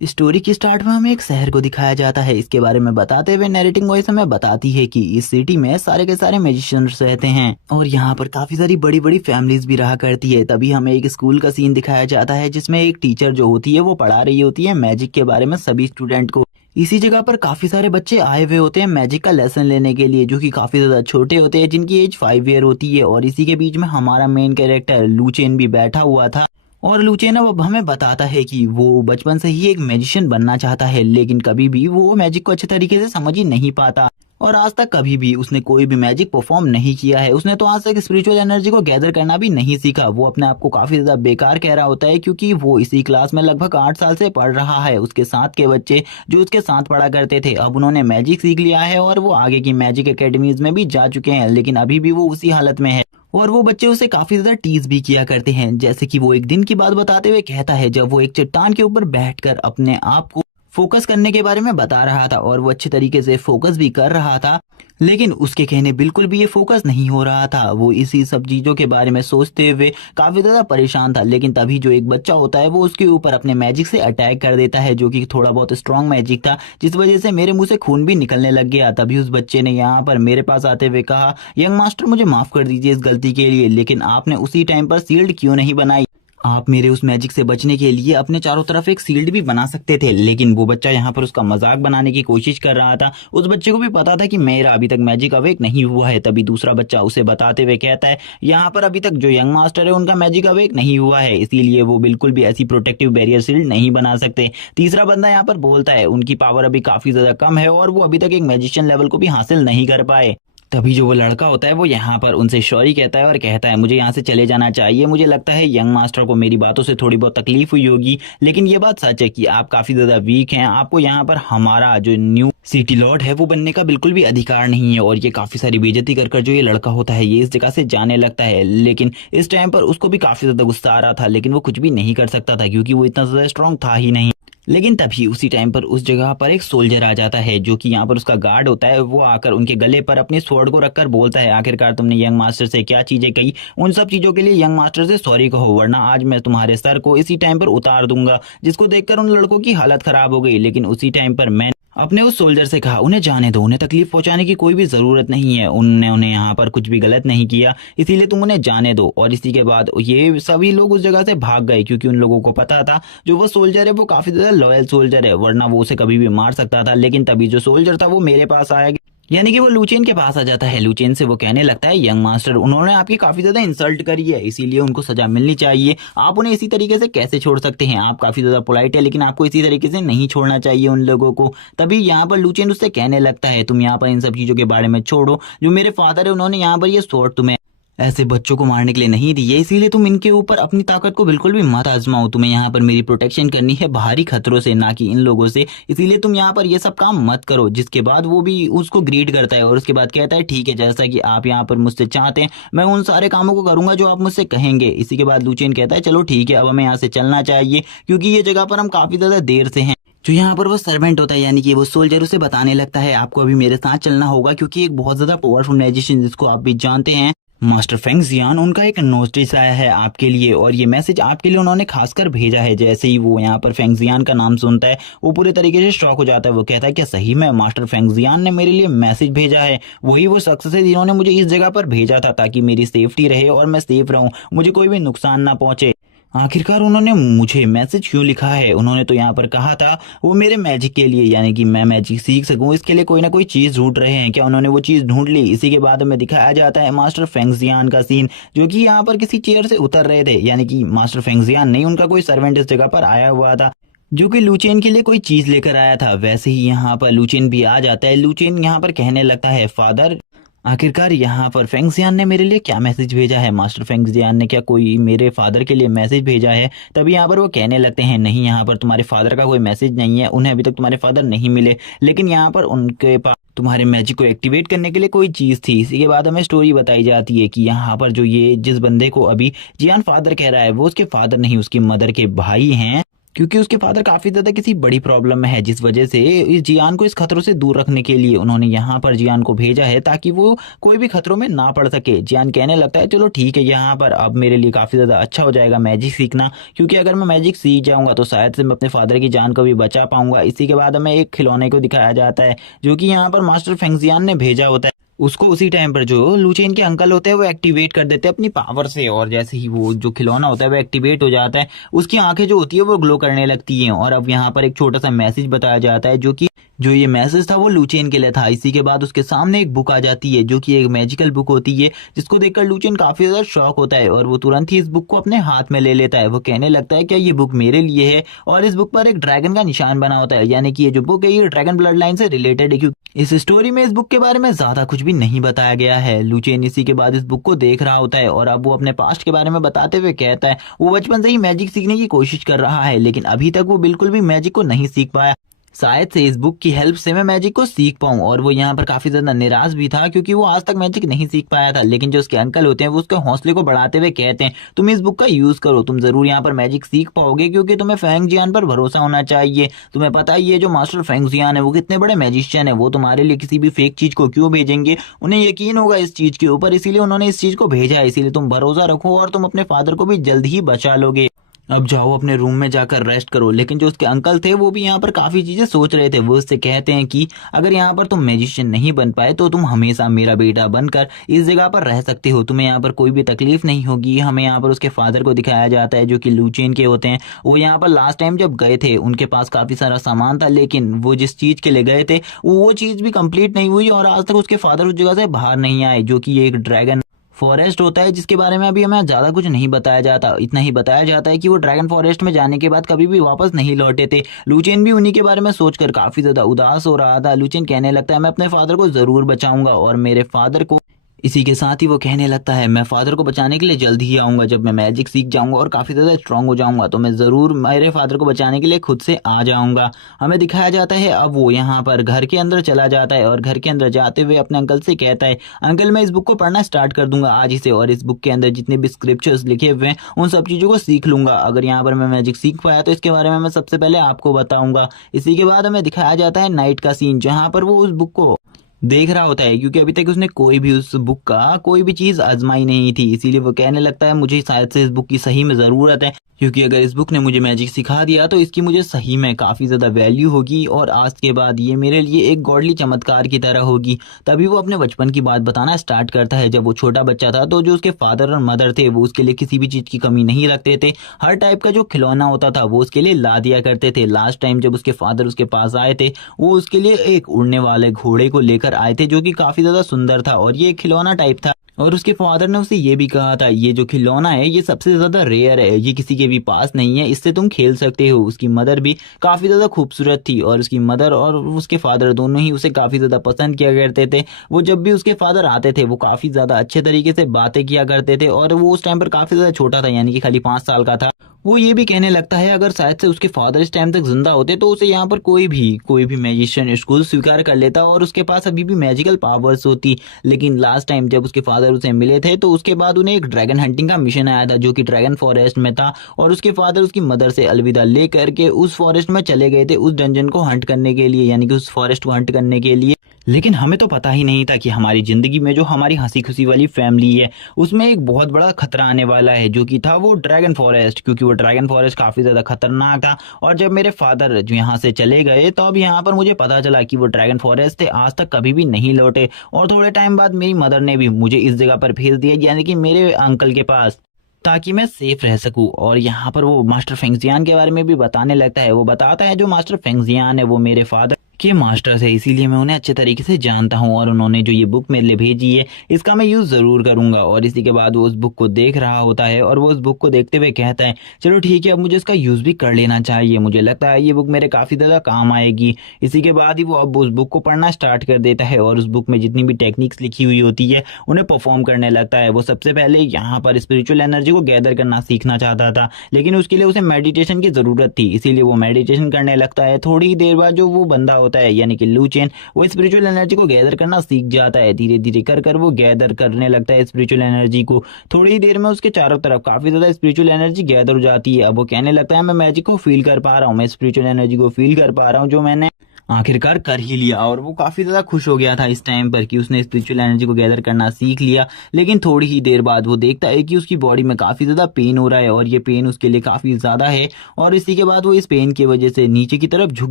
Story की start में हमें एक शहर को दिखाया जाता है। इसके बारे में बताते हुए नैरेटिंग वॉइस हमें बताती है कि इस सिटी में सारे के सारे मैजिशियंस रहते हैं और यहाँ पर काफी सारी बड़ी बड़ी फैमिलीज भी रहा करती है। तभी हमें एक स्कूल का सीन दिखाया जाता है जिसमें एक टीचर जो होती है वो पढ़ा रही होती है मैजिक के बारे में सभी स्टूडेंट को। इसी जगह पर काफी सारे बच्चे आए हुए होते हैं मैजिक का लेसन लेने के लिए, जो कि काफी ज्यादा छोटे होते हैं, जिनकी एज 5 ईयर होती है। और इसी के बीच में हमारा मेन कैरेक्टर लूचेन भी बैठा हुआ था और लूचेन अब हमें बताता है कि वो बचपन से ही एक मैजिशियन बनना चाहता है, लेकिन कभी भी वो मैजिक को अच्छे तरीके से समझ ही नहीं पाता और आज तक कभी भी उसने कोई भी मैजिक परफॉर्म नहीं किया है। उसने तो आज तक स्पिरिचुअल एनर्जी को गैदर करना भी नहीं सीखा। वो अपने आप को काफी ज्यादा बेकार कह रहा होता है क्योंकि वो इसी क्लास में लगभग 8 साल से पढ़ रहा है। उसके साथ के बच्चे जो उसके साथ पढ़ा करते थे अब उन्होंने मैजिक सीख लिया है और वो आगे की मैजिक एकेडमीज में भी जा चुके हैं, लेकिन अभी भी वो उसी हालत में है और वो बच्चे उसे काफी ज्यादा टीज भी किया करते हैं। जैसे कि वो एक दिन की बात बताते हुए कहता है जब वो एक चट्टान के ऊपर बैठकर अपने आप को फोकस करने के बारे में बता रहा था और वो अच्छे तरीके से फोकस भी कर रहा था, लेकिन उसके कहने बिल्कुल भी ये फोकस नहीं हो रहा था। वो इसी सब चीजों के बारे में सोचते हुए काफी ज्यादा परेशान था, लेकिन तभी जो एक बच्चा होता है वो उसके ऊपर अपने मैजिक से अटैक कर देता है, जो कि थोड़ा बहुत स्ट्रांग मैजिक था, जिस वजह से मेरे मुंह से खून भी निकलने लग गया। तभी उस बच्चे ने यहाँ पर मेरे पास आते हुए कहा, यंग मास्टर मुझे माफ कर दीजिए इस गलती के लिए, लेकिन आपने उसी टाइम पर शील्ड क्यों नहीं बनाई? आप मेरे उस मैजिक से बचने के लिए अपने चारों तरफ एक शील्ड भी बना सकते थे। लेकिन वो बच्चा यहाँ पर उसका मजाक बनाने की कोशिश कर रहा था। उस बच्चे को भी पता था कि मेरा अभी तक मैजिक अवेक नहीं हुआ है। तभी दूसरा बच्चा उसे बताते हुए कहता है यहाँ पर अभी तक जो यंग मास्टर है उनका मैजिक अवेक नहीं हुआ है, इसीलिए वो बिल्कुल भी ऐसी प्रोटेक्टिव बैरियर शील्ड नहीं बना सकते। तीसरा बंदा यहाँ पर बोलता है उनकी पावर अभी काफी ज्यादा कम है और वो अभी तक एक मैजिशियन लेवल को भी हासिल नहीं कर पाए। तभी जो वो लड़का होता है वो यहाँ पर उनसे सॉरी कहता है और कहता है मुझे यहाँ से चले जाना चाहिए। मुझे लगता है यंग मास्टर को मेरी बातों से थोड़ी बहुत तकलीफ हुई होगी, लेकिन ये बात सच है कि आप काफी ज्यादा वीक हैं। आपको यहाँ पर हमारा जो न्यू सिटी लॉर्ड है वो बनने का बिल्कुल भी अधिकार नहीं है। और ये काफी सारी बेइज्जती कर कर जो ये लड़का होता है ये इस जगह से जाने लगता है, लेकिन इस टाइम पर उसको भी काफी ज्यादा गुस्सा आ रहा था, लेकिन वो कुछ भी नहीं कर सकता था क्योंकि वो इतना ज्यादा स्ट्रांग था ही नहीं। लेकिन तभी उसी टाइम पर उस जगह पर एक सोल्जर आ जाता है जो कि यहाँ पर उसका गार्ड होता है। वो आकर उनके गले पर अपने स्वॉर्ड को रखकर बोलता है आखिरकार तुमने यंग मास्टर से क्या चीजें कही, उन सब चीजों के लिए यंग मास्टर से सॉरी कहो, वरना आज मैं तुम्हारे सर को इसी टाइम पर उतार दूंगा। जिसको देखकर उन लड़कों की हालत खराब हो गई, लेकिन उसी टाइम पर मैं अपने उस सोल्जर से कहा उन्हें जाने दो, उन्हें तकलीफ पहुंचाने की कोई भी जरूरत नहीं है, उन्होंने यहाँ पर कुछ भी गलत नहीं किया, इसीलिए तुम उन्हें जाने दो। और इसी के बाद ये सभी लोग उस जगह से भाग गए क्योंकि उन लोगों को पता था जो वो सोल्जर है वो काफी ज्यादा लॉयल सोल्जर है, वरना वो उसे कभी भी मार सकता था। लेकिन तभी जो सोल्जर था वो मेरे पास आया, यानी कि वो लूचेन के पास आ जाता है। लूचेन से वो कहने लगता है यंग मास्टर उन्होंने आपकी काफी ज्यादा इंसल्ट करी है, इसीलिए उनको सजा मिलनी चाहिए। आप उन्हें इसी तरीके से कैसे छोड़ सकते हैं? आप काफी ज्यादा पोलाइट है, लेकिन आपको इसी तरीके से नहीं छोड़ना चाहिए उन लोगों को। तभी यहाँ पर लूचेन उससे कहने लगता है तुम यहाँ पर इन सब चीजों के बारे में छोड़ो, जो मेरे फादर है उन्होंने यहाँ पर ये स्वॉर्ड तुम्हें ऐसे बच्चों को मारने के लिए नहीं दी है, इसीलिए तुम इनके ऊपर अपनी ताकत को बिल्कुल भी मत आजमाओ। तुम्हें यहाँ पर मेरी प्रोटेक्शन करनी है बाहरी खतरों से, ना कि इन लोगों से, इसीलिए तुम यहाँ पर ये सब काम मत करो। जिसके बाद वो भी उसको ग्रीट करता है और उसके बाद कहता है ठीक है, जैसा कि आप यहाँ पर मुझसे चाहते हैं मैं उन सारे कामों को करूंगा जो आप मुझसे कहेंगे। इसी के बाद लूचेन कहता है चलो ठीक है, अब हमें यहाँ से चलना चाहिए क्योंकि ये जगह पर हम काफी ज्यादा देर से हैं। जो यहाँ पर वो सर्वेंट होता है यानी कि वो सोल्जर उसे बताने लगता है आपको अभी मेरे साथ चलना होगा क्योंकि एक बहुत ज्यादा पावरफुल मैजिशियन जिसको आप भी जानते हैं मास्टर फेंग जियान, उनका एक नोटिस आया है आपके लिए और ये मैसेज आपके लिए उन्होंने खासकर भेजा है। जैसे ही वो यहाँ पर फेंग जियान का नाम सुनता है वो पूरे तरीके से शॉक हो जाता है। वो कहता है क्या सही में मास्टर फेंग जियान ने मेरे लिए मैसेज भेजा है? वही वो शख्स है जिन्होंने मुझे इस जगह पर भेजा था ताकि मेरी सेफ्टी रहे और मैं सेफ रहूं, मुझे कोई भी नुकसान ना पहुंचे। आखिरकार उन्होंने मुझे मैसेज क्यों लिखा है? उन्होंने तो यहाँ पर कहा था वो मेरे मैजिक के लिए, यानी कि मैं मैजिक सीख सकूं, इसके लिए कोई ना कोई चीज ढूंढ रहे हैं। क्या उन्होंने वो चीज ढूंढ ली? इसी के बाद में दिखाया जाता है मास्टर फेंगजियान का सीन, जो कि यहाँ पर किसी चेयर से उतर रहे थे, यानी कि मास्टर फेंगजियान नहीं, उनका कोई सर्वेंट इस जगह पर आया हुआ था जो कि लूचेन के लिए कोई चीज लेकर आया था। वैसे ही यहाँ पर लूचेन भी आ जाता है। लूचेन यहाँ पर कहने लगता है फादर आखिरकार यहाँ पर फेंगजियान ने मेरे लिए क्या मैसेज भेजा है? मास्टर फेंगजियान ने क्या कोई मेरे फादर के लिए मैसेज भेजा है? तभी यहाँ पर वो कहने लगते हैं नहीं, यहाँ पर तुम्हारे फादर का कोई मैसेज नहीं है, उन्हें अभी तक तुम्हारे फादर नहीं मिले, लेकिन यहाँ पर उनके पास तुम्हारे मैजिक को एक्टिवेट करने के लिए कोई चीज थी। इसी के बाद हमें स्टोरी बताई जाती है कि यहाँ पर जो ये जिस बंदे को अभी जियान फादर कह रहा है वो उसके फादर नहीं, उसकी मदर के भाई हैं। क्योंकि उसके फादर काफी ज्यादा किसी बड़ी प्रॉब्लम में है, जिस वजह से इस जियान को इस खतरों से दूर रखने के लिए उन्होंने यहाँ पर जियान को भेजा है ताकि वो कोई भी खतरों में ना पड़ सके। जियान कहने लगता है चलो ठीक है, यहाँ पर अब मेरे लिए काफी ज्यादा अच्छा हो जाएगा मैजिक सीखना, क्योंकि अगर मैं मैजिक सीख जाऊंगा तो शायद से मैं अपने फादर की जान को भी बचा पाऊंगा। इसी के बाद हमें एक खिलौने को दिखाया जाता है जो कि यहाँ पर मास्टर फेंगजियान ने भेजा होता है। उसको उसी टाइम पर जो लुचेन के अंकल होते हैं वो एक्टिवेट कर देते हैं अपनी पावर से, और जैसे ही वो जो खिलौना होता है वो एक्टिवेट हो जाता है, उसकी आंखें जो होती है वो ग्लो करने लगती हैं। और अब यहाँ पर एक छोटा सा मैसेज बताया जाता है जो कि जो ये मैसेज था वो लुचेन के लिए था। इसी के बाद उसके सामने एक बुक आ जाती है जो कि एक मैजिकल बुक होती है, जिसको देखकर लुचेन काफी ज्यादा शॉक होता है और वो तुरंत ही इस बुक को अपने हाथ में ले लेता है। वो कहने लगता है क्या ये बुक मेरे लिए है, और इस बुक पर एक ड्रैगन का निशान बना होता है, यानी कि ये जो बुक है ये ड्रैगन ब्लड लाइन से रिलेटेड है। क्योंकि इस स्टोरी में इस बुक के बारे में ज्यादा कुछ भी नहीं बताया गया है। लुचेन इसी के बाद इस बुक को देख रहा होता है और अब वो अपने पास्ट के बारे में बताते हुए कहता है वो बचपन से ही मैजिक सीखने की कोशिश कर रहा है, लेकिन अभी तक वो बिल्कुल भी मैजिक को नहीं सीख पाया। शायद से इस बुक की हेल्प से मैं मैजिक को सीख पाऊं। और वो यहाँ पर काफी ज्यादा निराश भी था क्योंकि वो आज तक मैजिक नहीं सीख पाया था। लेकिन जो उसके अंकल होते हैं वो उसके हौसले को बढ़ाते हुए कहते हैं तुम इस बुक का यूज करो, तुम जरूर यहाँ पर मैजिक सीख पाओगे, क्योंकि तुम्हें फेंगजियान पर भरोसा होना चाहिए। तुम्हें पता ही है जो मास्टर फेंगजियान है वो कितने बड़े मैजिशियन है, वो तुम्हारे लिए किसी भी फेक चीज को क्यों भेजेंगे, उन्हें यकीन होगा इस चीज के ऊपर, इसीलिए उन्होंने इस चीज को भेजा है। इसीलिए तुम भरोसा रखो और तुम अपने फादर को भी जल्द ही बचा लोगे। अब जाओ अपने रूम में जाकर रेस्ट करो। लेकिन जो उसके अंकल थे वो भी यहाँ पर काफी चीजें सोच रहे थे। वो उससे कहते हैं कि अगर यहाँ पर तुम मैजिशियन नहीं बन पाए तो तुम हमेशा मेरा बेटा बनकर इस जगह पर रह सकते हो, तुम्हें यहाँ पर कोई भी तकलीफ नहीं होगी। हमें यहाँ पर उसके फादर को दिखाया जाता है जो कि लुचेन के होते हैं। वो यहाँ पर लास्ट टाइम जब गए थे उनके पास काफी सारा सामान था, लेकिन वो जिस चीज के लिए गए थे वो चीज भी कंप्लीट नहीं हुई और आज तक उसके फादर उस जगह से बाहर नहीं आए, जो कि एक ड्रैगन फॉरेस्ट होता है, जिसके बारे में अभी हमें ज्यादा कुछ नहीं बताया जाता। इतना ही बताया जाता है कि वो ड्रैगन फॉरेस्ट में जाने के बाद कभी भी वापस नहीं लौटे थे। लुचेन भी उन्हीं के बारे में सोचकर काफी ज्यादा उदास हो रहा था। लुचेन कहने लगता है मैं अपने फादर को जरूर बचाऊंगा और मेरे फादर को, इसी के साथ ही वो कहने लगता है मैं फादर को बचाने के लिए जल्द ही आऊंगा। जब मैं मैजिक सीख जाऊंगा और काफी ज्यादा स्ट्रांग हो जाऊंगा तो मैं जरूर मेरे फादर को बचाने के लिए खुद से आ जाऊंगा। हमें दिखाया जाता है अब वो यहाँ पर घर के अंदर चला जाता है और घर के अंदर जाते हुए अपने अंकल से कहता है अंकल मैं इस बुक को पढ़ना स्टार्ट कर दूंगा आज ही से, और इस बुक के अंदर जितने भी स्क्रिप्चर्स लिखे हुए हैं उन सब चीजों को सीख लूंगा। अगर यहाँ पर मैं मैजिक सीख पाया तो इसके बारे में मैं सबसे पहले आपको बताऊंगा। इसी के बाद हमें दिखाया जाता है नाइट का सीन, जहाँ पर वो उस बुक को देख रहा होता है, क्योंकि अभी तक उसने कोई भी उस बुक का कोई भी चीज आजमाई नहीं थी। इसीलिए वो कहने लगता है मुझे शायद से इस बुक की सही में जरूरत है, क्योंकि अगर इस बुक ने मुझे मैजिक सिखा दिया तो इसकी मुझे सही में काफी ज्यादा वैल्यू होगी और आज के बाद ये मेरे लिए एक गॉडली चमत्कार की तरह होगी। तभी वो अपने बचपन की बात बताना स्टार्ट करता है। जब वो छोटा बच्चा था तो जो उसके फादर और मदर थे वो उसके लिए किसी भी चीज की कमी नहीं रखते थे। हर टाइप का जो खिलौना होता था वो उसके लिए ला दिया करते थे। लास्ट टाइम जब उसके फादर उसके पास आए थे वो उसके लिए एक उड़ने वाले घोड़े को लेकर आए थे जो कि काफी ज्यादा सुंदर था और ये खिलौना टाइप था। और उसके फादर ने उसे ये भी कहा था ये जो खिलौना है ये सबसे ज्यादा रेयर है, ये किसी के भी पास नहीं है, इससे तुम खेल सकते हो। उसकी मदर भी काफी ज्यादा खूबसूरत थी और उसकी मदर और उसके फादर दोनों ही उसे काफी ज्यादा पसंद किया करते थे। वो जब भी उसके फादर आते थे वो काफी ज्यादा अच्छे तरीके से बातें किया करते थे और वो उस टाइम पर काफी ज्यादा छोटा था, यानी कि खाली 5 साल का था। वो ये भी कहने लगता है अगर शायद से उसके फादर इस टाइम तक जिंदा होते तो उसे यहाँ पर कोई भी मैजिशियन स्कूल स्वीकार कर लेता और उसके पास अभी भी मैजिकल पावर्स होती। लेकिन लास्ट टाइम जब उसके फादर उसे मिले थे तो उसके बाद उन्हें एक ड्रैगन हंटिंग का मिशन आया था जो कि ड्रैगन फॉरेस्ट में था, और उसके फादर उसकी मदर से अलविदा ले करके उस फॉरेस्ट में चले गए थे उस डंजन को हंट करने के लिए, यानी कि उस फॉरेस्ट को हंट करने के लिए। लेकिन हमें तो पता ही नहीं था कि हमारी जिंदगी में जो हमारी हंसी खुशी वाली फैमिली है उसमें एक बहुत बड़ा खतरा आने वाला है, जो कि था वो ड्रैगन फॉरेस्ट, क्योंकि वो ड्रैगन फॉरेस्ट काफी ज्यादा खतरनाक था। और जब मेरे फादर जो यहाँ से चले गए तो अब यहाँ पर मुझे पता चला कि वो ड्रैगन फॉरेस्ट थे आज तक कभी भी नहीं लौटे। और थोड़े टाइम बाद मेरी मदर ने भी मुझे इस जगह पर भेज दिया, यानी कि मेरे अंकल के पास, ताकि मैं सेफ रह सकूं। और यहाँ पर वो मास्टर फेंगजियान के बारे में भी बताने लगता है। वो बताता है जो मास्टर फेंगजियान है वो मेरे फादर के मास्टर्स है, इसीलिए मैं उन्हें अच्छे तरीके से जानता हूँ और उन्होंने जो ये बुक मेरे लिए भेजी है इसका मैं यूज जरूर करूंगा। और इसी के बाद वो उस बुक को देख रहा होता है और वो उस बुक को देखते हुए कहता है चलो ठीक है अब मुझे इसका यूज भी कर लेना चाहिए, मुझे लगता है ये बुक मेरे काफी ज्यादा काम आएगी। इसी के बाद ही वो अब उस बुक को पढ़ना स्टार्ट कर देता है और उस बुक में जितनी भी टेक्निक्स लिखी हुई होती है उन्हें परफॉर्म करने लगता है। वो सबसे पहले यहाँ पर स्पिरिचुअल एनर्जी को गैदर करना सीखना चाहता था, लेकिन उसके लिए उसे मेडिटेशन की जरूरत थी, इसीलिए वो मेडिटेशन करने लगता है। थोड़ी देर बाद जो वो बंदा होता है, यानी कि लूचेन वो स्पिरिचुअल एनर्जी को गैदर करना सीख जाता है। धीरे धीरे कर कर वो गैदर करने लगता है स्पिरिचुअल एनर्जी को। थोड़ी ही देर में उसके चारों तरफ काफी ज्यादा स्पिरिचुअल एनर्जी गैदर हो जाती है। अब वो कहने लगता है मैं मैजिक को फील कर पा रहा हूँ, मैं स्पिरिचुअल एनर्जी को फील कर पा रहा हूँ, जो मैंने आखिरकार कर ही लिया। और वो काफी ज्यादा खुश हो गया था इस टाइम पर कि उसने स्पिरिचुअल एनर्जी को गैदर करना सीख लिया। लेकिन थोड़ी ही देर बाद वो देखता है कि उसकी बॉडी में काफी ज्यादा पेन हो रहा है और ये पेन उसके लिए काफी ज्यादा है। और इसी के बाद वो इस पेन की वजह से नीचे की तरफ झुक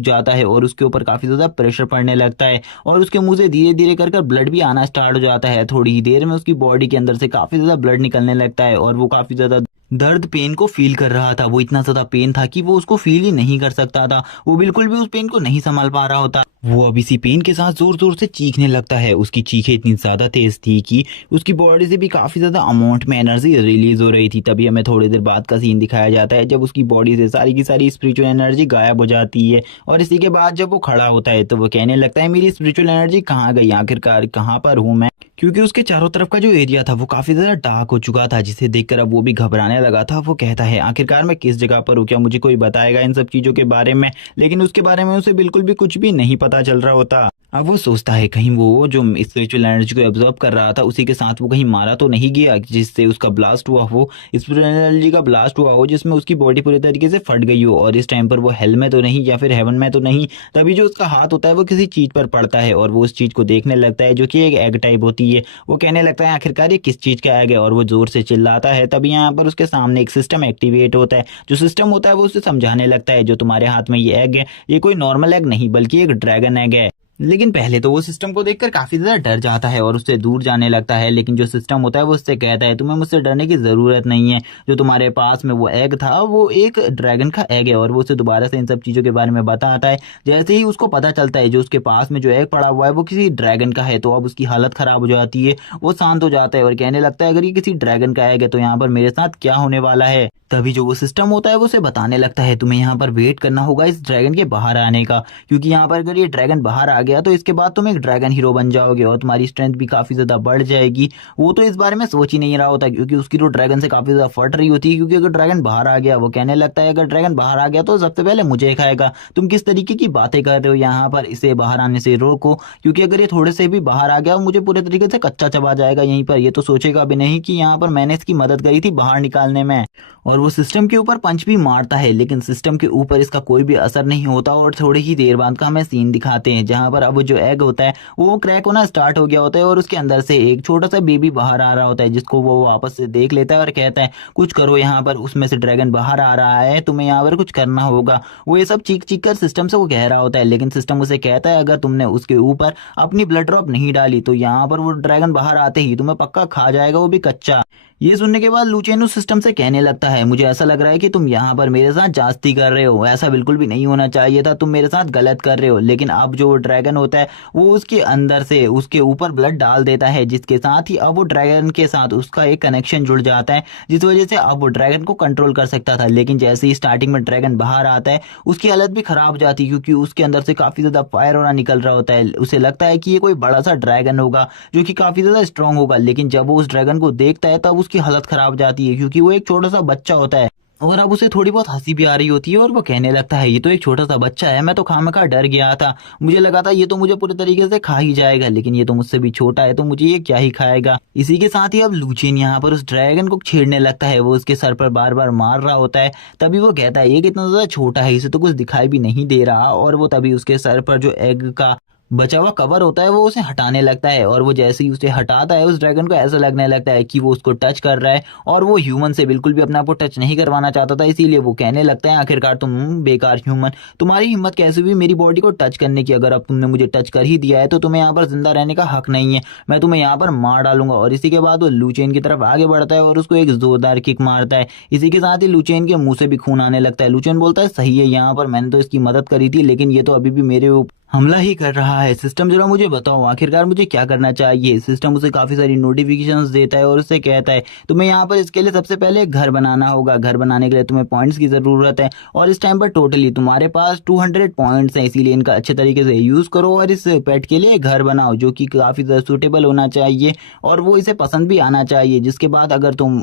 जाता है और उसके ऊपर काफी ज्यादा प्रेशर पड़ने लगता है और उसके मुंह से धीरे धीरे कर ब्लड भी आना स्टार्ट हो जाता है। थोड़ी ही देर में उसकी बॉडी के अंदर से काफी ज्यादा ब्लड निकलने लगता है और वो काफी ज्यादा दर्द पेन को फील कर रहा था। वो इतना ज्यादा पेन था कि वो उसको फील ही नहीं कर सकता था, वो बिल्कुल भी उस पेन को नहीं संभाल पा रहा होता। वो अब इसी पेन के साथ जोर जोर से चीखने लगता है। उसकी चीखें इतनी ज्यादा तेज थी कि उसकी बॉडी से भी काफी ज्यादा अमाउंट में एनर्जी रिलीज हो रही थी। तभी हमें थोड़ी देर बाद का सीन दिखाया जाता है जब उसकी बॉडी से सारी की सारी स्पिरिचुअल एनर्जी गायब हो जाती है। और इसी के बाद जब वो खड़ा होता है तो वो कहने लगता है मेरी स्पिरिचुअल एनर्जी कहाँ गई, आखिरकार कहाँ पर हूँ मैं, क्योंकि उसके चारों तरफ का जो एरिया था वो काफी ज्यादा डार्क हो चुका था, जिसे देखकर अब वो भी घबराने लगा था। वो कहता है आखिरकार मैं किस जगह पर हूँ, क्या मुझे कोई बताएगा इन सब चीजों के बारे में। लेकिन उसके बारे में उसे बिल्कुल भी कुछ भी नहीं पता चल रहा होता। अब वो सोचता है कहीं वो जो स्पिरिचुअल एनर्जी को एब्जॉर्ब कर रहा था उसी के साथ वो कहीं मारा तो नहीं गया, जिससे उसका ब्लास्ट हुआ हो, स्पिरिचुअल एनर्जी का ब्लास्ट हुआ हो जिसमें उसकी बॉडी पूरी तरीके से फट गई हो। और इस टाइम पर वो हेल में तो नहीं या फिर हेवन में तो नहीं। तभी जो उसका हाथ होता है वो किसी चीज पर पड़ता है और वो उस चीज को देखने लगता है जो कि एक एग टाइप होती है। वो कहने लगता है आखिरकार ये किस चीज का एग है और वो जोर से चिल्लाता है। तभी यहाँ पर उसके सामने एक सिस्टम एक्टिवेट होता है। जो सिस्टम होता है वो उसे समझाने लगता है जो तुम्हारे हाथ में ये एग है ये कोई नॉर्मल एग नहीं बल्कि एक ड्रैगन एग है। लेकिन पहले तो वो सिस्टम को देखकर काफी ज्यादा डर जाता है और उससे दूर जाने लगता है। लेकिन जो सिस्टम होता है वो उससे कहता है तुम्हें मुझसे डरने की जरूरत नहीं है, जो तुम्हारे पास में वो एग था वो एक ड्रैगन का एग है। और वो उसे दोबारा से इन सब चीजों के बारे में बताता है। जैसे ही उसको पता चलता है जो उसके पास में जो एग पड़ा हुआ है वो किसी ड्रैगन का है तो अब उसकी हालत खराब हो जाती है। वो शांत हो जाता है और कहने लगता है अगर ये किसी ड्रैगन का एग है तो यहाँ पर मेरे साथ क्या होने वाला है। तभी जो वो सिस्टम होता है वो उसे बताने लगता है तुम्हें यहाँ पर वेट करना होगा इस ड्रैगन के बाहर आने का, क्योंकि यहाँ पर अगर ये ड्रैगन बाहर आ गया तो इसके बाद तुम एक ड्रैगन हीरो बन जाओगे और तुम्हारी स्ट्रेंथ भी काफी ज्यादा बढ़ जाएगी। वो तो इस बारे में सोच ही नहीं रहा होता क्योंकि उसकी तो ड्रैगन से काफी ज्यादा फट रही होती है, क्योंकि अगर ड्रैगन बाहर आ गया वो कहने लगता है अगर ड्रैगन बाहर आ गया तो सबसे पहले मुझे खाएगा। तुम किस तरीके की बातें कर रहे हो, यहाँ पर इसे बाहर आने से रोको, क्योंकि अगर ये थोड़े से भी बाहर आ गया मुझे पूरे तरीके से कच्चा चबा जाएगा यहीं पर। ये तो सोचेगा भी नहीं कि यहाँ पर मैंने इसकी मदद करी थी बाहर निकालने में। और वो सिस्टम के ऊपर पंच भी मारता है लेकिन सिस्टम के ऊपर इसका कोई भी असर नहीं होता। और थोड़ी ही देर बाद का हमें सीन दिखाते हैं जहां पर अब जो एग होता है वो क्रैक होना स्टार्ट हो गया होता है और उसके अंदर से एक छोटा सा बेबी बाहर आ रहा होता है, जिसको वो वापस से देख लेता है और कहता है कुछ करो, यहाँ पर उसमें से ड्रैगन बाहर आ रहा है, तुम्हें यहाँ पर कुछ करना होगा। वो ये सब चीख चीख कर सिस्टम से वो कह रहा होता है, लेकिन सिस्टम उसे कहता है अगर तुमने उसके ऊपर अपनी ब्लड ड्रॉप नहीं डाली तो यहाँ पर वो ड्रैगन बाहर आते ही तुम्हें पक्का खा जाएगा, वो भी कच्चा। ये सुनने के बाद लुचेन उस सिस्टम से कहने लगता है मुझे ऐसा लग रहा है कि तुम यहाँ पर मेरे साथ जास्ती कर रहे हो, ऐसा बिल्कुल भी नहीं होना चाहिए था, तुम मेरे साथ गलत कर रहे हो। लेकिन अब जो ड्रैगन होता है वो उसके अंदर से उसके ऊपर ब्लड डाल देता है, जिसके साथ ही अब वो ड्रैगन के साथ उसका एक कनेक्शन जुड़ जाता है, जिस वजह से अब वो ड्रैगन को कंट्रोल कर सकता था। लेकिन जैसे ही स्टार्टिंग में ड्रैगन बाहर आता है उसकी हालत भी खराब हो जाती है, क्योंकि उसके अंदर से काफी ज्यादा फायर होना निकल रहा होता है। उसे लगता है कि ये कोई बड़ा सा ड्रैगन होगा जो कि काफी ज्यादा स्ट्रांग होगा। लेकिन जब वो उस ड्रैगन को देखता है तब उसकी हालत खराब जाती है, क्योंकि वो एक छोटा सा बच्चा होता है। और अब उसे थोड़ी बहुत हंसी भी आ रही होती है और वो कहने लगता है ये तो एक छोटा सा बच्चा है, मैं तो खामखा डर गया था, मुझे लगा था ये तो मुझे पूरे तरीके से खा ही जाएगा, लेकिन ये तो मुझसे भी छोटा है तो मुझे ये क्या ही खाएगा। इसी के साथ ही अब लुचेन यहाँ पर उस ड्रैगन को छेड़ने लगता है, वो उसके सर पर बार बार मार रहा होता है। तभी वो कहता है ये कितना ज्यादा छोटा है, इसे तो कुछ दिखाई भी नहीं दे रहा। और वो तभी उसके सर पर जो एग का बचा हुआ कवर होता है वो उसे हटाने लगता है, और वो जैसे ही उसे हटाता है उस ड्रैगन को ऐसा लगने लगता है कि वो उसको टच कर रहा है। और वो ह्यूमन से बिल्कुल भी अपने आप को टच नहीं करवाना चाहता था, इसीलिए वो कहने लगता है आखिरकार तुम बेकार ह्यूमन, तुम्हारी हिम्मत कैसे हुई मेरी बॉडी को टच करने की, अगर अब तुमने मुझे टच कर ही दिया है तो तुम्हें यहाँ पर जिंदा रहने का हक नहीं है, मैं तुम्हें यहाँ पर मार डालूंगा। और इसी के बाद वो लुचेन की तरफ आगे बढ़ता है और उसको एक जोरदार किक मारता है। इसी के साथ ही लुचेन के मुंह से भी खून आने लगता है। लुचेन बोलता है सही है, यहाँ पर मैंने तो इसकी मदद करी थी लेकिन ये तो अभी भी मेरे ऊपर हमला ही कर रहा है। सिस्टम जरा मुझे बताओ आखिरकार मुझे क्या करना चाहिए। सिस्टम उसे काफी सारी नोटिफिकेशंस देता है और उसे कहता है तुम्हें यहाँ पर इसके लिए सबसे पहले एक घर बनाना होगा, घर बनाने के लिए तुम्हें पॉइंट्स की जरूरत है और इस टाइम पर टोटली तुम्हारे पास 200 पॉइंट्स हैं, इसीलिए इनका अच्छे तरीके से यूज करो और इस पेट के लिए घर बनाओ जो कि काफी ज्यादा सूटेबल होना चाहिए और वो इसे पसंद भी आना चाहिए। जिसके बाद अगर तुम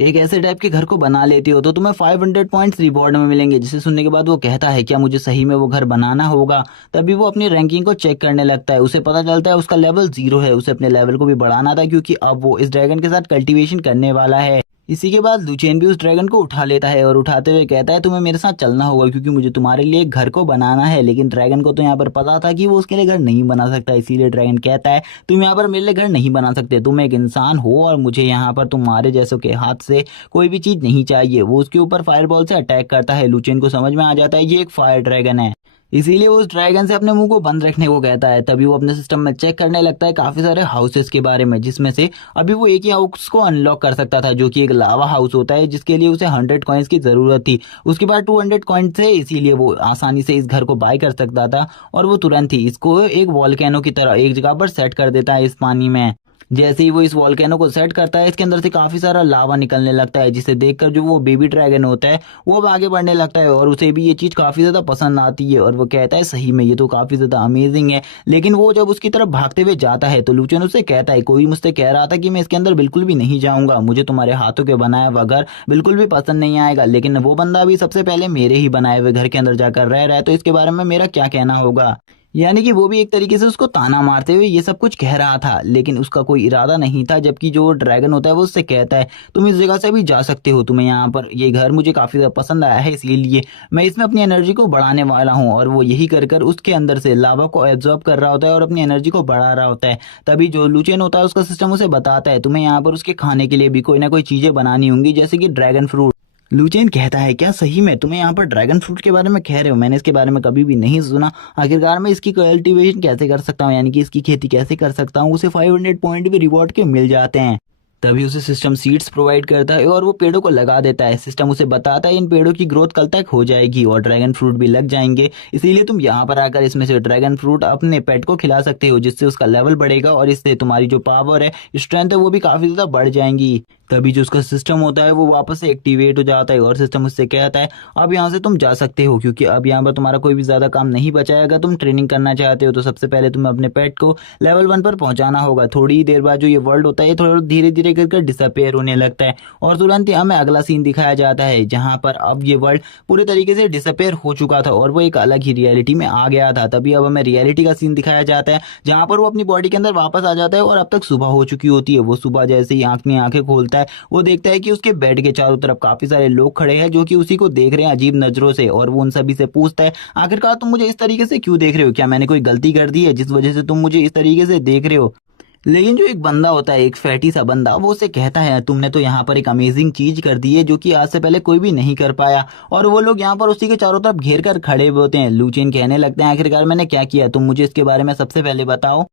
एक ऐसे टाइप के घर को बना लेते हो तो तुम्हें 500 पॉइंट्स रिवॉर्ड में मिलेंगे। जिसे सुनने के बाद वो कहता है क्या मुझे सही में वो घर बनाना होगा। तभी वो अपनी रैंकिंग को चेक करने लगता है। उसे पता चलता है उसका लेवल 0 है। उसे अपने लेवल को भी बढ़ाना था क्योंकि अब वो इस ड्रैगन के साथ कल्टीवेशन करने वाला है। इसी के बाद लुचेन भी उस ड्रैगन को उठा लेता है और उठाते हुए कहता है तुम्हें मेरे साथ चलना होगा क्योंकि मुझे तुम्हारे लिए एक घर को बनाना है। लेकिन ड्रैगन को तो यहाँ पर पता था कि वो उसके लिए घर नहीं बना सकता। इसीलिए ड्रैगन कहता है तुम यहाँ पर मेरे लिए घर नहीं बना सकते। तुम एक इंसान हो और मुझे यहाँ पर तुम्हारे जैसों के हाथ से कोई भी चीज नहीं चाहिए। वो उसके ऊपर फायरबॉल से अटैक करता है। लुचेन को समझ में आ जाता है ये एक फायर ड्रैगन है। इसीलिए वो उस ड्रैगन से अपने मुंह को बंद रखने को कहता है। तभी वो अपने सिस्टम में चेक करने लगता है काफी सारे हाउसेस के बारे में, जिसमें से अभी वो एक ही हाउस को अनलॉक कर सकता था जो कि एक लावा हाउस होता है, जिसके लिए उसे 100 कॉइन्स की जरूरत थी। उसके बाद 200 कॉइन्स थे, इसीलिए वो आसानी से इस घर को बाय कर सकता था। और वो तुरंत ही इसको एक वॉल्केनो की तरह एक जगह पर सेट कर देता है इस पानी में। जैसे ही वो इस वॉल्केनो को सेट करता है इसके अंदर से काफी सारा लावा निकलने लगता है, जिसे देखकर जो वो बेबी ड्रैगन होता है वो अब आगे बढ़ने लगता है और उसे भी ये चीज काफी ज्यादा पसंद आती है और वो कहता है सही में ये तो काफी ज्यादा अमेजिंग है। लेकिन वो जब उसकी तरफ भागते हुए जाता है तो लुचेन उससे कहता है कोई मुझसे कह रहा था कि मैं इसके अंदर बिल्कुल भी नहीं जाऊंगा, मुझे तुम्हारे हाथों के बनाया हुआ घर बिल्कुल भी पसंद नहीं आएगा। लेकिन वो बंदा भी सबसे पहले मेरे ही बनाए हुए घर के अंदर जाकर रह रहा है तो इसके बारे में मेरा क्या कहना होगा। यानी कि वो भी एक तरीके से उसको ताना मारते हुए ये सब कुछ कह रहा था, लेकिन उसका कोई इरादा नहीं था। जबकि जो ड्रैगन होता है वो उससे कहता है तुम इस जगह से भी जा सकते हो, तुम्हें यहाँ पर ये घर मुझे काफी ज्यादा पसंद आया है इसीलिए मैं इसमें अपनी एनर्जी को बढ़ाने वाला हूँ। और वो यही कर कर उसके अंदर से लावा को एब्जॉर्ब कर रहा होता है और अपनी एनर्जी को बढ़ा रहा होता है। तभी जो लुचेन होता है उसका सिस्टम उसे बताता है तुम्हें यहाँ पर उसके खाने के लिए भी कोई ना कोई चीजें बनानी होंगी, जैसे कि ड्रैगन फ्रूट। लुचेन कहता है क्या सही में तुम्हें यहाँ पर ड्रैगन फ्रूट के बारे में कह रहे हो, मैंने इसके बारे में कभी भी नहीं सुना। आखिरकार मैं इसकी कल्टीवेशन कैसे कर सकता हूँ, यानी कि इसकी खेती कैसे कर सकता हूँ। उसे 500 पॉइंट भी रिवॉर्ड के मिल जाते हैं। तभी उसे सिस्टम सीड्स प्रोवाइड करता है और वो पेड़ों को लगा देता है। सिस्टम उसे बताता है इन पेड़ों की ग्रोथ कल तक हो जाएगी और ड्रैगन फ्रूट भी लग जाएंगे, इसीलिए तुम यहाँ पर आकर इसमें से ड्रैगन फ्रूट अपने पेट को खिला सकते हो, जिससे उसका लेवल बढ़ेगा और इससे तुम्हारी जो पावर है, स्ट्रेंथ है, वो भी काफी ज्यादा बढ़ जाएंगी। तभी जो उसका सिस्टम होता है वो वापस से एक्टिवेट हो जाता है और सिस्टम उससे कहता है अब यहाँ से तुम जा सकते हो क्योंकि अब यहाँ पर तुम्हारा कोई भी ज्यादा काम नहीं बचा है। अगर तुम ट्रेनिंग करना चाहते हो तो सबसे पहले तुम्हें अपने पेट को लेवल 1 पर पहुंचाना होगा। थोड़ी ही देर बाद जो ये वर्ल्ड होता है ये थोड़ा धीरे धीरे करके डिसअपेयर होने लगता है और तुरंत ही हमें अगला सीन दिखाया जाता है जहां पर अब ये वर्ल्ड पूरे तरीके से डिसअपेयर हो चुका था और वो एक अलग ही रियलिटी में आ गया था। तभी अब हमें रियलिटी का सीन दिखाया जाता है जहां पर वो अपनी बॉडी के अंदर वापस आ जाता है और अब तक सुबह हो चुकी होती है। वो सुबह जैसे ही अपनी आंखें खोलता है वो देखता है कि उसके बेड के चारों तरफ काफी सारे लोग खड़े हैं जो कि उसी को देख रहे हैं अजीब नजरों से। और वो उन सभी से पूछता है आखिरकार तुम मुझे इस तरीके से क्यों देख रहे हो, क्या मैंने कोई गलती कर दी है जिस वजह से तुम मुझे इस तरीके से देख रहे हो। लेकिन जो एक बंदा होता है, एक फैटी सा बंदा, वो उसे कहता है तुमने तो यहाँ पर एक अमेजिंग चीज कर दी है जो कि आज से पहले कोई भी नहीं कर पाया। और वो लोग यहाँ पर उसी के चारों तरफ घेर कर खड़े हुए होते हैं। लुचेन कहने लगते हैं आखिरकार मैंने क्या किया, तुम मुझे इसके बारे में सबसे पहले बताओ।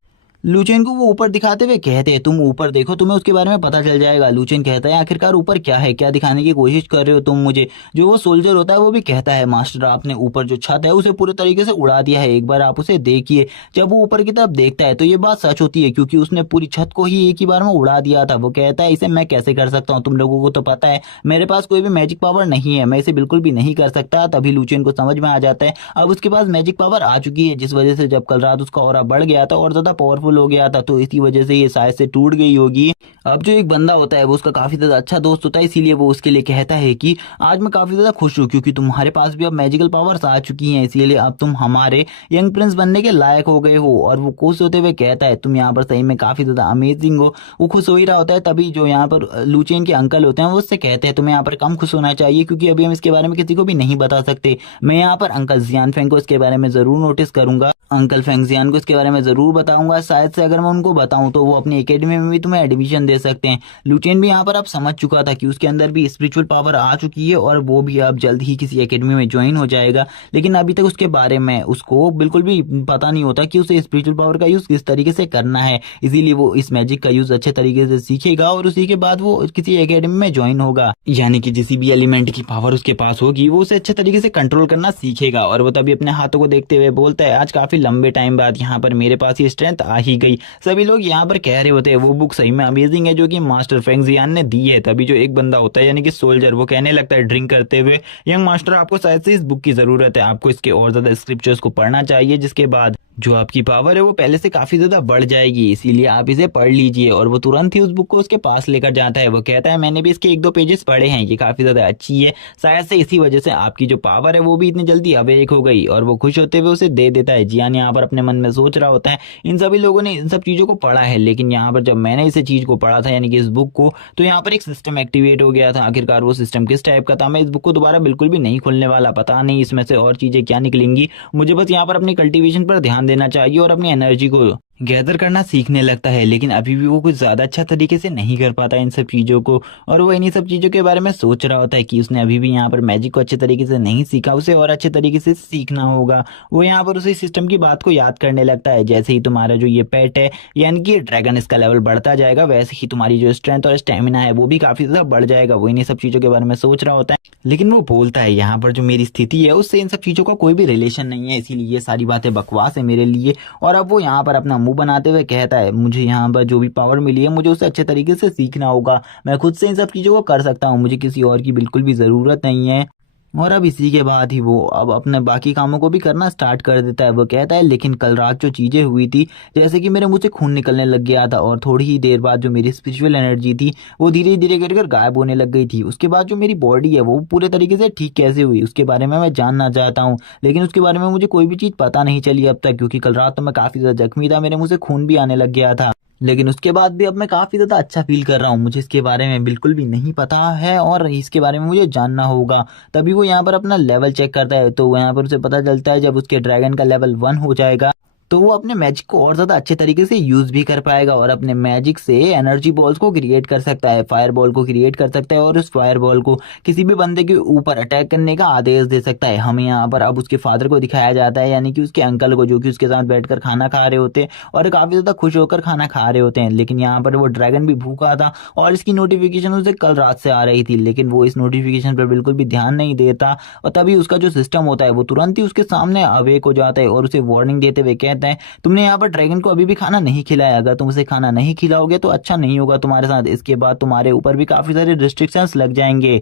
लुचेन को वो ऊपर दिखाते हुए कहते हैं तुम ऊपर देखो, तुम्हें उसके बारे में पता चल जाएगा। लुचेन कहता है आखिरकार ऊपर क्या है, क्या दिखाने की कोशिश कर रहे हो तुम मुझे। जो वो सोल्जर होता है वो भी कहता है मास्टर आपने ऊपर जो छत है उसे पूरे तरीके से उड़ा दिया है, एक बार आप उसे देखिए। जब वो ऊपर की तरफ देखता है तो ये बात सच होती है क्योंकि उसने पूरी छत को ही एक ही बार में उड़ा दिया था। वो कहता है इसे मैं कैसे कर सकता हूँ, तुम लोगों को तो पता है मेरे पास कोई भी मैजिक पावर नहीं है, मैं इसे बिल्कुल भी नहीं कर सकता। तभी लुचेन को समझ में आ जाता है अब उसके पास मैजिक पावर आ चुकी है, जिस वजह से जब कल रात उसका ऑरा बढ़ गया था और ज्यादा पावरफुल हो गया था तो इसी वजह से ये शायद से टूट गई होगी। अब जो एक बंदा होता है वो उसका काफी ज्यादा अच्छा दोस्त होता है, इसीलिए वो उसके लिए कहता है कि आज मैं काफी ज्यादा खुश हूँ क्योंकि तुम्हारे पास भी अब मैजिकल पावर्स आ चुकी हैं, इसीलिए अब तुम हमारे यंग प्रिंस बनने के लायक हो गए हो। और वो खुश होते हुए कहता है तुम यहाँ पर सही में काफी ज्यादा अमेजिंग हो। वो खुश हो ही रहा होता है तभी जो यहाँ पर लुचेन के अंकल होते हैं वो उससे कहते हैं तुम्हें यहाँ पर कम खुश होना चाहिए क्योंकि अभी हम इसके बारे में किसी को भी नहीं बता सकते। मैं यहाँ पर अंकल जियान फेंग को इसके बारे में जरूर नोटिस करूंगा, अंकल फेंगजियान को इसके बारे में जरूर बताऊंगा। शायद से अगर मैं उनको बताऊं तो वो अपनी एकेडमी में भी तुम्हें एडमिशन दे सकते हैं। लुचेन भी यहाँ पर अब समझ चुका था कि उसके अंदर भी स्पिरिचुअल पावर आ चुकी है और वो भी अब जल्द ही किसी एकेडमी में ज्वाइन हो जाएगा। लेकिन अभी तक उसके बारे में उसको बिल्कुल भी पता नहीं होता कि उसे स्पिरिचुअल पावर का यूज किस तरीके से करना है, इसीलिए वो इस मैजिक का यूज अच्छे तरीके से सीखेगा और उसी के बाद वो किसी एकेडमी में ज्वाइन होगा। यानी कि जिस भी एलिमेंट की पावर उसके पास होगी वो उसे अच्छे तरीके से कंट्रोल करना सीखेगा। और वो तभी अपने हाथों को देखते हुए बोलता है आज काफी लंबे टाइम बाद यहाँ पर मेरे पास ये स्ट्रेंथ आ ही गई। सभी लोग यहाँ पर कह रहे होते हैं वो बुक सही में अमेजिंग है जो कि मास्टर फेंगजियान ने दी है। तभी जो एक बंदा होता है यानी कि सोल्जर वो कहने लगता है ड्रिंक करते हुए यंग मास्टर आपको शायद से इस बुक की जरूरत है, आपको इसके और ज्यादा स्क्रिप्चर्स को पढ़ना चाहिए जिसके बाद जो आपकी पावर है वो पहले से काफी ज्यादा बढ़ जाएगी, इसीलिए आप इसे पढ़ लीजिए। और वो तुरंत ही उस बुक को उसके पास लेकर जाता है। वो कहता है मैंने भी इसके 1-2 पेजेस पढ़े हैं, ये काफी ज्यादा अच्छी है, शायद से इसी वजह से आपकी जो पावर है वो भी इतनी जल्दी अवेक हो गई। और वो खुश होते हुए उसे दे देता है। जियान यहाँ पर अपने मन में सोच रहा होता है इन सभी लोगों ने इन सब चीजों को पढ़ा है, लेकिन यहाँ पर जब मैंने इस चीज को पढ़ा था यानी कि इस बुक को, तो यहाँ पर एक सिस्टम एक्टिवेट हो गया था। आखिरकार वो सिस्टम किस टाइप का था, मैं इस बुक को दोबारा बिल्कुल भी नहीं खोलने वाला। पता नहीं इसमें से और चीजें क्या निकलेंगी। मुझे बस यहाँ पर अपनी कल्टीवेशन पर ध्यान देना चाहिए और अपनी एनर्जी को गैदर करना सीखने लगता है। लेकिन अभी भी वो कुछ ज्यादा अच्छा तरीके से नहीं कर पाता इन सब चीजों को। और वो इन्हीं सब चीजों के बारे में सोच रहा होता है कि उसने अभी भी यहाँ पर मैजिक को अच्छे तरीके से नहीं सीखा, उसे और अच्छे तरीके से सीखना होगा। वो यहाँ पर उसी सिस्टम की बात को याद करने लगता है। जैसे ही तुम्हारा जो ये पेट है यानी कि ड्रैगन, इसका लेवल बढ़ता जाएगा, वैसे ही तुम्हारी जो स्ट्रेंथ और स्टेमिना है वो भी काफी ज्यादा बढ़ जाएगा। वो इन्हीं सब चीजों के बारे में सोच रहा होता है, लेकिन वो बोलता है यहाँ पर जो मेरी स्थिति है उससे इन सब चीजों का कोई भी रिलेशन नहीं है, इसीलिए ये सारी बातें बकवास है मेरे लिए। और अब वो यहाँ पर अपना मुंह बनाते हुए कहता है मुझे यहाँ पर जो भी पावर मिली है मुझे उसे अच्छे तरीके से सीखना होगा। मैं खुद से इन सब चीजों को कर सकता हूँ, मुझे किसी और की बिल्कुल भी जरूरत नहीं है। और अब इसी के बाद ही वो अब अपने बाकी कामों को भी करना स्टार्ट कर देता है। वो कहता है लेकिन कल रात जो चीजें हुई थी, जैसे कि मेरे मुंह से खून निकलने लग गया था और थोड़ी ही देर बाद जो मेरी स्पिरिचुअल एनर्जी थी वो धीरे धीरे कर कर गायब होने लग गई थी। उसके बाद जो मेरी बॉडी है वो पूरे तरीके से ठीक कैसे हुई उसके बारे में मैं जानना चाहता हूँ, लेकिन उसके बारे में मुझे कोई भी चीज पता नहीं चली अब तक, क्योंकि कल रात तो मैं काफी ज्यादा जख्मी था, मेरे मुंह से खून भी आने लग गया था। लेकिन उसके बाद भी अब मैं काफी ज्यादा अच्छा फील कर रहा हूँ। मुझे इसके बारे में बिल्कुल भी नहीं पता है और इसके बारे में मुझे जानना होगा। तभी वो यहाँ पर अपना लेवल चेक करता है, तो यहाँ पर उसे पता चलता है जब उसके ड्रैगन का लेवल 1 हो जाएगा तो वो अपने मैजिक को और ज्यादा अच्छे तरीके से यूज भी कर पाएगा और अपने मैजिक से एनर्जी बॉल्स को क्रिएट कर सकता है, फायर बॉल को क्रिएट कर सकता है और उस फायर बॉल को किसी भी बंदे के ऊपर अटैक करने का आदेश दे सकता है। हमें यहाँ पर अब उसके फादर को दिखाया जाता है, यानी कि उसके अंकल को, जो कि उसके साथ बैठकर खाना खा रहे होते हैं और काफी ज्यादा खुश होकर खाना खा रहे होते हैं। लेकिन यहाँ पर वो ड्रैगन भी भूखा था और इसकी नोटिफिकेशन उसे कल रात से आ रही थी, लेकिन वो इस नोटिफिकेशन पर बिल्कुल भी ध्यान नहीं देता। और तभी उसका जो सिस्टम होता है वो तुरंत ही उसके सामने अवेक हो जाता है और उसे वार्निंग देते हुए कहता है तुमने यहाँ पर ड्रैगन को अभी भी खाना नहीं खिलाया, अगर तुम उसे खाना नहीं खिलाओगे तो अच्छा नहीं होगा तुम्हारे साथ, इसके बाद तुम्हारे ऊपर भी काफी सारे रिस्ट्रिक्शंस लग जाएंगे,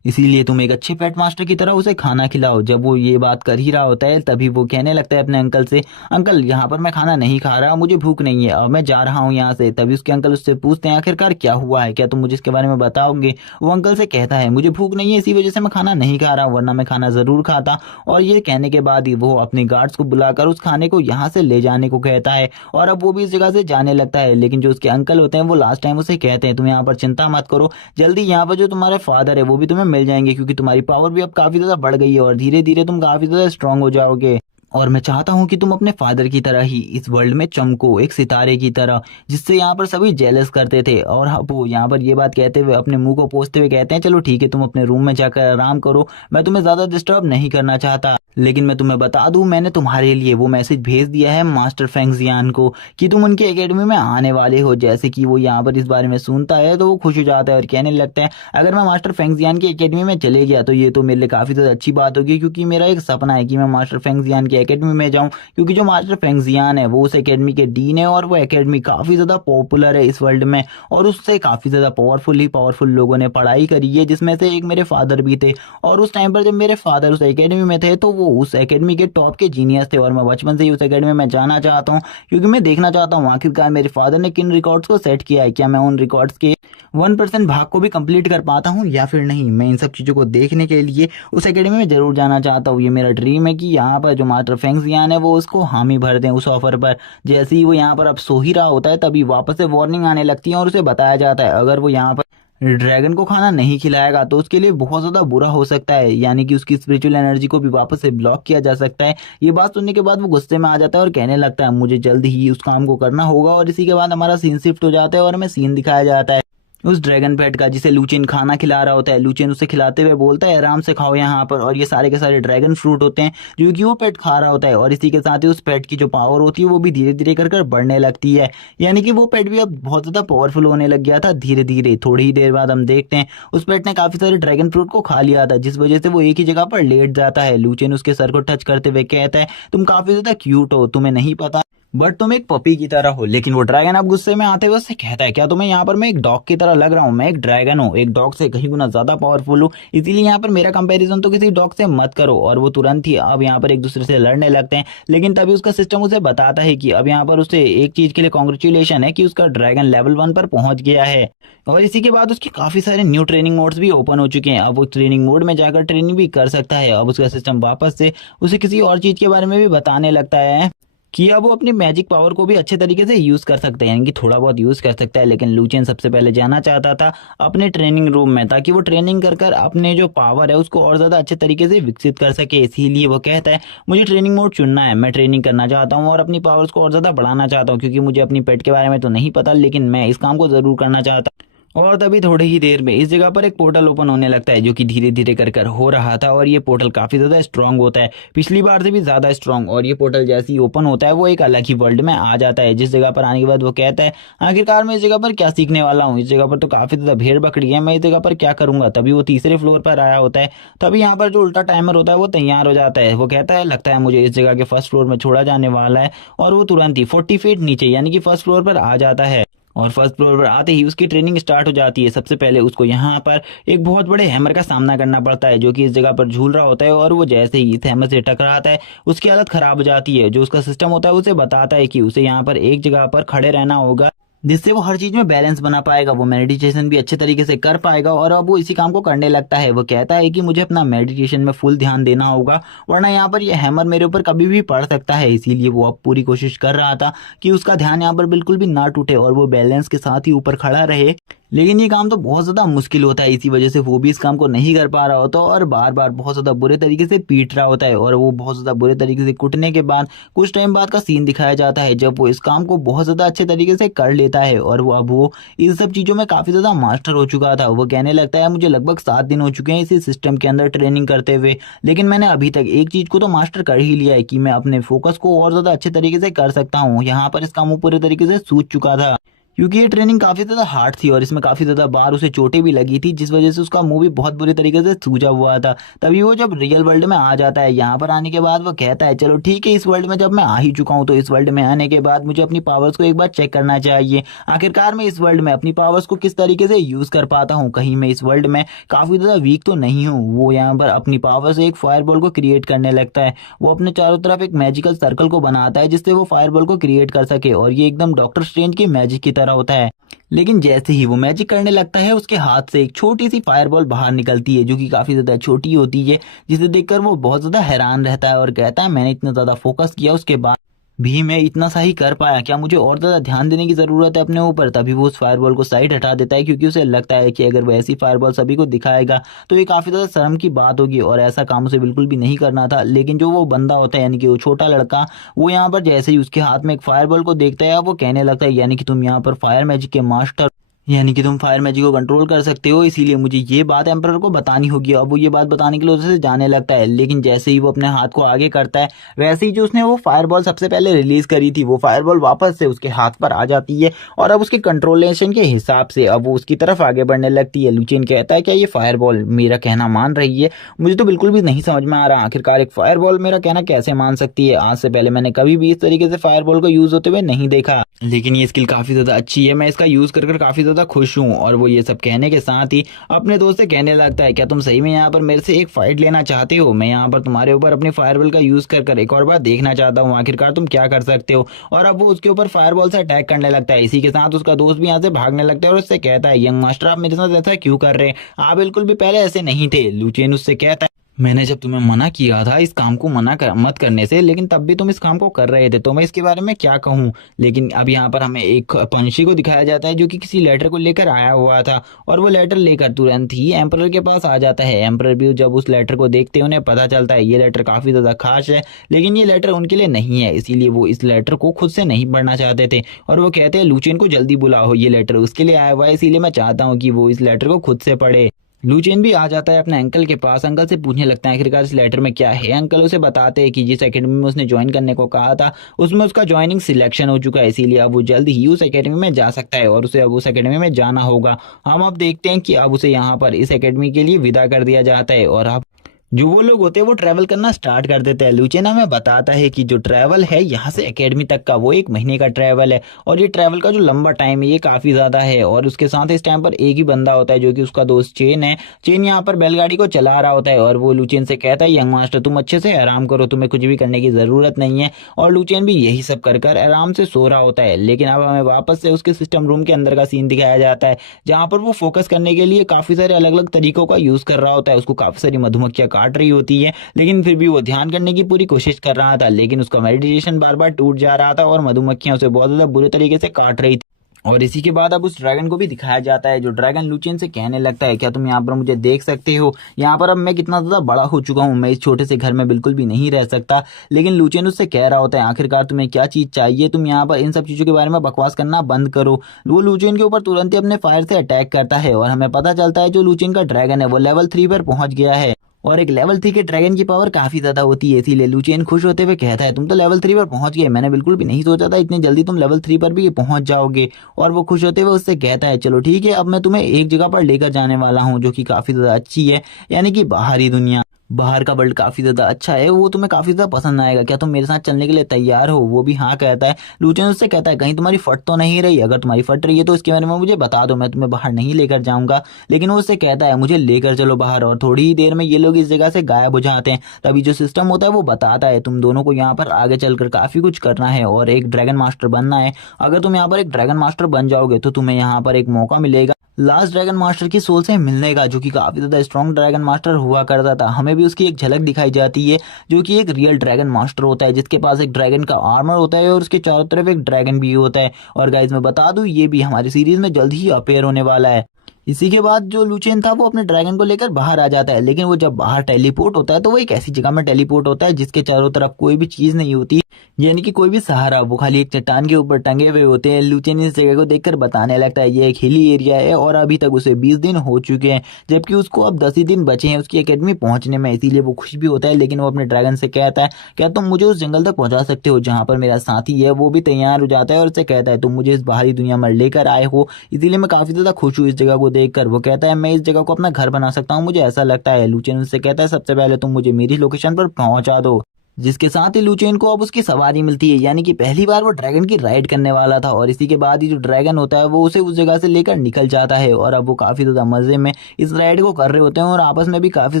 इसीलिए तुम एक अच्छे पेट मास्टर की तरह उसे खाना खिलाओ। जब वो ये बात कर ही रहा होता है तभी वो कहने लगता है अपने अंकल से, अंकल यहाँ पर मैं खाना नहीं खा रहा, मुझे भूख नहीं है और मैं जा रहा हूँ यहाँ से। तभी उसके अंकल उससे पूछते हैं आखिरकार क्या हुआ है, क्या तुम मुझे इसके बारे में बताओगे। वो अंकल से कहता है मुझे भूख नहीं है इसी वजह से मैं खाना नहीं खा रहा, वरना मैं खाना जरूर खाता। और ये कहने के बाद ही वो अपने गार्ड्स को बुलाकर उस खाने को यहाँ से ले जाने को कहता है और अब वो भी इस जगह से जाने लगता है। लेकिन जो उसके अंकल होते हैं वो लास्ट टाइम उसे कहते हैं तुम यहाँ पर चिंता मत करो, जल्दी यहाँ पर जो तुम्हारे फादर है वो भी तुम्हें मिल जाएंगे, क्योंकि तुम्हारी पावर भी अब काफी ज्यादा बढ़ गई है और धीरे धीरे तुम काफी ज्यादा स्ट्रांग हो जाओगे। और मैं चाहता हूँ कि तुम अपने फादर की तरह ही इस वर्ल्ड में चमको, एक सितारे की तरह, जिससे यहाँ पर सभी जेलस करते थे। और वो यहाँ पर ये बात कहते हुए अपने मुंह को पोंछते हुए कहते हैं चलो ठीक है तुम अपने रूम में जाकर आराम करो, मैं तुम्हें ज्यादा डिस्टर्ब नहीं करना चाहता। लेकिन मैं तुम्हें बता दूं मैंने तुम्हारे लिए वो मैसेज भेज दिया है मास्टर फेंगजियान को कि तुम उनकी एकेडमी में आने वाले हो। जैसे कि वो यहाँ पर इस बारे में सुनता है तो वो खुश हो जाता है और कहने लगता है अगर मैं मास्टर फेंगजियान की एकेडमी में चले गया तो ये तो मेरे लिए काफी ज्यादा अच्छी बात होगी, क्योंकि मेरा एक सपना है कि मैं मास्टर फेंगजियान की एकेडमी में जाऊं, क्योंकि जो मास्टर फेंगजियान है वो उस एकेडमी के डीन है और वो एकेडमी काफी ज्यादा पॉपुलर है इस वर्ल्ड में और उससे काफी ज्यादा पावरफुल लोगों ने पढ़ाई करी है, जिसमें से एक मेरे फादर भी थे। और उस टाइम पर जब मेरे फादर उस एकेडमी में थे तो वो उस एकेडमी के टॉप के जीनियस थे और मैं बचपन से ही उस एकेडमी में जाना चाहता हूँ, क्योंकि मैं देखना चाहता हूँ आखिरकार मेरे फादर ने किन रिकॉर्ड्स को सेट किया है, क्या मैं उन रिकॉर्ड्स के 1% भाग को भी कंप्लीट कर पाता हूँ या फिर नहीं। मैं इन सब चीजों को देखने के लिए उस एकेडमी में जरूर जाना चाहता हूँ। ये मेरा ड्रीम है कि यहाँ पर जो मास्टर फेंगजियान है वो उसको हामी भर दें उस ऑफर पर। जैसे ही वो यहाँ पर अब सो ही रहा होता है तभी वापस से वार्निंग आने लगती है और उसे बताया जाता है अगर वो यहाँ पर ड्रैगन को खाना नहीं खिलाएगा तो उसके लिए बहुत ज्यादा बुरा हो सकता है, यानी कि उसकी स्पिरिचुअल एनर्जी को भी वापस से ब्लॉक किया जा सकता है। ये बात सुनने के बाद वो गुस्से में आ जाता है और कहने लगता है मुझे जल्द ही उस काम को करना होगा। और इसी के बाद हमारा सीन शिफ्ट हो जाता है और हमें सीन दिखाया जाता है उस ड्रैगन पेट का जिसे लूचिन खाना खिला रहा होता है। लूचिन उसे खिलाते हुए बोलता है आराम से खाओ यहाँ पर, और ये सारे के सारे ड्रैगन फ्रूट होते हैं जो कि वो पेट खा रहा होता है। और इसी के साथ ही उस पेट की जो पावर होती है वो भी धीरे धीरे कर बढ़ने लगती है, यानी कि वो पेट भी अब बहुत ज्यादा पावरफुल होने लग गया था धीरे धीरे। थोड़ी ही देर बाद हम देखते हैं उस पेट ने काफी सारे ड्रैगन फ्रूट को खा लिया था, जिस वजह से वो एक ही जगह पर लेट जाता है। लूचिन उसके सर को टच करते हुए कहता है तुम काफी ज्यादा क्यूट हो, तुम्हें नहीं पता बट तुम एक पपी की तरह हो। लेकिन वो ड्रैगन अब गुस्से में आते हुए उससे कहता है, क्या तुम्हें यहाँ पर मैं एक डॉग की तरह लग रहा हूँ? मैं एक ड्रैगन हूँ, एक डॉग से कहीं गुना ज्यादा पावरफुल हूँ, इसीलिए यहाँ पर मेरा कंपैरिजन तो किसी डॉग से मत करो। और वो तुरंत ही अब यहाँ पर एक दूसरे से लड़ने लगते हैं। लेकिन तभी उसका सिस्टम उसे बताता है कि अब यहाँ पर उसे एक चीज के लिए कॉन्ग्रेचुलेशन है कि उसका ड्रैगन लेवल 1 पर पहुंच गया है। और इसी के बाद उसके काफी सारे न्यू ट्रेनिंग मोड्स भी ओपन हो चुके हैं। अब वो ट्रेनिंग मोड में जाकर ट्रेनिंग भी कर सकता है। अब उसका सिस्टम वापस से उसे किसी और चीज के बारे में भी बताने लगता है कि अब वो अपनी मैजिक पावर को भी अच्छे तरीके से यूज कर सकते हैं, यानी कि थोड़ा बहुत यूज कर सकता है। लेकिन लूचियन सबसे पहले जाना चाहता था अपने ट्रेनिंग रूम में, ताकि वो ट्रेनिंग कर कर अपने जो पावर है उसको और ज्यादा अच्छे तरीके से विकसित कर सके। इसीलिए वो कहता है, मुझे ट्रेनिंग मोड चुनना है, मैं ट्रेनिंग करना चाहता हूँ और अपनी पावर्स को और ज्यादा बढ़ाना चाहता हूँ, क्योंकि मुझे अपनी पेट के बारे में तो नहीं पता, लेकिन मैं इस काम को जरूर करना चाहता हूँ। और तभी थोड़ी ही देर में इस जगह पर एक पोर्टल ओपन होने लगता है, जो कि धीरे धीरे कर कर हो रहा था। और ये पोर्टल काफी ज्यादा स्ट्रांग होता है, पिछली बार से भी ज्यादा स्ट्रांग। और ये पोर्टल जैसे ही ओपन होता है वो एक अलग ही वर्ल्ड में आ जाता है, जिस जगह पर आने के बाद वो कहता है, आखिरकार मैं इस जगह पर क्या सीखने वाला हूँ? इस जगह पर तो काफी ज्यादा भेड़ बकरी है, मैं इस जगह पर क्या करूंगा? तभी वो तीसरे फ्लोर पर आया होता है। तभी यहाँ पर जो उल्टा टाइमर होता है वो तैयार हो जाता है। वो कहता है, लगता है मुझे इस जगह के फर्स्ट फ्लोर में छोड़ा जाने वाला है। और वो तुरंत ही 40 फीट नीचे यानी कि फर्स्ट फ्लोर पर आ जाता है। और फर्स्ट फ्लोर पर आते ही उसकी ट्रेनिंग स्टार्ट हो जाती है। सबसे पहले उसको यहाँ पर एक बहुत बड़े हैमर का सामना करना पड़ता है, जो कि इस जगह पर झूल रहा होता है। और वो जैसे ही इस हैमर से टकराता है उसकी हालत खराब हो जाती है। जो उसका सिस्टम होता है उसे बताता है कि उसे यहाँ पर एक जगह पर खड़े रहना होगा, जिससे वो हर चीज में बैलेंस बना पाएगा, वो मेडिटेशन भी अच्छे तरीके से कर पाएगा। और अब वो इसी काम को करने लगता है। वो कहता है कि मुझे अपना मेडिटेशन में फुल ध्यान देना होगा, वरना यहाँ पर ये हैमर मेरे ऊपर कभी भी पड़ सकता है। इसीलिए वो अब पूरी कोशिश कर रहा था कि उसका ध्यान यहाँ पर बिल्कुल भी ना टूटे और वो बैलेंस के साथ ही ऊपर खड़ा रहे। लेकिन ये काम तो बहुत ज्यादा मुश्किल होता है, इसी वजह से वो भी इस काम को नहीं कर पा रहा होता और बार बार बहुत ज्यादा बुरे तरीके से पीट रहा होता है। और वो बहुत ज्यादा बुरे तरीके से कुटने के बाद कुछ टाइम बाद का सीन दिखाया जाता है, जब वो इस काम को बहुत ज्यादा अच्छे तरीके से कर लेता है। और वो अब वो इन सब चीजों में काफी ज्यादा मास्टर हो चुका था। वो कहने लगता है, मुझे लगभग 7 दिन हो चुके हैं इसी सिस्टम के अंदर ट्रेनिंग करते हुए, लेकिन मैंने अभी तक एक चीज को तो मास्टर कर ही लिया है कि मैं अपने फोकस को और ज्यादा अच्छे तरीके से कर सकता हूँ। यहाँ पर इस काम को पूरे तरीके से सूझ चुका था, क्योंकि ये ट्रेनिंग काफी ज्यादा हार्ड थी और इसमें काफी ज्यादा बार उसे चोटें भी लगी थी, जिस वजह से उसका मुंह भी बहुत बुरी तरीके से सूजा हुआ था। तभी वो जब रियल वर्ल्ड में आ जाता है, यहाँ पर आने के बाद वो कहता है, चलो ठीक है, इस वर्ल्ड में जब मैं आ ही चुका हूँ तो इस वर्ल्ड में आने के बाद मुझे अपनी पावर्स को एक बार चेक करना चाहिए। आखिरकार मैं इस वर्ल्ड में अपनी पावर्स को किस तरीके से यूज कर पाता हूँ, कहीं मैं इस वर्ल्ड में काफी ज्यादा वीक तो नहीं हूँ। वो यहाँ पर अपनी पावर से एक फायरबॉल को क्रिएट करने लगता है। वो अपने चारों तरफ एक मैजिकल सर्कल को बनाता है, जिससे वो फायरबॉल को क्रिएट कर सके। और ये एकदम डॉक्टर स्ट्रेंज की मैजिक की तरह होता है। लेकिन जैसे ही वो मैजिक करने लगता है, उसके हाथ से एक छोटी सी फायरबॉल बाहर निकलती है, जो कि काफी ज्यादा छोटी होती है, जिसे देखकर वो बहुत ज्यादा हैरान रहता है और कहता है, मैंने इतना ज्यादा फोकस किया उसके बाद भी मैं इतना सा ही कर पाया, क्या मुझे और ज्यादा ध्यान देने की जरूरत है अपने ऊपर? तभी वो उस फायरबॉल को साइड हटा देता है, क्योंकि उसे लगता है कि अगर वो ऐसी फायरबॉल सभी को दिखाएगा तो ये काफी ज्यादा शर्म की बात होगी और ऐसा काम उसे बिल्कुल भी नहीं करना था। लेकिन जो वो बंदा होता है, यानी कि वो छोटा लड़का, वो यहाँ पर जैसे ही उसके हाथ में एक फायरबॉल को देखता है, वो कहने लगता है, यानी कि तुम यहाँ पर फायर मैजिक के मास्टर, यानी कि तुम फायर मैजिक को कंट्रोल कर सकते हो, इसीलिए मुझे ये बात एम्परर को बतानी होगी। अब वो ये बात बताने के लिए उसे जाने लगता है। लेकिन जैसे ही वो अपने हाथ को आगे करता है, वैसे ही जो उसने वो फायरबॉल सबसे पहले रिलीज करी थी, वो फायरबॉल वापस से उसके हाथ पर आ जाती है। और अब उसके कंट्रोलेशन के हिसाब से अब वो उसकी तरफ आगे बढ़ने लगती है। लुचियन कहता है, क्या ये फायरबॉल मेरा कहना मान रही है? मुझे तो बिल्कुल भी नहीं समझ में आ रहा, आखिरकार एक फायरबॉल मेरा कहना कैसे मान सकती है? आज से पहले मैंने कभी भी इस तरीके से फायरबॉल को यूज होते हुए नहीं देखा, लेकिन ये स्किल काफी ज्यादा अच्छी है, मैं इसका यूज कर काफी ज्यादा खुश हूँ। और वो ये सब कहने के साथ ही अपने दोस्त से कहने लगता है, क्या तुम सही में यहाँ पर मेरे से एक फाइट लेना चाहते हो? मैं यहाँ पर तुम्हारे ऊपर अपने फायरबॉल का यूज कर एक और बार देखना चाहता हूँ, आखिरकार तुम क्या कर सकते हो। और अब वो उसके ऊपर फायरबॉल से अटैक करने लगता है। इसी के साथ उसका दोस्त भी यहाँ से भागने लगता है और उससे कहता है, यंग मास्टर आप मेरे साथ ऐसा क्यों कर रहे हैं? आप बिल्कुल भी पहले ऐसे नहीं थे। लुचियन उससे कहता है, मैंने जब तुम्हें मना किया था इस काम को मत करने से, लेकिन तब भी तुम इस काम को कर रहे थे, तो मैं इसके बारे में क्या कहूँ। लेकिन अब यहाँ पर हमें एक पंछी को दिखाया जाता है, जो कि किसी लेटर को लेकर आया हुआ था। और वो लेटर लेकर तुरंत ही एम्परर के पास आ जाता है। एम्परर भी जब उस लेटर को देखते हैं, उन्हें पता चलता है ये लेटर काफी ज्यादा खास है, लेकिन ये लेटर उनके लिए नहीं है, इसीलिए वो इस लेटर को खुद से नहीं पढ़ना चाहते थे। और वो कहते हैं, लुचियन को जल्दी बुलाओ, ये लेटर उसके लिए आया हुआ है, इसीलिए मैं चाहता हूँ कि वो इस लेटर को खुद से पढ़े। लुचियन भी आ जाता है अपने अंकल के पास, अंकल से पूछने लगता है आखिरकार इस लेटर में क्या है। अंकल उसे बताते हैं कि जिस एकेडमी में उसने ज्वाइन करने को कहा था, उसमें उसका ज्वाइनिंग सिलेक्शन हो चुका है, इसीलिए अब वो जल्द ही उस एकेडमी में जा सकता है और उसे अब उस एकेडमी में जाना होगा। हम अब देखते हैं कि अब उसे यहाँ पर इस एकेडमी के लिए विदा कर दिया जाता है। और अब जो वो लोग होते हैं वो ट्रैवल करना स्टार्ट कर देते हैं। लुचेन हमें बताता है कि जो ट्रैवल है यहाँ से एकेडमी तक का वो 1 महीने का ट्रैवल है, और ये ट्रैवल का जो लंबा टाइम है ये काफी ज्यादा है। और उसके साथ इस टाइम पर एक ही बंदा होता है जो कि उसका दोस्त चेन है। चेन यहाँ पर बैलगाड़ी को चला रहा होता है और वो लुचेन से कहता है, यंग मास्टर तुम अच्छे से आराम करो, तुम्हें कुछ भी करने की जरूरत नहीं है। और लुचेन भी यही सब कर कर आराम से सो रहा होता है। लेकिन अब हमें वापस से उसके सिस्टम रूम के अंदर का सीन दिखाया जाता है, जहाँ पर वो फोकस करने के लिए काफी सारे अलग अलग तरीकों का यूज कर रहा होता है। उसको काफी सारी मधुमक्खियां काट रही होती है, लेकिन फिर भी वो ध्यान करने की पूरी कोशिश कर रहा था, लेकिन उसका मेडिटेशन बार बार टूट जा रहा था और मधुमक्खियां उसे बहुत ज्यादा बुरे तरीके से काट रही थी। और इसी के बाद अब उस ड्रैगन को भी दिखाया जाता है, जो ड्रैगन लुचियन से कहने लगता है, क्या तुम यहाँ पर मुझे देख सकते हो? यहाँ पर अब मैं कितना ज्यादा बड़ा हो चुका हूँ, मैं इस छोटे से घर में बिल्कुल भी नहीं रह सकता। लेकिन लुचियन उससे कह रहा होता है, आखिरकार तुम्हें क्या चीज चाहिए? तुम यहाँ पर इन सब चीजों के बारे में बकवास करना बंद करो। वो लुचियन के ऊपर तुरंत ही अपने फायर से अटैक करता है, और हमें पता चलता है जो लुचियन का ड्रैगन है वो लेवल 3 पर पहुंच गया है। और एक लेवल 3 के ड्रैगन की पावर काफी ज्यादा होती है, इसीलिए लुचियन खुश होते हुए कहता है, तुम तो लेवल 3 पर पहुंच गए, मैंने बिल्कुल भी नहीं सोचा था इतनी जल्दी तुम लेवल 3 पर भी पहुंच जाओगे। और वो खुश होते हुए उससे कहता है, चलो ठीक है, अब मैं तुम्हें एक जगह पर लेकर जाने वाला हूँ जो कि काफी ज्यादा अच्छी है, यानी कि बाहरी दुनिया। बाहर का वर्ल्ड काफी ज्यादा अच्छा है, वो तुम्हें काफी ज्यादा पसंद आएगा, क्या तुम मेरे साथ चलने के लिए तैयार हो? वो भी हाँ कहता है। लुचियन उससे कहता है, कहीं तुम्हारी फट तो नहीं रही? अगर तुम्हारी फट रही है तो इसके बारे में मुझे बता दो, मैं तुम्हें बाहर नहीं लेकर जाऊंगा। लेकिन वो उससे कहता है, मुझे लेकर चलो बाहर। और थोड़ी ही देर में ये लोग इस जगह से गायब हो जाते हैं। तभी जो सिस्टम होता है वो बताता है, तुम दोनों को यहाँ पर आगे चलकर काफी कुछ करना है और एक ड्रैगन मास्टर बनना है। अगर तुम यहाँ पर एक ड्रैगन मास्टर बन जाओगे तो तुम्हें यहाँ पर एक मौका मिलेगा लास्ट ड्रैगन मास्टर की सोल से मिलने का, जो कि काफी ज्यादा स्ट्रॉन्ग ड्रैगन मास्टर हुआ करता था। हमें भी उसकी एक झलक दिखाई जाती है, जो कि एक रियल ड्रैगन मास्टर होता है, जिसके पास एक ड्रैगन का आर्मर होता है और उसके चारों तरफ एक ड्रैगन भी होता है। और गाइज मैं बता दूं, ये भी हमारी सीरीज में जल्द ही अपेयर होने वाला है। इसी के बाद जो लुचेन था वो अपने ड्रैगन को लेकर बाहर आ जाता है, लेकिन वो जब बाहर टेलीपोर्ट होता है तो वो एक ऐसी जगह में टेलीपोर्ट होता है जिसके चारों तरफ कोई भी चीज नहीं होती, यानी कि कोई भी सहारा। वो खाली एक चट्टान के ऊपर टंगे हुए होते हैं। लुचेन इस जगह को देखकर बताने लगता है, ये एक हिली एरिया है और अभी तक उसे 20 दिन हो चुके हैं, जबकि उसको अब 10 ही दिन बचे हैं उसकी एकेडमी पहुंचने में। इसीलिए वो खुश भी होता है, लेकिन वो अपने ड्रैगन से कहता है, क्या तुम मुझे उस जंगल तक पहुंचा सकते हो जहां पर मेरा साथी है? वो भी तैयार हो जाता है और उससे कहता है, तुम मुझे इस बाहरी दुनिया में लेकर आए हो, इसीलिए मैं काफी ज्यादा खुश हूँ इस जगह को देखकर। वो कहता है, मैं इस जगह को अपना घर बना सकता हूँ, मुझे ऐसा लगता है। लुचेन उससे कहता है, सबसे पहले तुम मुझे मेरी लोकेशन पर पहुंचा दो। जिसके साथ ही लुचेन को अब उसकी सवारी मिलती है, यानी कि पहली बार वो ड्रैगन की राइड करने वाला था। और इसी के बाद ही जो ड्रैगन होता है वो उसे उस जगह से लेकर निकल जाता है, और अब वो काफी ज्यादा मजे में इस राइड को कर रहे होते हैं और आपस में भी काफी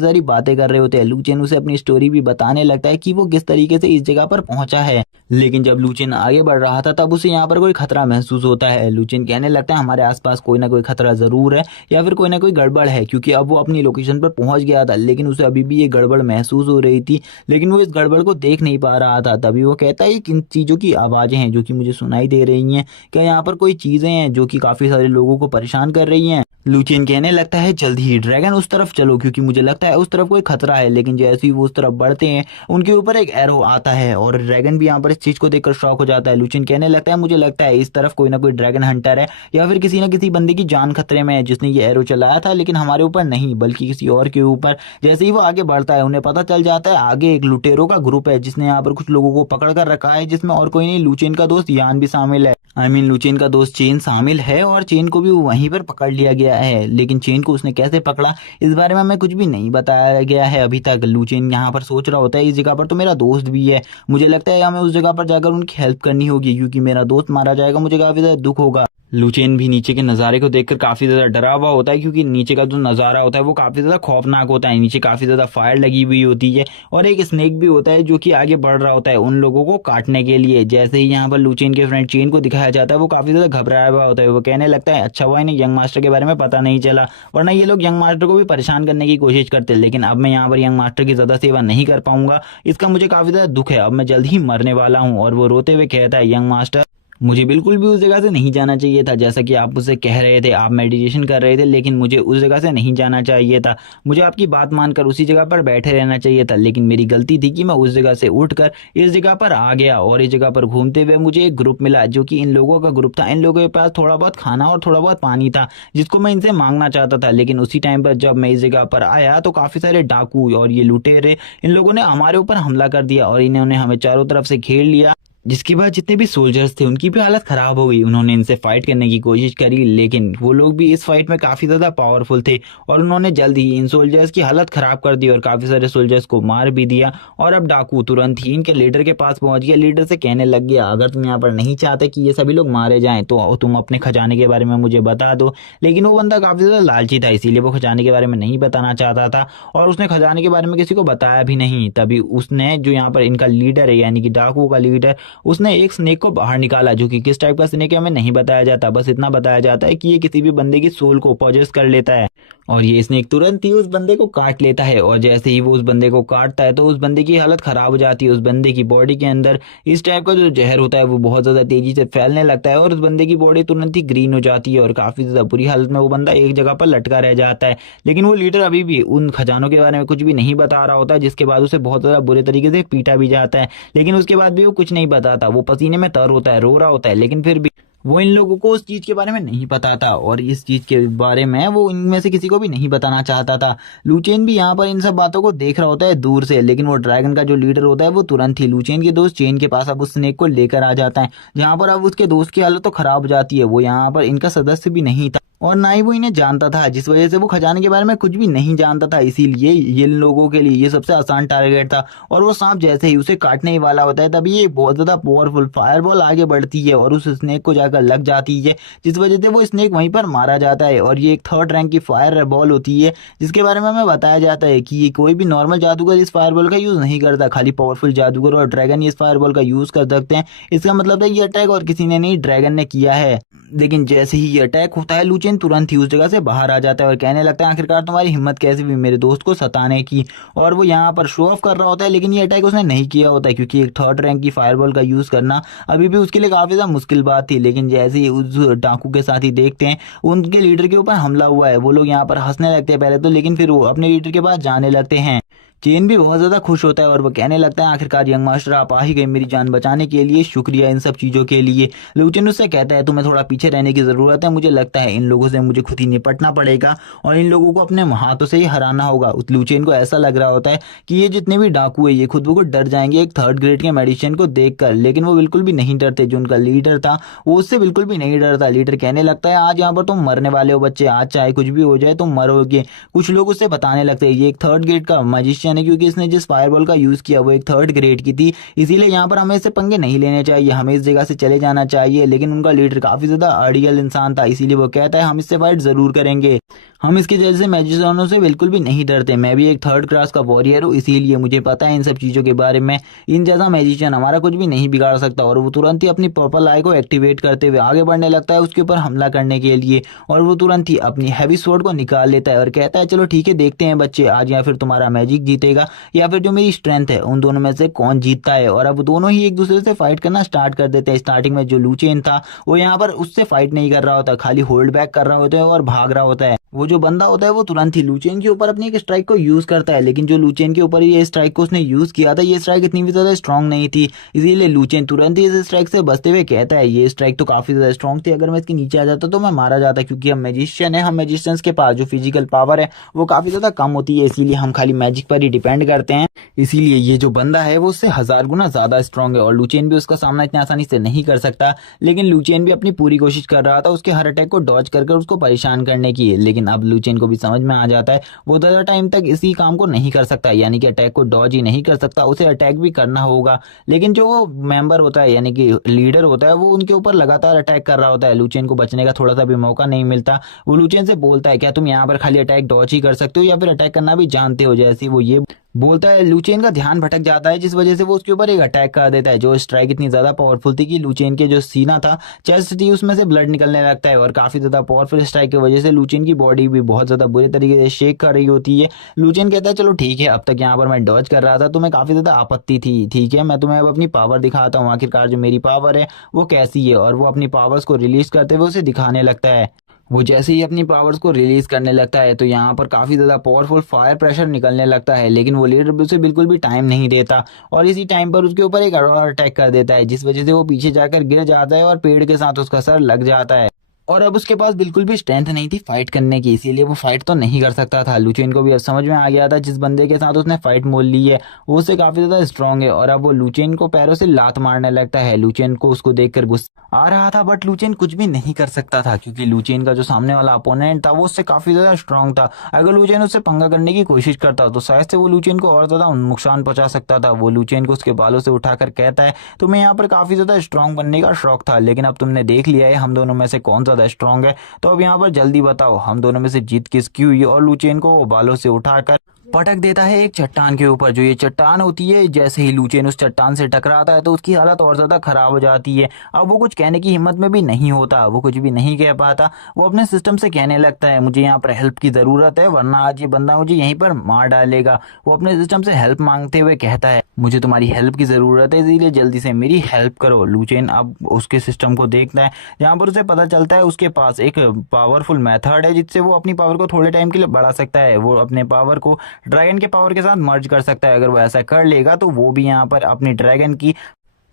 सारी बातें कर रहे होते हैं। लुचेन उसे अपनी स्टोरी भी बताने लगता है कि वो किस तरीके से इस जगह पर पहुंचा है। लेकिन जब लुचेन आगे बढ़ रहा था तब उसे यहाँ पर कोई खतरा महसूस होता है। लुचेन कहने लगता है, हमारे आसपास कोई ना कोई खतरा जरूर है, या फिर कोई ना कोई गड़बड़ है, क्योंकि अब वो अपनी लोकेशन पर पहुंच गया था, लेकिन उसे अभी भी ये गड़बड़ महसूस हो रही थी, लेकिन वो इस गड़बड़ को देख नहीं पा रहा था। तभी वो कहता है, किन चीजों की आवाजें हैं जो कि मुझे सुनाई दे रही हैं? क्या यहाँ पर कोई चीजें हैं जो कि काफी सारे लोगों को परेशान कर रही हैं? लुचियन कहने लगता है, जल्द ही ड्रैगन उस तरफ चलो, क्योंकि मुझे लगता है उस तरफ कोई खतरा है। लेकिन जैसे ही वो उस तरफ बढ़ते हैं उनके ऊपर एक एरो आता है, और ड्रैगन भी यहाँ पर इस चीज को देखकर शॉक हो जाता है। लुचियन कहने लगता है, मुझे लगता है इस तरफ कोई ना कोई ड्रैगन हंटर है, या फिर किसी ना किसी बंदे की जान खतरे में है जिसने ये एरो चलाया था, लेकिन हमारे ऊपर नहीं बल्कि किसी और के ऊपर। जैसे ही वो आगे बढ़ता है उन्हें पता चल जाता है आगे एक लुटेरों का ग्रुप है जिसने यहाँ पर कुछ लोगों को पकड़ कर रखा है, जिसमें और कोई नहीं, लुचियन का दोस्त यान भी शामिल है। लुचियन का दोस्त चेन शामिल है, और चेन को भी वहीं पर पकड़ लिया गया है। लेकिन चेन को उसने कैसे पकड़ा इस बारे में हमें कुछ भी नहीं बताया गया है अभी तक। लुचियन यहाँ पर सोच रहा होता है, इस जगह पर तो मेरा दोस्त भी है, मुझे लगता है हमें उस जगह पर जाकर उनकी हेल्प करनी होगी, क्योंकि मेरा दोस्त मारा जाएगा, मुझे काफी ज्यादा दुख होगा। लुचेन भी नीचे के नज़ारे को देखकर काफी ज्यादा डरा हुआ होता है, क्योंकि नीचे का जो नज़ारा होता है वो काफी ज्यादा खौफनाक होता है। नीचे काफी ज्यादा फायर लगी हुई होती है, और एक स्नेक भी होता है जो कि आगे बढ़ रहा होता है उन लोगों को काटने के लिए। जैसे ही यहाँ पर लुचेन के फ्रेंड चेन को दिखाया जाता है वो काफी ज्यादा घबराया हुआ होता है। वो कहने लगता है, अच्छा हुआ इन्हें यंग मास्टर के बारे में पता नहीं चला, वरना ये लोग यंग मास्टर को भी परेशान करने की कोशिश करते। लेकिन अब मैं यहाँ पर यंग मास्टर की ज्यादा सेवा नहीं कर पाऊंगा, इसका मुझे काफी ज्यादा दुख है, अब मैं जल्द ही मरने वाला हूँ। और वो रोते हुए कहता है, यंग मास्टर मुझे बिल्कुल भी उस जगह से नहीं जाना चाहिए था, जैसा कि आप मुझसे कह रहे थे, आप मेडिटेशन कर रहे थे, लेकिन मुझे उस जगह से नहीं जाना चाहिए था। मुझे आपकी बात मानकर उसी जगह पर बैठे रहना चाहिए था, लेकिन मेरी गलती थी कि मैं उस जगह से उठकर इस जगह पर आ गया। और इस जगह पर घूमते हुए मुझे एक ग्रुप मिला जो कि इन लोगों का ग्रुप था। इन लोगों के पास थोड़ा बहुत खाना और थोड़ा बहुत पानी था जिसको मैं इनसे मांगना चाहता था। लेकिन उसी टाइम पर जब मैं इस जगह पर आया तो काफी सारे डाकू और ये लुटेरे इन लोगों ने हमारे ऊपर हमला कर दिया, और इन्होंने हमें चारों तरफ से घेर लिया। जिसके बाद जितने भी सोल्जर्स थे उनकी भी हालत खराब हो गई। उन्होंने इनसे फाइट करने की कोशिश करी, लेकिन वो लोग भी इस फाइट में काफी ज्यादा पावरफुल थे और उन्होंने जल्द ही इन सोल्जर्स की हालत खराब कर दी और काफी सारे सोल्जर्स को मार भी दिया। और अब डाकू तुरंत ही इनके लीडर के पास पहुंच गया। लीडर से कहने लग गया, अगर तुम यहाँ पर नहीं चाहते कि ये सभी लोग मारे जाएं तो तुम अपने खजाने के बारे में मुझे बता दो। लेकिन वो बंदा काफी ज्यादा लालची था, इसीलिए वो खजाने के बारे में नहीं बताना चाहता था और उसने खजाने के बारे में किसी को बताया भी नहीं। तभी उसने, जो यहाँ पर इनका लीडर है यानी कि डाकू का लीडर, उसने एक स्नेक को बाहर निकाला, जो कि किस टाइप का स्नेक है हमें नहीं बताया जाता, बस इतना बताया जाता है कि ये किसी भी बंदे की सोल को पॉजेस कर लेता है और ये स्नेक तुरंत ही उस बंदे को काट लेता है। और जैसे ही वो उस बंदे को काटता है तो उस बंदे की हालत खराब हो जाती है। उस बंदे की बॉडी के अंदर इस टाइप का जो जहर होता है वो बहुत ज्यादा तेजी से फैलने लगता है और उस बंदे की बॉडी तुरंत ही ग्रीन हो जाती है और काफी ज्यादा बुरी हालत में वो बंदा एक जगह पर लटका रह जाता है। लेकिन वो लीडर अभी भी उन खजानों के बारे में कुछ भी नहीं बता रहा होता है, जिसके बाद उसे बहुत ज्यादा बुरे तरीके से पीटा भी जाता है। लेकिन उसके बाद भी वो कुछ नहीं बताता, वो पसीने में तर होता है, रो रहा होता है, लेकिन फिर भी वो इन लोगों को उस चीज के बारे में नहीं पता था और इस चीज के बारे में वो इनमें से किसी को भी नहीं बताना चाहता था। लूचेन भी यहाँ पर इन सब बातों को देख रहा होता है दूर से, लेकिन वो ड्रैगन का जो लीडर होता है वो तुरंत ही लूचेन के दोस्त चेन के पास अब उस स्नेक को लेकर आ जाता है, जहाँ पर अब उसके दोस्त की हालत तो खराब हो जाती है। वो यहाँ पर इनका सदस्य भी नहीं था और ना ही वो इन्हें जानता था, जिस वजह से वो खजाने के बारे में कुछ भी नहीं जानता था। इसीलिए ये इन लोगों के लिए ये सबसे आसान टारगेट था और वो सांप जैसे ही उसे काटने ही वाला होता है तभी ये बहुत ज्यादा पावरफुल फायरबॉल आगे बढ़ती है और उस स्नेक को जाकर लग जाती है, जिस वजह से वो स्नेक वहीं पर मारा जाता है। और ये एक थर्ड रैंक की फायर बॉल होती है, जिसके बारे में हमें बताया जाता है कि ये कोई भी नॉर्मल जादूगर इस फायरबॉल का यूज नहीं करता, खाली पावरफुल जादूगर और ड्रैगन इस फायरबॉल का यूज कर सकते हैं। इसका मतलब है ये अटैक और किसी ने नहीं, ड्रैगन ने किया है। लेकिन जैसे ही ये अटैक होता है लूचेन तुरंत ही उस जगह से बाहर आ जाता है और कहने लगता है, आखिरकार तुम्हारी हिम्मत कैसे हुई मेरे दोस्त को सताने की। और वो यहाँ पर शो ऑफ कर रहा होता है, लेकिन ये अटैक उसने नहीं किया होता है क्योंकि एक थर्ड रैंक की फायरबॉल का यूज करना अभी भी उसके लिए काफी ज्यादा मुश्किल बात थी। लेकिन जैसे ही उस डाकू के साथ ही देखते हैं उनके लीडर के ऊपर हमला हुआ है, वो लोग यहाँ पर हंसने लगते हैं पहले तो, लेकिन फिर वो अपने लीडर के पास जाने लगते हैं। चेन भी बहुत ज्यादा खुश होता है और वो कहने लगता है, आखिरकार यंग मास्टर आप आ ही गए मेरी जान बचाने के लिए, शुक्रिया इन सब चीजों के लिए। लूचेन उससे कहता है तुम्हें थोड़ा पीछे रहने की जरूरत है, मुझे लगता है इन लोगों से मुझे खुद ही निपटना पड़ेगा और इन लोगों को अपने हाथों से ही हराना होगा। उस लूचेन को ऐसा लग रहा होता है कि ये जितने भी डाकू है ये खुद ब खुद डर जाएंगे एक थर्ड ग्रेड के मेडिसिन को देखकर, लेकिन वो बिल्कुल भी नहीं डरते। जो उनका लीडर था वो उससे बिल्कुल भी नहीं डरता। लीडर कहने लगता है, आज यहाँ पर तुम मरने वाले हो बच्चे, आज चाहे कुछ भी हो जाए तुम मरोगे। कुछ लोग उससे बताने लगते हैं ये एक थर्ड ग्रेड का मैजिशियन है क्योंकि इसने जिस फायरबॉल का यूज किया वो एक थर्ड ग्रेड की थी, इसीलिए यहाँ पर हमें इससे पंगे नहीं लेने चाहिए, हमें इस जगह से चले जाना चाहिए। लेकिन उनका लीडर काफी ज्यादा आइडियल इंसान था, इसीलिए वो कहता है हम इससे फाइट जरूर करेंगे, हम इसके जैसे मैजिशियनों से बिल्कुल भी नहीं डरते, मैं भी एक थर्ड क्लास का वॉरियर हूँ, इसीलिए मुझे पता है इन सब चीजों के बारे में। इन जैसा मैजिशियन हमारा कुछ भी नहीं बिगाड़ सकता। और वो तुरंत ही अपनी पर्पल आई को एक्टिवेट करते हुए आगे बढ़ने लगता है उसके ऊपर हमला करने के लिए और वो तुरंत ही अपनी हैवी स्वॉर्ड को निकाल लेता है और कहता है, चलो ठीक है देखते हैं बच्चे, आज या फिर तुम्हारा मैजिक जीतेगा या फिर जो मेरी स्ट्रेंथ है, उन दोनों में से कौन जीतता है। और अब दोनों ही एक दूसरे से फाइट करना स्टार्ट कर देते हैं। स्टार्टिंग में जो लूचेन था वो यहाँ पर उससे फाइट नहीं कर रहा होता, खाली होल्ड बैक कर रहा होता है और भाग रहा होता है। वो जो बंदा होता है वो तुरंत ही लूचेन के ऊपर अपनी एक स्ट्राइक को यूज करता है, लेकिन जो लूचेन के ऊपर ये स्ट्राइक को उसने यूज किया था ये स्ट्राइक इतनी भी ज्यादा स्ट्रांग नहीं थी, इसीलिए लूचेन तुरंत ही इस स्ट्राइक से बचते हुए कहता है, ये स्ट्राइक तो काफी ज्यादा स्ट्रांग थी, अगर मैं इसके नीचे आ जाता तो मैं मारा जाता, क्योंकि हम मैजिशियन है, हम मैजिशियंस के पास जो फिजिकल पावर है वो काफी ज्यादा कम होती है, इसीलिए हम खाली मैजिक पर ही डिपेंड करते हैं। इसीलिए ये जो बंदा है वो उससे 1000 गुना ज्यादा स्ट्रांग है और लूचेन भी उसका सामना इतनी आसानी से नहीं कर सकता। लेकिन लूचेन भी अपनी पूरी कोशिश कर रहा था उसके हर अटैक को डॉज कर उसको परेशान करने की। लेकिन अब लूचेन को भी समझ में आ जाता है वो ज्यादा टाइम तक इसी काम को नहीं कर सकता, यानी कि अटैक को डॉज ही नहीं कर सकता, उसे अटैक भी करना होगा। लेकिन जो वो मेंबर होता है यानी कि लीडर होता है वो उनके ऊपर लगातार अटैक कर रहा होता है, लूचेन को बचने का थोड़ा सा भी मौका नहीं मिलता। वो लूचेन से बोलता है, क्या तुम यहाँ पर खाली अटैक डॉज ही कर सकते हो या फिर अटैक करना भी जानते हो? जैसे वो ये बोलता है लूचेन का ध्यान भटक जाता है, जिस वजह से वो उसके ऊपर एक अटैक कर देता है। जो स्ट्राइक इतनी ज्यादा पावरफुल थी कि लूचेन के जो सीना था, चेस्ट थी, उसमें से ब्लड निकलने लगता है और काफी ज्यादा पावरफुल स्ट्राइक की वजह से लूचेन की बॉडी भी बहुत ज्यादा बुरे तरीके से शेक कर रही होती है। लूचेन कहता है चलो ठीक है, अब तक यहाँ पर मैं डॉज कर रहा था तो मैं काफी ज्यादा आपत्ति थी, ठीक है मैं तुम्हें अब अपनी पावर दिखाता हूँ, आखिरकार जो मेरी पावर है वो कैसी है। और वो अपनी पावर्स को रिलीज करते हुए उसे दिखाने लगता है। वो जैसे ही अपनी पावर्स को रिलीज करने लगता है तो यहाँ पर काफी ज्यादा पावरफुल फायर प्रेशर निकलने लगता है, लेकिन वो लीडर उसे बिल्कुल भी टाइम नहीं देता और इसी टाइम पर उसके ऊपर एक और अटैक कर देता है, जिस वजह से वो पीछे जाकर गिर जाता है और पेड़ के साथ उसका सर लग जाता है। और अब उसके पास बिल्कुल भी स्ट्रेंथ नहीं थी फाइट करने की, इसीलिए वो फाइट तो नहीं कर सकता था। लुचेन को भी अब समझ में आ गया था जिस बंदे के साथ उसने फाइट मोल ली है वो उससे काफी ज्यादा स्ट्रांग है, और अब वो लुचेन को पैरों से लात मारने लगता है। लुचेन को उसको देखकर गुस्सा आ रहा था, बट लुचेन कुछ भी नहीं कर सकता था क्योंकि लुचेन का जो सामने वाला अपोनेंट था वो उससे काफी ज्यादा स्ट्रांग था। अगर लुचेन उससे पंगा करने की कोशिश करता तो शायद से वो लुचेन को और ज्यादा नुकसान पहुंचा सकता था। वो लुचेन को उसके बालों से उठाकर कहता है तुम्हें यहाँ पर काफी ज्यादा स्ट्रांग बनने का शौक था, लेकिन अब तुमने देख लिया है हम दोनों में से कौन ज्यादा स्ट्रांग है, तो अब यहाँ पर जल्दी बताओ हम दोनों में से जीत किसकी हुई। और लुचेन को वो बालों से उठाकर पटक देता है एक चट्टान के ऊपर। जो ये चट्टान होती है, जैसे ही लुचेन उस चट्टान से टकराता है तो उसकी हालत और ज्यादा खराब हो जाती है। अब वो कुछ कहने की हिम्मत में भी नहीं होता, वो कुछ भी नहीं कह पाता। वो अपने सिस्टम से कहने लगता है मुझे यहाँ पर हेल्प की जरूरत है वरना आज ये बंदा मुझे यहीं पर मार डालेगा। वो अपने सिस्टम से हेल्प मांगते हुए कहता है मुझे तुम्हारी हेल्प की जरूरत है, इसीलिए जल्दी से मेरी हेल्प करो। लुचेन अब उसके सिस्टम को देखता है, जहाँ पर उसे पता चलता है उसके पास एक पावरफुल मेथड है जिससे वो अपनी पावर को थोड़े टाइम के लिए बढ़ा सकता है। वो अपने पावर को ड्रैगन के पावर के साथ मर्ज कर सकता है। अगर वो ऐसा कर लेगा तो वो भी यहाँ पर अपनी ड्रैगन की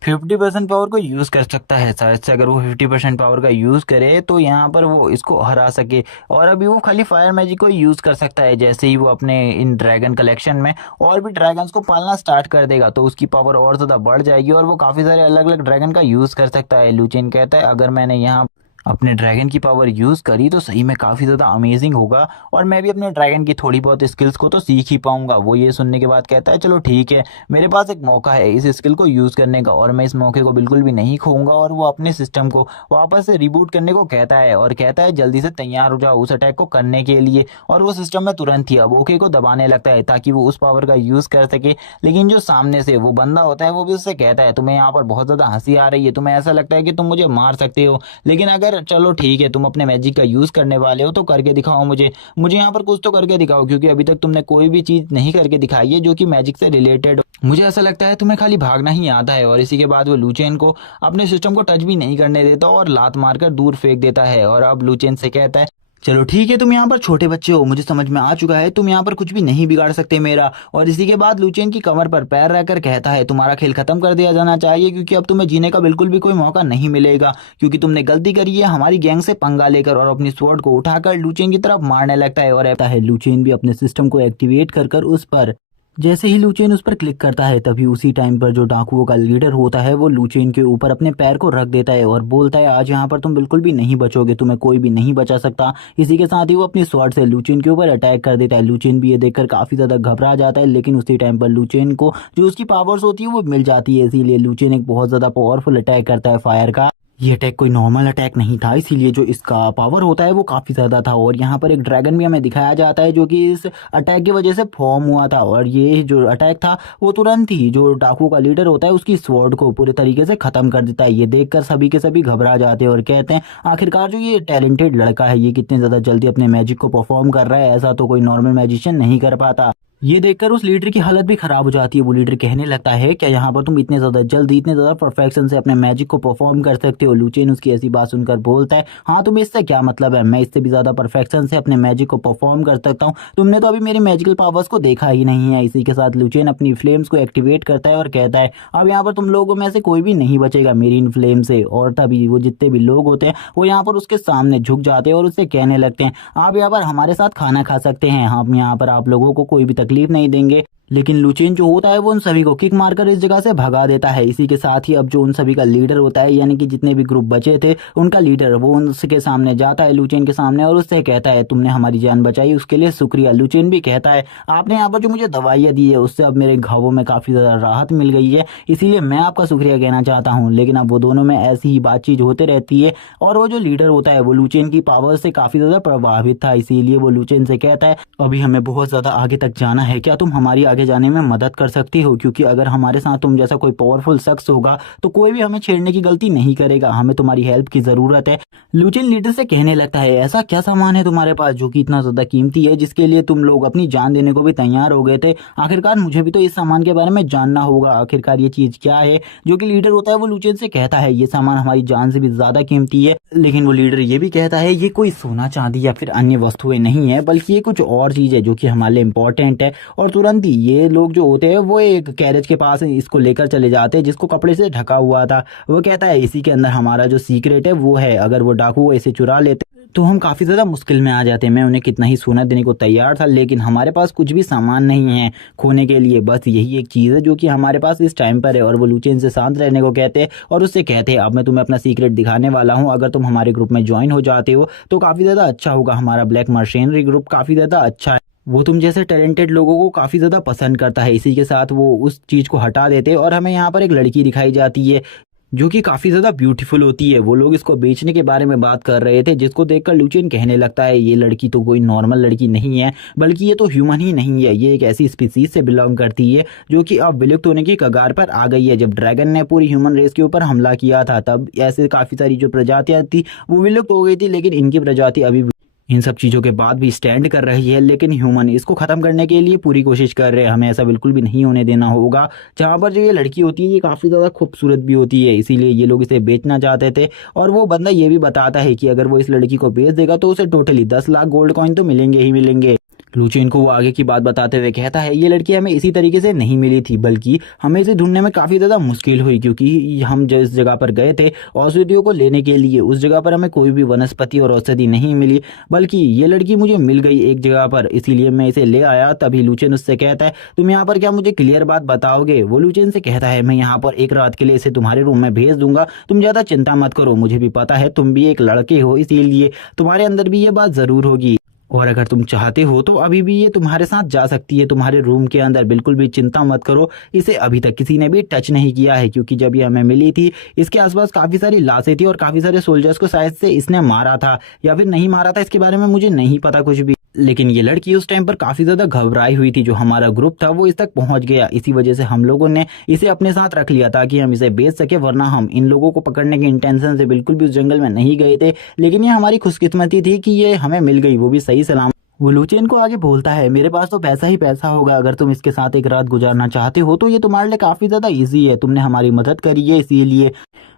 50% पावर को यूज कर सकता है। शायद से अगर वो 50% पावर का यूज करे तो यहाँ पर वो इसको हरा सके। और अभी वो खाली फायर मैजिक को यूज कर सकता है। जैसे ही वो अपने इन ड्रैगन कलेक्शन में और भी ड्रैगन्स को पालना स्टार्ट कर देगा तो उसकी पावर और ज्यादा बढ़ जाएगी और वो काफी सारे अलग अलग ड्रैगन का यूज कर सकता है। लुचेन कहता है अगर मैंने यहाँ अपने ड्रैगन की पावर यूज करी तो सही में काफी ज्यादा अमेजिंग होगा और मैं भी अपने ड्रैगन की थोड़ी बहुत स्किल्स को तो सीख ही पाऊंगा। वो ये सुनने के बाद कहता है चलो ठीक है, मेरे पास एक मौका है इस स्किल को यूज करने का और मैं इस मौके को बिल्कुल भी नहीं खोऊंगा। और वो अपने सिस्टम को वापस से रिबूट करने को कहता है और कहता है जल्दी से तैयार हो जाओ उस अटैक को करने के लिए। और वो सिस्टम में तुरंत ही अब ओके को दबाने लगता है ताकि वो उस पावर का यूज कर सके। लेकिन जो सामने से वो बंदा होता है वो भी उससे कहता है तुम्हें यहाँ पर बहुत ज्यादा हंसी आ रही है, तुम्हें ऐसा लगता है कि तुम मुझे मार सकते हो, लेकिन अगर चलो ठीक है तुम अपने मैजिक का यूज करने वाले हो तो करके दिखाओ मुझे मुझे यहाँ पर कुछ तो करके दिखाओ, क्योंकि अभी तक तुमने कोई भी चीज नहीं करके दिखाई है जो कि मैजिक से रिलेटेड हो। मुझे ऐसा लगता है तुम्हें खाली भागना ही आता है। और इसी के बाद वो लुचेन को अपने सिस्टम को टच भी नहीं करने देता और लात मारकर दूर फेंक देता है। और अब लुचेन से कहता है चलो ठीक है तुम यहाँ पर छोटे बच्चे हो, मुझे समझ में आ चुका है, तुम यहाँ पर कुछ भी नहीं बिगाड़ सकते मेरा। और इसी के बाद लुचेन की कमर पर पैर रखकर कहता है तुम्हारा खेल खत्म कर दिया जाना चाहिए क्योंकि अब तुम्हें जीने का बिल्कुल भी कोई मौका नहीं मिलेगा, क्योंकि तुमने गलती करी है हमारी गैंग से पंगा लेकर। और अपनी स्वॉर्ड को उठाकर लुचेन की तरफ मारने लगता है और लुचेन भी अपने सिस्टम को एक्टिवेट कर उस पर जैसे ही लुचेन उस पर क्लिक करता है तभी उसी टाइम पर जो डाकुओं का लीडर होता है वो लुचेन के ऊपर अपने पैर को रख देता है और बोलता है आज यहाँ पर तुम बिल्कुल भी नहीं बचोगे, तुम्हें कोई भी नहीं बचा सकता। इसी के साथ ही वो अपनी स्वॉर्ड से लुचेन के ऊपर अटैक कर देता है। लुचेन भी ये देखकर काफी ज्यादा घबरा जाता है, लेकिन उसी टाइम पर लुचेन को जो उसकी पावर्स होती है वो मिल जाती है। इसीलिए लुचेन एक बहुत ज्यादा पावरफुल अटैक करता है फायर का। ये अटैक कोई नॉर्मल अटैक नहीं था, इसीलिए जो इसका पावर होता है वो काफी ज्यादा था। और यहाँ पर एक ड्रैगन भी हमें दिखाया जाता है जो कि इस अटैक की वजह से फॉर्म हुआ था। और ये जो अटैक था वो तुरंत ही जो डाकू का लीडर होता है उसकी स्वॉर्ड को पूरे तरीके से खत्म कर देता है। ये देखकर सभी के सभी घबरा जाते हैं और कहते हैं आखिरकार जो ये टैलेंटेड लड़का है ये कितने ज्यादा जल्दी अपने मैजिक को परफॉर्म कर रहा है, ऐसा तो कोई नॉर्मल मैजिशियन नहीं कर पाता। ये देखकर उस लीडर की हालत भी खराब हो जाती है। वो लीडर कहने लगता है क्या यहाँ पर तुम इतने ज्यादा जल्दी इतने ज्यादा परफेक्शन से अपने मैजिक को परफॉर्म कर सकते हो। लुचेन उसकी ऐसी बात सुनकर बोलता है हाँ तुम्हें इससे क्या मतलब है, मैं इससे भी ज्यादा परफेक्शन से अपने मैजिक को परफॉर्म कर सकता हूँ, तुमने तो अभी मेरी मैजिकल पावर्स को देखा ही नहीं है। इसी के साथ लुचेन अपनी फ्लेम्स को एक्टिवेट करता है और कहता है अब यहाँ पर तुम लोगों में से कोई भी नहीं बचेगा मेरी इन फ्लेम से। और तभी वो जितने भी लोग होते हैं वो यहाँ पर उसके सामने झुक जाते हैं और उससे कहने लगते हैं आप यहाँ पर हमारे साथ खाना खा सकते हैं, हम यहाँ पर आप लोगों को कोई भी तकलीफ नहीं देंगे। लेकिन लुचेन जो होता है वो उन सभी को किक मारकर इस जगह से भगा देता है। इसी के साथ ही अब जो उन सभी का लीडर होता है यानी कि जितने भी ग्रुप बचे थे उनका लीडर वो उनके सामने जाता है लुचेन के सामने और उससे कहता है तुमने हमारी जान बचाई उसके लिए शुक्रिया। लुचेन भी कहता है आपने यहाँ पर जो मुझे दवाइयाँ दी है उससे अब मेरे घावों में काफी ज्यादा राहत मिल गई है, इसीलिए मैं आपका शुक्रिया कहना चाहता हूँ। लेकिन अब वो दोनों में ऐसी ही बातचीत होते रहती है और वो जो लीडर होता है वो लुचेन की पावर से काफी ज्यादा प्रभावित था। इसीलिए वो लुचेन से कहता है अभी हमें बहुत ज्यादा आगे तक जाना है, क्या तुम हमारी आगे जाने में मदद कर सकती हो, क्योंकि अगर हमारे साथ तुम जैसा कोई पावरफुल शख्स होगा तो कोई भी हमें छेड़ने की गलती नहीं करेगा, हमें तुम्हारी हेल्प की जरूरत है। लुचेन लीडर से कहने लगता है ऐसा क्या सामान है तुम्हारे पास जो कि इतना ज्यादा कीमती है जिसके लिए तुम लोग अपनी जान देने को भी तैयार हो गए थे, आखिरकार मुझे भी तो इस सामान के बारे में जानना होगा, आखिरकार ये चीज क्या है। जो कि लीडर होता है वो लुचेन से कहता है ये सामान हमारी जान से भी ज्यादा कीमती है। लेकिन वो लीडर ये भी कहता है ये कोई सोना चांदी या फिर अन्य वस्तुएं नहीं है बल्कि ये कुछ और चीज है जो कि हमारे लिए इंपॉर्टेंट है। और तुरंत ही ये लोग जो होते हैं वो एक कैरेज के पास इसको लेकर चले जाते हैं जिसको कपड़े से ढका हुआ था। वो कहता है इसी के अंदर हमारा जो सीक्रेट है वो है, अगर वो डाकू वो इसे चुरा लेते तो हम काफ़ी ज़्यादा मुश्किल में आ जाते। मैं उन्हें कितना ही सोना देने को तैयार था, लेकिन हमारे पास कुछ भी सामान नहीं है खोने के लिए, बस यही एक चीज़ है जो कि हमारे पास इस टाइम पर है। और वो लुचेन से शांत रहने को कहते हैं और उससे कहते हैं अब मैं तुम्हें अपना सीक्रेट दिखाने वाला हूँ, अगर तुम हमारे ग्रुप में ज्वाइन हो जाते हो तो काफ़ी ज़्यादा अच्छा होगा। हमारा ब्लैक मर्शेनरी ग्रुप काफ़ी ज़्यादा अच्छा है, वो तुम जैसे टैलेंटेड लोगों को काफ़ी ज़्यादा पसंद करता है। इसी के साथ वो उस चीज़ को हटा देते हैं और हमें यहाँ पर एक लड़की दिखाई जाती है जो कि काफ़ी ज़्यादा ब्यूटीफुल होती है। वो लोग इसको बेचने के बारे में बात कर रहे थे, जिसको देखकर लुचियन कहने लगता है ये लड़की तो कोई नॉर्मल लड़की नहीं है, बल्कि ये तो ह्यूमन ही नहीं है, ये एक ऐसी स्पीसीज से बिलोंग करती है जो कि अब विलुप्त होने की कगार पर आ गई है। जब ड्रैगन ने पूरी ह्यूमन रेस के ऊपर हमला किया था तब ऐसे काफ़ी सारी जो प्रजातियाँ थी वो विलुप्त हो गई थी, लेकिन इनकी प्रजाति अभी इन सब चीज़ों के बाद भी स्टैंड कर रही है। लेकिन ह्यूमन इसको ख़त्म करने के लिए पूरी कोशिश कर रहे हैं, हमें ऐसा बिल्कुल भी नहीं होने देना होगा। जहाँ पर जो ये लड़की होती है ये काफ़ी ज़्यादा खूबसूरत भी होती है, इसीलिए ये लोग इसे बेचना चाहते थे। और वो बंदा ये भी बताता है कि अगर वो इस लड़की को बेच देगा तो उसे टोटली 10 लाख गोल्ड कॉइन तो मिलेंगे ही मिलेंगे। लुचियन को वो आगे की बात बताते हुए कहता है ये लड़की हमें इसी तरीके से नहीं मिली थी, बल्कि हमें इसे ढूंढने में काफ़ी ज़्यादा मुश्किल हुई, क्योंकि हम जिस जगह पर गए थे औषधियों को लेने के लिए उस जगह पर हमें कोई भी वनस्पति और औषधि नहीं मिली, बल्कि ये लड़की मुझे मिल गई एक जगह पर, इसीलिए मैं इसे ले आया। तभी लुचियन उससे कहता है तुम यहाँ पर क्या मुझे क्लियर बात बताओगे। वो लुचियन से कहता है मैं यहाँ पर एक रात के लिए इसे तुम्हारे रूम में भेज दूंगा, तुम ज़्यादा चिंता मत करो, मुझे भी पता है तुम भी एक लड़के हो, इसीलिए तुम्हारे अंदर भी ये बात ज़रूर होगी, और अगर तुम चाहते हो तो अभी भी ये तुम्हारे साथ जा सकती है तुम्हारे रूम के अंदर, बिल्कुल भी चिंता मत करो। इसे अभी तक किसी ने भी टच नहीं किया है, क्योंकि जब ये हमें मिली थी इसके आसपास काफ़ी सारी लाशें थी और काफ़ी सारे सोल्जर्स को शायद से इसने मारा था या फिर नहीं मारा था, इसके बारे में मुझे नहीं पता कुछ भी। लेकिन ये लड़की उस टाइम पर काफ़ी ज़्यादा घबराई हुई थी, जो हमारा ग्रुप था वो इस तक पहुंच गया, इसी वजह से हम लोगों ने इसे अपने साथ रख लिया ताकि हम इसे बेच सके, वरना हम इन लोगों को पकड़ने के इंटेंशन से बिल्कुल भी उस जंगल में नहीं गए थे। लेकिन ये हमारी खुशकिस्मती थी कि ये हमें मिल गई, वो भी सही सलामत। वो लुचियन को आगे बोलता है मेरे पास तो पैसा ही पैसा होगा, अगर तुम इसके साथ एक रात गुजारना चाहते हो तो ये तुम्हारे लिए काफ़ी ज़्यादा इजी है, तुमने हमारी मदद करी है इसीलिए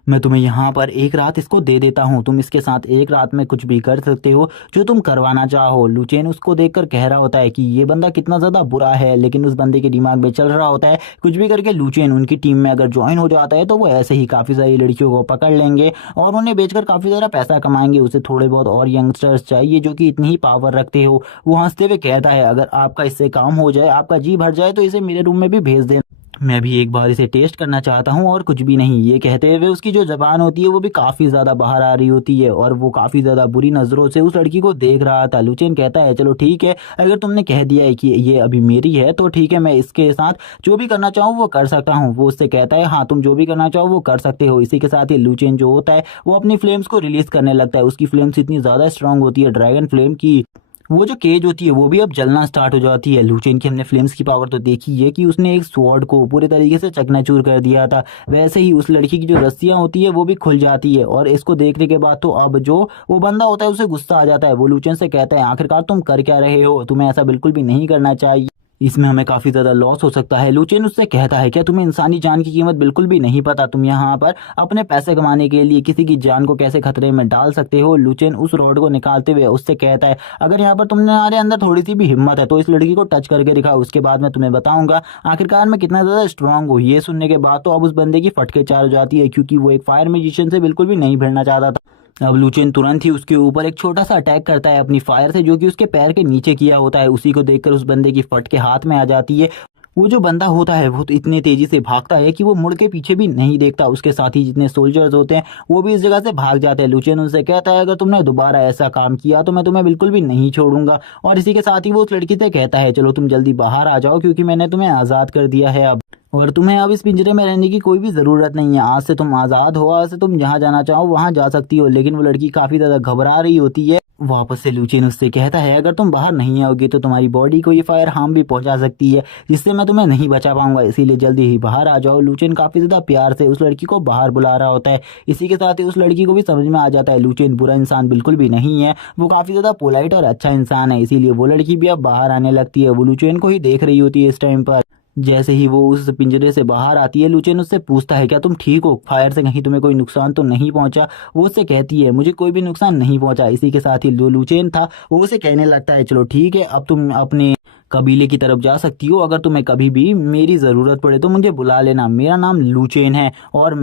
मैं तुम्हें यहाँ पर एक रात इसको दे देता हूँ, तुम इसके साथ एक रात में कुछ भी कर सकते हो जो तुम करवाना चाहो। लुचियन उसको देखकर कह रहा होता है कि ये बंदा कितना ज़्यादा बुरा है, लेकिन उस बंदे के दिमाग में चल रहा होता है कुछ भी करके लुचियन उनकी टीम में अगर ज्वाइन हो जाता है तो वो ऐसे ही काफ़ी सारी लड़कियों को पकड़ लेंगे और उन्हें बेचकर काफ़ी ज़्यादा पैसा कमाएंगे। उसे थोड़े बहुत और यंगस्टर्स चाहिए जो कि इतनी ही पावर रखते हो। वो हंसते हुए कहता है अगर आपका इससे काम हो जाए, आपका जी भर जाए तो इसे मेरे रूम में भी भेज देना, मैं भी एक बार इसे टेस्ट करना चाहता हूँ और कुछ भी नहीं। ये कहते हुए उसकी जो जबान होती है वो भी काफ़ी ज़्यादा बाहर आ रही होती है और वो काफ़ी ज़्यादा बुरी नज़रों से उस लड़की को देख रहा था। लुचियन कहता है चलो ठीक है, अगर तुमने कह दिया है कि ये अभी मेरी है तो ठीक है, मैं इसके साथ जो भी करना चाहूँ वो कर सकता हूँ। वो उससे कहता है हाँ तुम जो भी करना चाहो वो कर सकते हो। इसी के साथ ही लुचियन जो होता है वो अपनी फ्लेम्स को रिलीज़ करने लगता है। उसकी फ्लेम्स इतनी ज़्यादा स्ट्रांग होती है ड्रैगन फ्लेम की, वो जो केज होती है वो भी अब जलना स्टार्ट हो जाती है। लुचियन की हमने फ्लेम्स की पावर तो देखी है कि उसने एक स्वॉर्ड को पूरे तरीके से चकनाचूर कर दिया था, वैसे ही उस लड़की की जो रस्सियां होती है वो भी खुल जाती है। और इसको देखने के बाद तो अब जो वो बंदा होता है उसे गुस्सा आ जाता है। वो लुचियन से कहता है आखिरकार तुम कर क्या रहे हो, तुम्हें ऐसा बिल्कुल भी नहीं करना चाहिए, इसमें हमें काफ़ी ज़्यादा लॉस हो सकता है। लुचियन उससे कहता है क्या तुम्हें इंसानी जान की कीमत बिल्कुल भी नहीं पता, तुम यहाँ पर अपने पैसे कमाने के लिए किसी की जान को कैसे खतरे में डाल सकते हो। लुचियन उस रॉड को निकालते हुए उससे कहता है अगर यहाँ पर तुम्हारे अंदर थोड़ी सी भी हिम्मत है तो इस लड़की को टच करके दिखाओ, उसके बाद मैं तुम्हें बताऊंगा आखिरकार मैं कितना ज़्यादा स्ट्रांग हूँ। ये सुनने के बाद तो अब उस बंदे की फटके चार हो जाती है, क्योंकि वो एक फायर मैजिशियन से बिल्कुल भी नहीं भिड़ना चाहता था। अब लुचियन तुरंत ही उसके ऊपर एक छोटा सा अटैक करता है अपनी फायर से, जो कि उसके पैर के नीचे किया होता है। उसी को देखकर उस बंदे की फट के हाथ में आ जाती है। वो जो बंदा होता है वो तो इतने तेजी से भागता है कि वो मुड़ के पीछे भी नहीं देखता। उसके साथ ही जितने सोल्जर्स होते हैं वो भी इस जगह से भाग जाते हैं। लुचियन उनसे कहता है अगर तुमने दोबारा ऐसा काम किया तो मैं तुम्हें बिल्कुल भी नहीं छोड़ूंगा। और इसी के साथ ही वो उस लड़की से कहता है चलो तुम जल्दी बाहर आ जाओ, क्योंकि मैंने तुम्हें आज़ाद कर दिया है अब, और तुम्हें अब इस पिंजरे में रहने की कोई भी ज़रूरत नहीं है। आज से तुम आज़ाद हो, आज से तुम जहाँ जाना चाहो वहाँ जा सकती हो। लेकिन वो लड़की काफ़ी ज़्यादा घबरा रही होती है। वापस से लुचियन उससे कहता है अगर तुम बाहर नहीं आओगे तो तुम्हारी बॉडी को ये फायर हार्म भी पहुंचा सकती है, जिससे मैं तुम्हें नहीं बचा पाऊंगा, इसीलिए जल्दी ही बाहर आ जाओ। लुचियन काफ़ी ज़्यादा प्यार से उस लड़की को बाहर बुला रहा होता है। इसी के साथ ही उस लड़की को भी समझ में आ जाता है लुचियन बुरा इंसान बिल्कुल भी नहीं है, वो काफ़ी ज़्यादा पोलाइट और अच्छा इंसान है, इसीलिए वो लड़की भी अब बाहर आने लगती है। वो लुचियन को ही देख रही होती है इस टाइम पर। जैसे ही वो उस पिंजरे से बाहर आती है लुचियन उससे पूछता है क्या तुम ठीक हो, फायर से कहीं तुम्हें कोई नुकसान तो नहीं पहुंचा। वो उससे कहती है मुझे कोई भी नुकसान नहीं पहुंचा। इसी के साथ ही जो लुचियन था वो उसे कहने लगता है चलो ठीक है अब तुम अपने कबीले की तरफ जा सकती हो। अगर तुम्हें कभी भी मेरी ज़रूरत पड़े तो मुझे बुला लेना। मेरा नाम लूचेन है और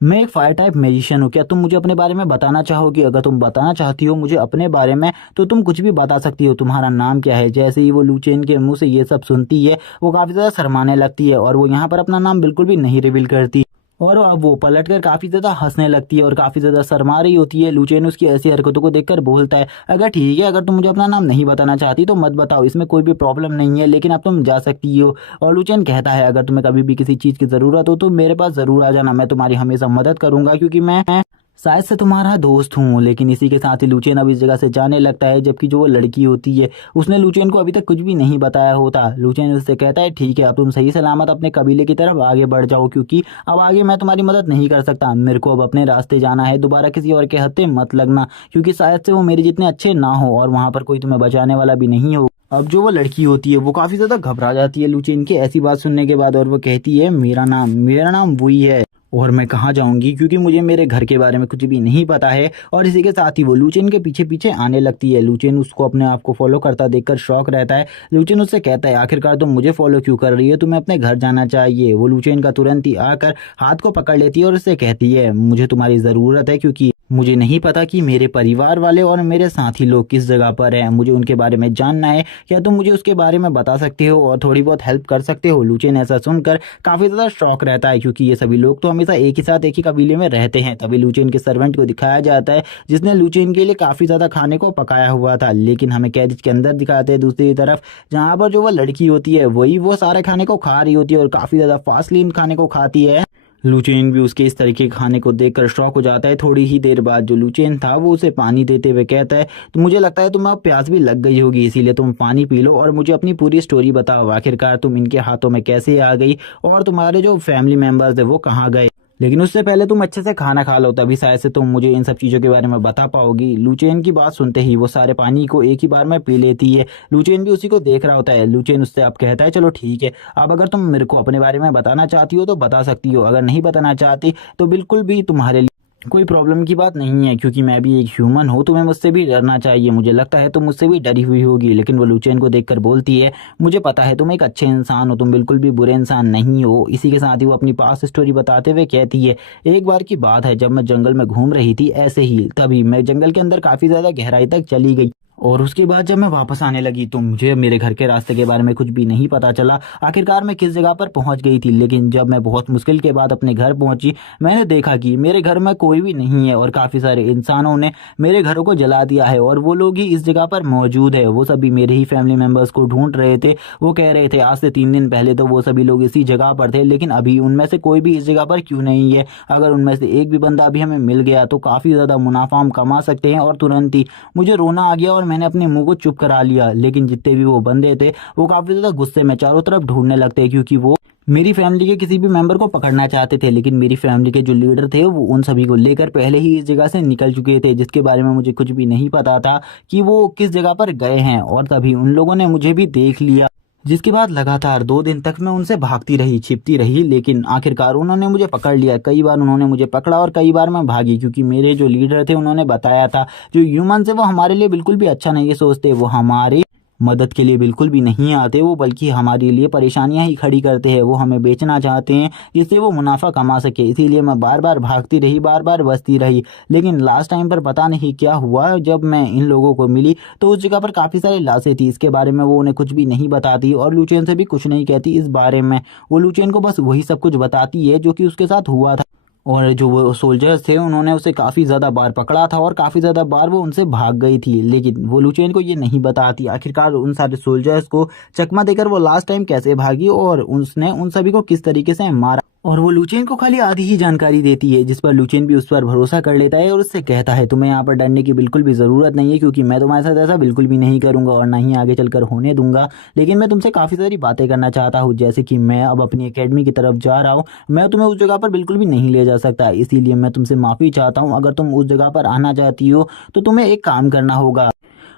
मैं एक फायर टाइप मैजिशियन हूँ। क्या तुम मुझे अपने बारे में बताना चाहोगी? अगर तुम बताना चाहती हो मुझे अपने बारे में तो तुम कुछ भी बता सकती हो। तुम्हारा नाम क्या है? जैसे ही वो लूचेन के मुंह से ये सब सुनती है वो काफ़ी ज़्यादा शर्माने लगती है और वो यहाँ पर अपना नाम बिल्कुल भी नहीं रिवील करती। और अब वो पलटकर काफ़ी ज़्यादा हंसने लगती है और काफ़ी ज़्यादा शर्मा रही होती है। लूचेन उसकी ऐसी हरकतों को देखकर बोलता है, अगर ठीक है, अगर तुम मुझे अपना नाम नहीं बताना चाहती तो मत बताओ, इसमें कोई भी प्रॉब्लम नहीं है, लेकिन अब तुम जा सकती हो। और लूचेन कहता है, अगर तुम्हें कभी भी किसी चीज़ की ज़रूरत हो तो मेरे पास ज़रूर आ जाना, मैं तुम्हारी हमेशा मदद करूंगा क्योंकि मैं शायद से तुम्हारा दोस्त हूँ। लेकिन इसी के साथ ही लूचेन अब इस जगह से जाने लगता है, जबकि जो वो लड़की होती है उसने लूचेन को अभी तक कुछ भी नहीं बताया होता। लूचेन उससे कहता है, ठीक है, अब तुम सही सलामत अपने कबीले की तरफ आगे बढ़ जाओ क्योंकि अब आगे मैं तुम्हारी मदद नहीं कर सकता। मेरे को अब अपने रास्ते जाना है, दोबारा किसी और के हत्थे मत लगना क्योंकि शायद से वो मेरे जितने अच्छे ना हो और वहाँ पर कोई तुम्हें बचाने वाला भी नहीं हो। अब जो वो लड़की होती है वो काफ़ी ज़्यादा घबरा जाती है लूचेन की ऐसी बात सुनने के बाद और वो कहती है, मेरा नाम वही है और मैं कहाँ जाऊंगी क्योंकि मुझे मेरे घर के बारे में कुछ भी नहीं पता है। और इसी के साथ ही वो लूचेन के पीछे पीछे आने लगती है। लूचेन उसको अपने आप को फॉलो करता देखकर शौक रहता है। लूचेन उससे कहता है, आखिरकार तुम मुझे फॉलो क्यों कर रही है? तुम्हें अपने घर जाना चाहिए। वो लूचेन का तुरंत ही आकर हाथ को पकड़ लेती है और उससे कहती है, मुझे तुम्हारी ज़रूरत है क्योंकि मुझे नहीं पता कि मेरे परिवार वाले और मेरे साथी लोग किस जगह पर हैं। मुझे उनके बारे में जानना है। क्या तुम मुझे उसके बारे में बता सकते हो और थोड़ी बहुत हेल्प कर सकते हो? लूचेन ऐसा सुनकर काफ़ी ज़्यादा शौक रहता है क्योंकि ये सभी लोग तो हमेशा एक ही साथ एक ही कबीले में रहते हैं। तभी लूचेन के सर्वेंट को दिखाया जाता है जिसने लूचेन के लिए काफ़ी ज़्यादा खाने को पकाया हुआ था। लेकिन हमें कैद के अंदर दिखाते हैं दूसरी तरफ, जहाँ पर जो वो लड़की होती है वही वो सारे खाने को खा रही होती है और काफ़ी ज़्यादा फास्टली खाने को खाती है। लूचेन भी उसके इस तरीके के खाने को देखकर शॉक हो जाता है। थोड़ी ही देर बाद जो लूचेन था वो उसे पानी देते हुए कहता है, तो मुझे लगता है तुम्हें अब प्यास भी लग गई होगी, इसीलिए तुम पानी पी लो और मुझे अपनी पूरी स्टोरी बताओ। आखिरकार तुम इनके हाथों में कैसे आ गई और तुम्हारे जो फैमिली मेंबर्स है वो कहाँ गए? लेकिन उससे पहले तुम अच्छे से खाना खा लो, तभी शायद से तुम मुझे इन सब चीज़ों के बारे में बता पाओगी। लूचेन की बात सुनते ही वो सारे पानी को एक ही बार में पी लेती है। लूचेन भी उसी को देख रहा होता है। लूचेन उससे अब कहता है, चलो ठीक है, अब अगर तुम मेरे को अपने बारे में बताना चाहती हो तो बता सकती हो, अगर नहीं बताना चाहती तो बिल्कुल भी तुम्हारे लिए कोई प्रॉब्लम की बात नहीं है क्योंकि मैं भी एक ह्यूमन हूँ, तुम्हें मुझसे भी डरना चाहिए। मुझे लगता है तुम मुझसे भी डरी हुई होगी। लेकिन वो लूचेन को देखकर बोलती है, मुझे पता है तुम एक अच्छे इंसान हो, तुम बिल्कुल भी बुरे इंसान नहीं हो। इसी के साथ ही वो अपनी पास्ट स्टोरी बताते हुए कहती है, एक बार की बात है जब मैं जंगल में घूम रही थी ऐसे ही, तभी मैं जंगल के अंदर काफ़ी ज़्यादा गहराई तक चली गई और उसके बाद जब मैं वापस आने लगी तो मुझे मेरे घर के रास्ते के बारे में कुछ भी नहीं पता चला, आखिरकार मैं किस जगह पर पहुंच गई थी। लेकिन जब मैं बहुत मुश्किल के बाद अपने घर पहुंची मैंने देखा कि मेरे घर में कोई भी नहीं है और काफ़ी सारे इंसानों ने मेरे घरों को जला दिया है और वो लोग ही इस जगह पर मौजूद है। वो सभी मेरे ही फैमिली मेम्बर्स को ढूंढ रहे थे। वो कह रहे थे आज से 3 दिन पहले तो वो सभी लोग इसी जगह पर थे, लेकिन अभी उनमें से कोई भी इस जगह पर क्यों नहीं है? अगर उनमें से एक भी बंदा अभी हमें मिल गया तो काफ़ी ज़्यादा मुनाफा हम कमा सकते हैं। और तुरंत ही मुझे रोना आ गया और मैंने अपने मुंह को चुप करा लिया। लेकिन जितने भी वो बंदे थे वो काफ़ी ज़्यादा गुस्से में चारों तरफ ढूंढने लगते क्योंकि वो मेरी फैमिली के किसी भी मेंबर को पकड़ना चाहते थे। लेकिन मेरी फैमिली के जो लीडर थे वो उन सभी को लेकर पहले ही इस जगह से निकल चुके थे, जिसके बारे में मुझे कुछ भी नहीं पता था कि वो किस जगह पर गए हैं। और तभी उन लोगों ने मुझे भी देख लिया, जिसके बाद लगातार 2 दिन तक मैं उनसे भागती रही, छिपती रही, लेकिन आखिरकार उन्होंने मुझे पकड़ लिया। कई बार उन्होंने मुझे पकड़ा और कई बार मैं भागी क्योंकि मेरे जो लीडर थे उन्होंने बताया था जो ह्यूमन है वो हमारे लिए बिल्कुल भी अच्छा नहीं सोचते, वो हमारे मदद के लिए बिल्कुल भी नहीं आते, वो बल्कि हमारे लिए परेशानियां ही खड़ी करते हैं। वो हमें बेचना चाहते हैं जिससे वो मुनाफा कमा सके। इसीलिए मैं बार बार भागती रही, बार बार बचती रही। लेकिन लास्ट टाइम पर पता नहीं क्या हुआ, जब मैं इन लोगों को मिली तो उस जगह पर काफ़ी सारी लाशें थी। इसके बारे में वो उन्हें कुछ भी नहीं बताती और लूचेन से भी कुछ नहीं कहती इस बारे में। वो लूचेन को बस वही सब कुछ बताती है जो कि उसके साथ हुआ था। और जो वो सोल्जर्स थे उन्होंने उसे काफ़ी ज़्यादा बार पकड़ा था और काफ़ी ज़्यादा बार वो उनसे भाग गई थी। लेकिन वो लूचेन को ये नहीं बताती आखिरकार उन सारे सोल्जर्स को चकमा देकर वो लास्ट टाइम कैसे भागी और उसने उन सभी को किस तरीके से मारा। और वो लूचेन को खाली आधी ही जानकारी देती है, जिस पर लूचेन भी उस पर भरोसा कर लेता है और उससे कहता है, तुम्हें यहाँ पर डरने की बिल्कुल भी ज़रूरत नहीं है क्योंकि मैं तुम्हारे साथ ऐसा बिल्कुल भी नहीं करूँगा और ना ही आगे चलकर होने दूंगा। लेकिन मैं तुमसे काफ़ी सारी बातें करना चाहता हूँ, जैसे कि मैं अब अपनी एकेडमी की तरफ जा रहा हूँ, मैं तुम्हें उस जगह पर बिल्कुल भी नहीं ले जा सकता, इसीलिए मैं तुमसे माफ़ी चाहता हूँ। अगर तुम उस जगह पर आना चाहती हो तो तुम्हें एक काम करना होगा।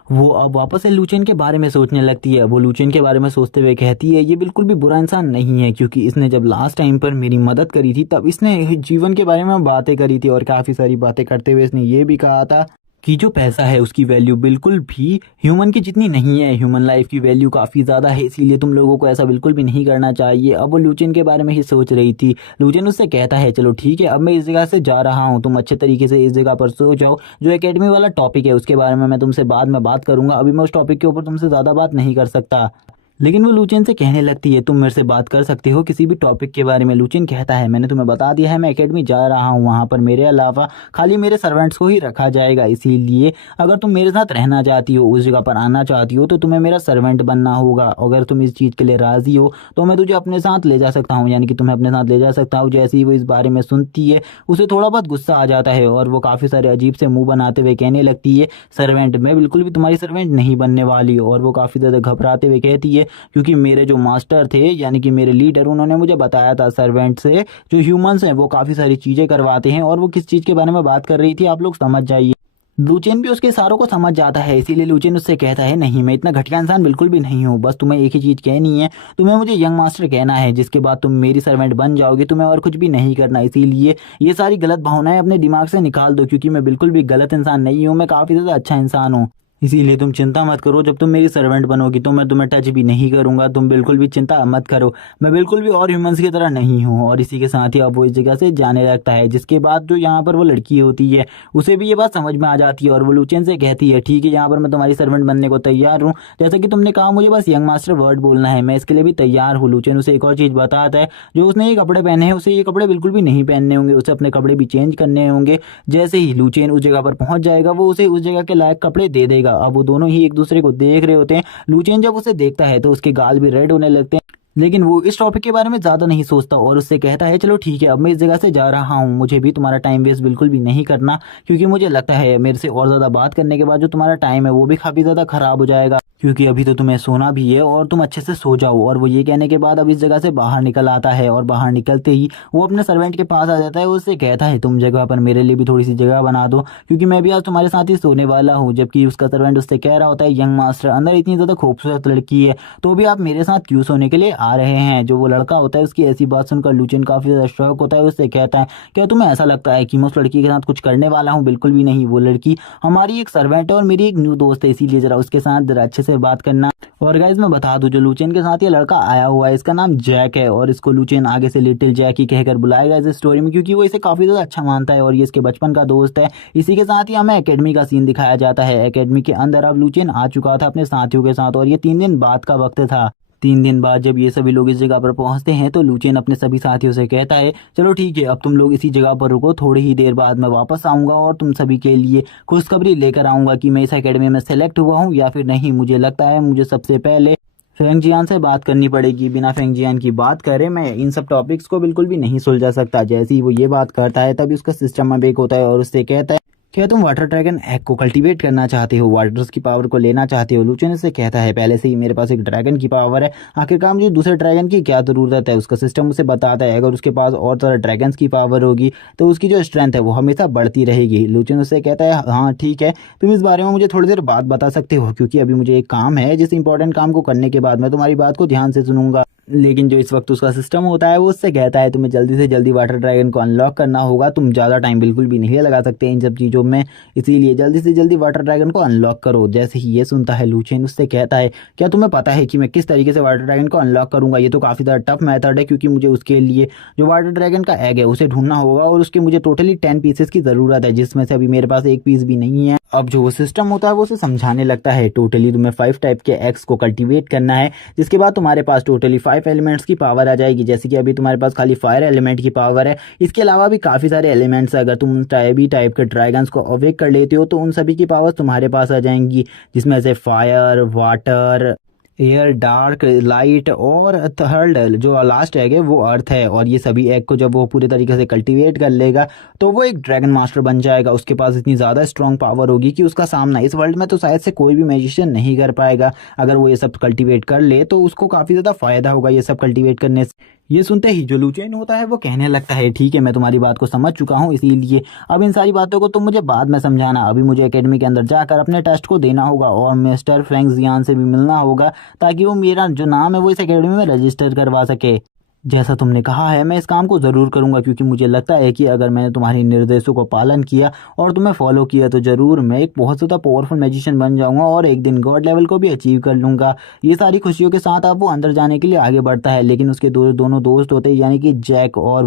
वो अब वापस से लूचेन के बारे में सोचने लगती है। वो लूचेन के बारे में सोचते हुए कहती है, ये बिल्कुल भी बुरा इंसान नहीं है क्योंकि इसने जब लास्ट टाइम पर मेरी मदद करी थी तब इसने जीवन के बारे में बातें करी थी और काफ़ी सारी बातें करते हुए इसने ये भी कहा था कि जो पैसा है उसकी वैल्यू बिल्कुल भी ह्यूमन की जितनी नहीं है। ह्यूमन लाइफ की वैल्यू काफ़ी ज़्यादा है, इसीलिए तुम लोगों को ऐसा बिल्कुल भी नहीं करना चाहिए। अब वो लूचिन के बारे में ही सोच रही थी। लूचिन उससे कहता है चलो ठीक है, अब मैं इस जगह से जा रहा हूँ, तुम अच्छे तरीके से इस जगह पर सो जाओ। जो एकेडमी वाला टॉपिक है उसके बारे में मैं तुमसे बाद में बात करूंगा, अभी मैं उस टॉपिक के ऊपर तुमसे ज़्यादा बात नहीं कर सकता। लेकिन वो लूचिन से कहने लगती है तुम मेरे से बात कर सकते हो किसी भी टॉपिक के बारे में। लूचिन कहता है मैंने तुम्हें बता दिया है मैं एकेडमी जा रहा हूँ, वहाँ पर मेरे अलावा खाली मेरे सर्वेंट्स को ही रखा जाएगा, इसीलिए अगर तुम मेरे साथ रहना चाहती हो, उस जगह पर आना चाहती हो, तो तुम्हें मेरा सर्वेंट बनना होगा। अगर तुम इस चीज़ के लिए राज़ी हो तो मैं तुझे अपने साथ ले जा सकता हूँ, यानी कि तुम्हें अपने साथ ले जा सकता हूँ। जैसे ही वो इस बारे में सुनती है उसे थोड़ा बहुत गुस्सा आ जाता है और वो काफ़ी सारे अजीब से मुंह बनाते हुए कहने लगती है सर्वेंट, मैं बिल्कुल भी तुम्हारी सर्वेंट नहीं बनने वाली। और वो काफ़ी ज़्यादा घबराते हुए कहती है क्योंकि मेरे जो मास्टर थे यानी कि मेरे लीडर, उन्होंने मुझे बताया था सर्वेंट से जो ह्यूमंस हैं वो काफ़ी सारी चीज़ें करवाते हैं। और वो किस चीज़ के बारे में बात कर रही थी आप लोग समझ जाइए। लूचेन भी उसके इशारों को समझ जाता है, इसीलिए लूचेन उससे कहता है नहीं मैं इतना घटिया इंसान बिल्कुल भी नहीं हूँ, बस तुम्हें एक ही चीज़ कहनी है, तुम्हें मुझे यंग मास्टर कहना है, जिसके बाद तुम मेरी सर्वेंट बन जाओगी, तुम्हें और कुछ भी नहीं करना। इसीलिए ये सारी गलत भावनाएं अपने दिमाग से निकाल दो, क्योंकि मैं बिल्कुल भी गलत इंसान नहीं हूँ, मैं काफ़ी ज़्यादा अच्छा इंसान हूँ। इसीलिए तुम चिंता मत करो, जब तुम मेरी सर्वेंट बनोगी तो मैं तुम्हें टच भी नहीं करूंगा, तुम बिल्कुल भी चिंता मत करो, मैं बिल्कुल भी और ह्यूमंस की तरह नहीं हूँ। और इसी के साथ ही अब वो इस जगह से जाने लगता है, जिसके बाद जो यहाँ पर वो लड़की होती है उसे भी ये बात समझ में आ जाती है और वो लूचेन से कहती है ठीक है यहाँ पर मैं तुम्हारी सर्वेंट बनने को तैयार हूँ, जैसा कि तुमने कहा मुझे बस यंग मास्टर वर्ड बोलना है, मैं इसके लिए भी तैयार हूँ। लूचेन उसे एक और चीज़ बताता है, जो उसने ये कपड़े पहने हैं उसे ये कपड़े बिल्कुल भी नहीं पहनने होंगे, उसे अपने कपड़े भी चेंज करने होंगे। जैसे ही लूचेन उस जगह पर पहुंच जाएगा वो उसे उस जगह के लायक कपड़े दे देगा। अब वो दोनों ही एक दूसरे को देख रहे होते हैं। लूचेन जब उसे देखता है तो उसके गाल भी रेड होने लगते हैं, लेकिन वो इस टॉपिक के बारे में ज़्यादा नहीं सोचता और उससे कहता है चलो ठीक है अब मैं इस जगह से जा रहा हूँ, मुझे भी तुम्हारा टाइम वेस्ट बिल्कुल भी नहीं करना, क्योंकि मुझे लगता है मेरे से और ज़्यादा बात करने के बाद जो तुम्हारा टाइम है वो भी काफ़ी ज़्यादा ख़राब हो जाएगा, क्योंकि अभी तो तुम्हें सोना भी है और तुम अच्छे से सो जाओ। और वो ये कहने के बाद अब इस जगह से बाहर निकल आता है और बाहर निकलते ही वो अपने सर्वेंट के पास आ जाता है, उससे कहता है तुम जगह पर मेरे लिए भी थोड़ी सी जगह बना दो, क्योंकि मैं भी आज तुम्हारे साथ ही सोने वाला हूँ। जबकि उसका सर्वेंट उससे कह रहा होता है यंग मास्टर अंदर इतनी ज़्यादा खूबसूरत लड़की है तो भी आप मेरे साथ क्यों सोने के लिए आ रहे हैं। जो वो लड़का होता है उसकी ऐसी बात सुनकर लूचेन काफ़ी ज़्यादा शौक होता है, उससे कहता है क्या तुम्हें ऐसा लगता है कि मैं उस लड़की के साथ कुछ करने वाला हूँ, बिल्कुल भी नहीं, वो लड़की हमारी एक सर्वेंट है और मेरी एक न्यू दोस्त है, इसीलिए ज़रा उसके साथ ज़रा अच्छे से बात करना। और गाइज मैं बता दूं जो लूचेन के साथ ये लड़का आया हुआ है इसका नाम जैक है और इसको लूचेन आगे से लिटिल जैक ही कहकर बुलाएगा इस स्टोरी में, क्योंकि वो इसे काफ़ी ज़्यादा अच्छा मानता है और ये इसके बचपन का दोस्त है। इसी के साथ ही हमें एकेडमी का सीन दिखाया जाता है। एकेडमी के अंदर अब लूचेन आ चुका था अपने साथियों के साथ और ये 3 दिन बाद का वक्त था। 3 दिन बाद जब ये सभी लोग इस जगह पर पहुंचते हैं तो लूचेन अपने सभी साथियों से कहता है चलो ठीक है अब तुम लोग इसी जगह पर रुको, थोड़ी ही देर बाद मैं वापस आऊंगा और तुम सभी के लिए खुशखबरी लेकर आऊंगा कि मैं इस एकेडमी में सेलेक्ट हुआ हूं या फिर नहीं। मुझे लगता है मुझे सबसे पहले फेंगजियान से बात करनी पड़ेगी, बिना फेंगजियान की बात करे मैं इन सब टॉपिक्स को बिल्कुल भी नहीं सुलझा सकता। जैसे ही वो ये बात करता है तभी उसका सिस्टम में ब्रेक होता है और उससे कहता है क्या तुम वाटर ड्रैगन एग को कल्टीवेट करना चाहते हो, वाटर्स की पावर को लेना चाहते हो। लूचेन से कहता है पहले से ही मेरे पास एक ड्रैगन की पावर है, आखिरकार मुझे दूसरे ड्रैगन की क्या ज़रूरत है। उसका सिस्टम उसे बताता है अगर उसके पास और तरह ड्रैगन्स की पावर होगी तो उसकी जो स्ट्रेंथ है वो हमेशा बढ़ती रहेगी। लूचेन उससे कहता है हाँ ठीक है, तुम इस बारे में मुझे थोड़ी देर बाद बता सकते हो, क्योंकि अभी मुझे एक काम है, जिस इंपॉर्टेंट काम को करने के बाद मैं तुम्हारी बात को ध्यान से सुनूंगा। लेकिन जो इस वक्त उसका सिस्टम होता है वो उससे कहता है तुम्हें जल्दी से जल्दी वाटर ड्रैगन को अनलॉक करना होगा, तुम ज़्यादा टाइम बिल्कुल भी नहीं लगा सकते इन सब चीज़ों में, इसीलिए जल्दी से जल्दी वाटर ड्रैगन को अनलॉक करो। जैसे ही ये सुनता है लूचेन उससे कहता है क्या तुम्हें पता है कि मैं किस तरीके से वाटर ड्रैगन को अनलॉक करूंगा, ये तो काफ़ी ज़्यादा टफ मेथड है, क्योंकि मुझे उसके लिए जो वाटर ड्रैगन का एग है उसे ढूंढना होगा और उसके मुझे टोटली 10 पीसेस की ज़रूरत है, जिसमें से अभी मेरे पास एक पीस भी नहीं है। अब जो वो सिस्टम होता है वो उसे समझाने लगता है टोटली तुम्हें 5 टाइप के एग्स को कल्टीवेट करना है, जिसके बाद तुम्हारे पास टोटली 5 एलिमेंट्स की पावर आ जाएगी। जैसे कि अभी तुम्हारे पास खाली फायर एलिमेंट की पावर है, इसके अलावा भी काफ़ी सारे एलिमेंट्स है, अगर तुम टाइप के ड्रैगन्स को अवेक कर लेते हो तो उन सभी की पावर तुम्हारे पास आ जाएंगी, जिसमें से fire, water, air, dark, light और थर्ड जो लास्ट एग है वो अर्थ है। और ये सभी एग को जब वो पूरे तरीके से कल्टीवेट कर लेगा तो वो एक ड्रैगन मास्टर बन जाएगा। उसके पास इतनी ज़्यादा स्ट्रॉन्ग पावर होगी कि उसका सामना इस वर्ल्ड में तो शायद से कोई भी मैजिशियन नहीं कर पाएगा। अगर वो ये सब कल्टीवेट कर ले तो उसको काफ़ी ज़्यादा फ़ायदा होगा ये सब कल्टीवेट करने से। ये सुनते ही जो लूचेन होता है वो कहने लगता है ठीक है मैं तुम्हारी बात को समझ चुका हूँ, इसीलिए अब इन सारी बातों को तुम मुझे बाद में समझाना, अभी मुझे एकेडमी के अंदर जाकर अपने टेस्ट को देना होगा और मिस्टर फेंगजियान से भी मिलना होगा ताकि वो मेरा जो नाम है वो इस एकेडमी में रजिस्टर करवा सके। जैसा तुमने कहा है मैं इस काम को ज़रूर करूँगा, क्योंकि मुझे लगता है कि अगर मैंने तुम्हारे निर्देशों को पालन किया और तुम्हें फॉलो किया तो ज़रूर मैं एक बहुत ज़्यादा पावरफुल मैजिशियन बन जाऊँगा और एक दिन गॉड लेवल को भी अचीव कर लूँगा। ये सारी खुशियों के साथ अब वो अंदर जाने के लिए आगे बढ़ता है, लेकिन उसके दोनों दोस्त होते हैं यानी कि जैक और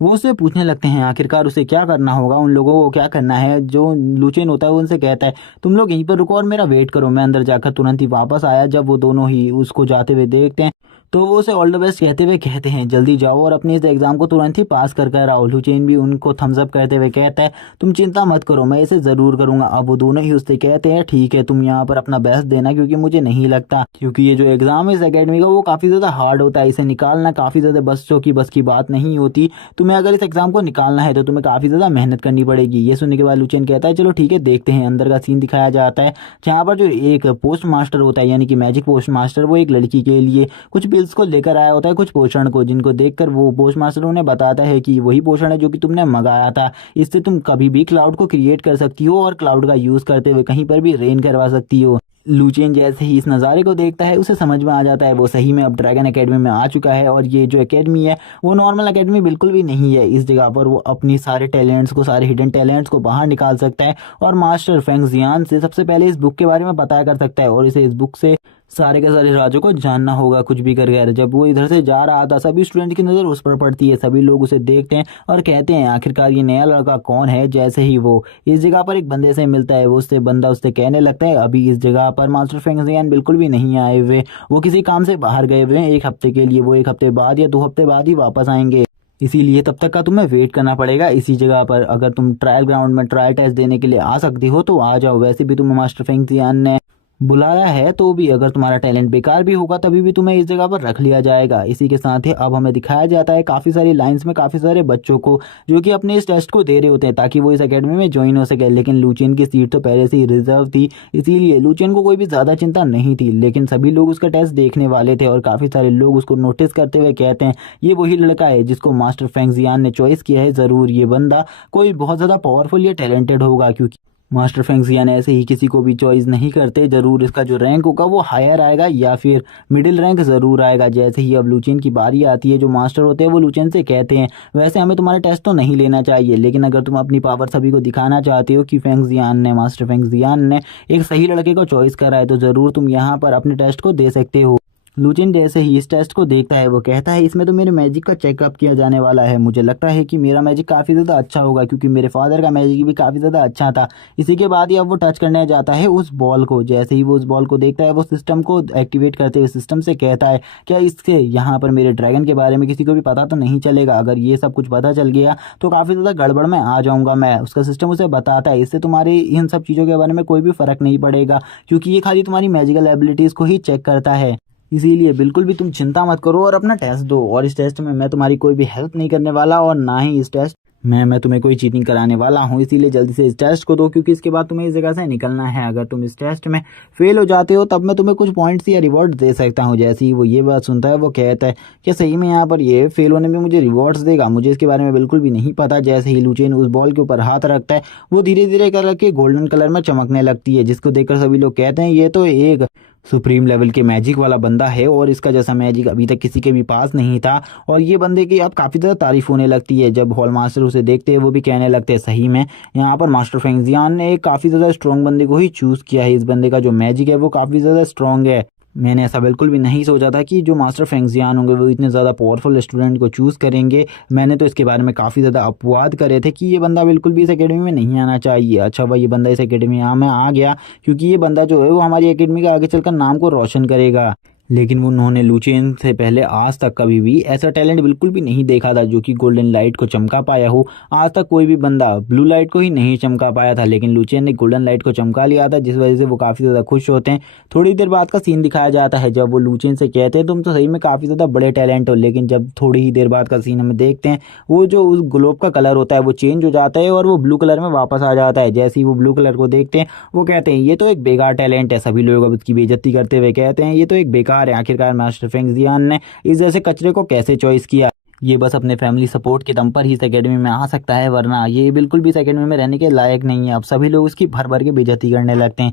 वो उससे पूछने लगते हैं आखिरकार उसे क्या करना होगा, उन लोगों को क्या करना है। जो लुचेन होता है वो उनसे कहता है तुम लोग यहीं पर रुको और मेरा वेट करो। मैं अंदर जाकर तुरंत ही वापस आया। जब वो दोनों ही उसको जाते हुए देखते हैं तो वो उसे ऑल द बेस्ट कहते हुए कहते हैं जल्दी जाओ और अपने इस एग्जाम को तुरंत ही पास कर कर आओ। लुचेन भी उनको थम्स अप करते हुए कहता है तुम चिंता मत करो, मैं इसे ज़रूर करूंगा। अब वो दोनों ही उससे कहते हैं ठीक है तुम यहाँ पर अपना बेस्ट देना, क्योंकि मुझे नहीं लगता, क्योंकि ये जो एग्जाम है इस अकेडमी का वो काफ़ी ज़्यादा हार्ड होता है, इसे निकालना काफ़ी ज़्यादा बच्चों की बस की बात नहीं होती। तुम्हें अगर इस एग्जाम को निकालना है तो तुम्हें काफ़ी ज़्यादा मेहनत करनी पड़ेगी। ये सुनने के बाद लुचेन कहता है चलो ठीक है देखते हैं। अंदर का सीन दिखाया जाता है जहाँ पर जो एक पोस्ट मास्टर होता है यानी कि मैजिक पोस्ट मास्टर, वो एक लड़की के लिए कुछ बिल्स को लेकर आया होता है, कुछ पोषण को, जिनको देखकर वो पोस्ट मास्टर उन्हें बताता है कि वही पोषण है जो कि तुमने मंगाया था। इससे तुम कभी भी क्लाउड को क्रिएट कर सकती हो और क्लाउड का यूज़ करते हुए कहीं पर भी रेन करवा सकती हो। लुचेन जैसे ही इस नज़ारे को देखता है उसे समझ में आ जाता है वो सही में अब ड्रैगन एकेडमी में आ चुका है और ये जो एकेडमी है वो नॉर्मल एकेडमी बिल्कुल भी नहीं है। इस जगह पर वो अपनी सारे टैलेंट्स को, सारे हिडन टैलेंट्स को बाहर निकाल सकता है और मास्टर फेंग जियान से सबसे पहले इस बुक के बारे में पता कर सकता है और इसे इस बुक से सारे के सारे राजों को जानना होगा कुछ भी कर। जब वो इधर से जा रहा था सभी स्टूडेंट की नज़र उस पर पड़ती है, सभी लोग उसे देखते हैं और कहते हैं आखिरकार ये नया लड़का कौन है। जैसे ही वो इस जगह पर एक बंदे से मिलता है वो उससे बंदा उससे कहने लगता है अभी इस जगह पर मास्टर फेंगजियान बिल्कुल भी नहीं आए हुए, वो किसी काम से बाहर गए हुए हैं 1 हफ्ते के लिए, वो 1 हफ्ते बाद या 2 हफ्ते बाद ही वापस आएंगे, इसीलिए तब तक का तुम्हें वेट करना पड़ेगा इसी जगह पर। अगर तुम ट्रायल ग्राउंड में ट्रायल टेस्ट देने के लिए आ सकती हो तो आ जाओ, वैसे भी तुम्हें मास्टर फेंगजियान ने बुलाया है तो भी अगर तुम्हारा टैलेंट बेकार भी होगा तभी भी तुम्हें इस जगह पर रख लिया जाएगा। इसी के साथ ही अब हमें दिखाया जाता है काफ़ी सारी लाइंस में काफ़ी सारे बच्चों को जो कि अपने इस टेस्ट को दे रहे होते हैं ताकि वो इस एकेडमी में ज्वाइन हो सके, लेकिन लुचेन की सीट तो पहले से ही रिजर्व थी, इसीलिए लुचेन को कोई भी ज़्यादा चिंता नहीं थी। लेकिन सभी लोग उसका टेस्ट देखने वाले थे और काफ़ी सारे लोग उसको नोटिस करते हुए कहते हैं ये वही लड़का है जिसको मास्टर फेंगजियान ने चॉइस किया है, ज़रूर ये बंदा कोई बहुत ज़्यादा पावरफुल या टैलेंटेड होगा, क्योंकि मास्टर फेंगजियान ऐसे ही किसी को भी चॉइस नहीं करते, ज़रूर इसका जो रैंक होगा वो हायर आएगा या फिर मिडिल रैंक ज़रूर आएगा। जैसे ही अब लुचेन की बारी आती है जो मास्टर होते हैं वो लुचेन से कहते हैं वैसे हमें तुम्हारे टेस्ट तो नहीं लेना चाहिए, लेकिन अगर तुम अपनी पावर सभी को दिखाना चाहते हो कि फेंगजियान ने, मास्टर फेंगजियान ने एक सही लड़के को चॉइस करा है तो ज़रूर तुम यहाँ पर अपने टेस्ट को दे सकते हो। लुचेन जैसे ही इस टेस्ट को देखता है वो कहता है इसमें तो मेरे मैजिक का चेकअप किया जाने वाला है, मुझे लगता है कि मेरा मैजिक काफ़ी ज़्यादा अच्छा होगा क्योंकि मेरे फादर का मैजिक भी काफ़ी ज़्यादा अच्छा था। इसी के बाद ही अब वो टच करने जाता है उस बॉल को। जैसे ही वो उस बॉल को देखता है वो सिस्टम को एक्टिवेट करते हुए सिस्टम से कहता है क्या इससे यहाँ पर मेरे ड्रैगन के बारे में किसी को भी पता तो नहीं चलेगा, अगर ये सब कुछ पता चल गया तो काफ़ी ज़्यादा गड़बड़ में आ जाऊँगा मैं। उसका सिस्टम उसे बताता है इससे तुम्हारी इन सब चीज़ों के बारे में कोई भी फ़र्क नहीं पड़ेगा क्योंकि ये खाली तुम्हारी मैजिकल एबिलिटीज़ को ही चेक करता है, इसीलिए बिल्कुल भी तुम चिंता मत करो और अपना टेस्ट दो। और इस टेस्ट में मैं तुम्हारी कोई भी हेल्प नहीं करने वाला और ना ही इस टेस्ट मैं तुम्हें कोई चीटिंग कराने वाला हूँ, इसीलिए जल्दी से इस टेस्ट को दो क्योंकि इसके बाद तुम्हें इस जगह से निकलना है। अगर तुम इस टेस्ट में फेल हो जाते हो तब मैं तुम्हें कुछ पॉइंट्स या रिवॉर्ड दे सकता हूँ। जैसे ही वो ये बात सुनता है वो कहता है कि सही में यहाँ पर ये फेल होने में मुझे रिवॉर्ड्स देगा, मुझे इसके बारे में बिल्कुल भी नहीं पता। जैसे ही लुचेन उस बॉल के ऊपर हाथ रखता है वो धीरे धीरे करके गोल्डन कलर में चमकने लगती है, जिसको देखकर सभी लोग कहते हैं ये तो एक सुप्रीम लेवल के मैजिक वाला बंदा है और इसका जैसा मैजिक अभी तक किसी के भी पास नहीं था। और ये बंदे की अब काफ़ी ज़्यादा तारीफ होने लगती है। जब हॉल मास्टर उसे देखते हैं वो भी कहने लगते हैं सही में यहाँ पर मास्टर फेंगजियान ने एक काफ़ी ज़्यादा स्ट्रॉन्ग बंदे को ही चूज़ किया है, इस बंदे का जो मैजिक है वो काफ़ी ज़्यादा स्ट्रॉन्ग है। मैंने ऐसा बिल्कुल भी नहीं सोचा था कि जो मास्टर फेंगजियान होंगे वो इतने ज़्यादा पावरफुल स्टूडेंट को चूज़ करेंगे। मैंने तो इसके बारे में काफ़ी ज़्यादा अपवाद करे थे कि ये बंदा बिल्कुल भी इस एकेडमी में नहीं आना चाहिए। अच्छा भाई ये बंदा इस एकेडमी में आ गया क्योंकि ये बंदा जो है वो हमारी एकेडमी का आगे चलकर नाम को रोशन करेगा। लेकिन उन्होंने लुचेन से पहले आज तक कभी भी ऐसा टैलेंट बिल्कुल भी नहीं देखा था जो कि गोल्डन लाइट को चमका पाया हो। आज तक कोई भी बंदा ब्लू लाइट को ही नहीं चमका पाया था, लेकिन लुचेन ने गोल्डन लाइट को चमका लिया था जिस वजह से वो काफ़ी ज़्यादा खुश होते हैं। थोड़ी देर बाद का सीन दिखाया जाता है जब वो लुचेन से कहते हैं तुम तो सही में काफ़ी ज़्यादा बड़े टैलेंट हो, लेकिन जब थोड़ी ही देर बाद का सीन हमें देखते हैं वो जो उस ग्लोब का कलर होता है वो चेंज हो जाता है और वो ब्लू कलर में वापस आ जाता है। जैसे ही वो ब्लू कलर को देखते हैं वो कहते हैं ये तो एक बेकार टैलेंट है, सभी लोग अब उसकी बेइज्जती करते हुए कहते हैं ये तो एक बेकार है, आखिरकार मास्टर फेंगजियान ने इस जैसे कचरे को कैसे चॉइस किया, ये बस अपने फैमिली सपोर्ट के दम पर ही इस एकेडमी में आ सकता है वरना ये बिल्कुल भी इस एकेडमी में रहने के लायक नहीं है। अब सभी लोग उसकी भर भर के बेइज्जती करने लगते हैं।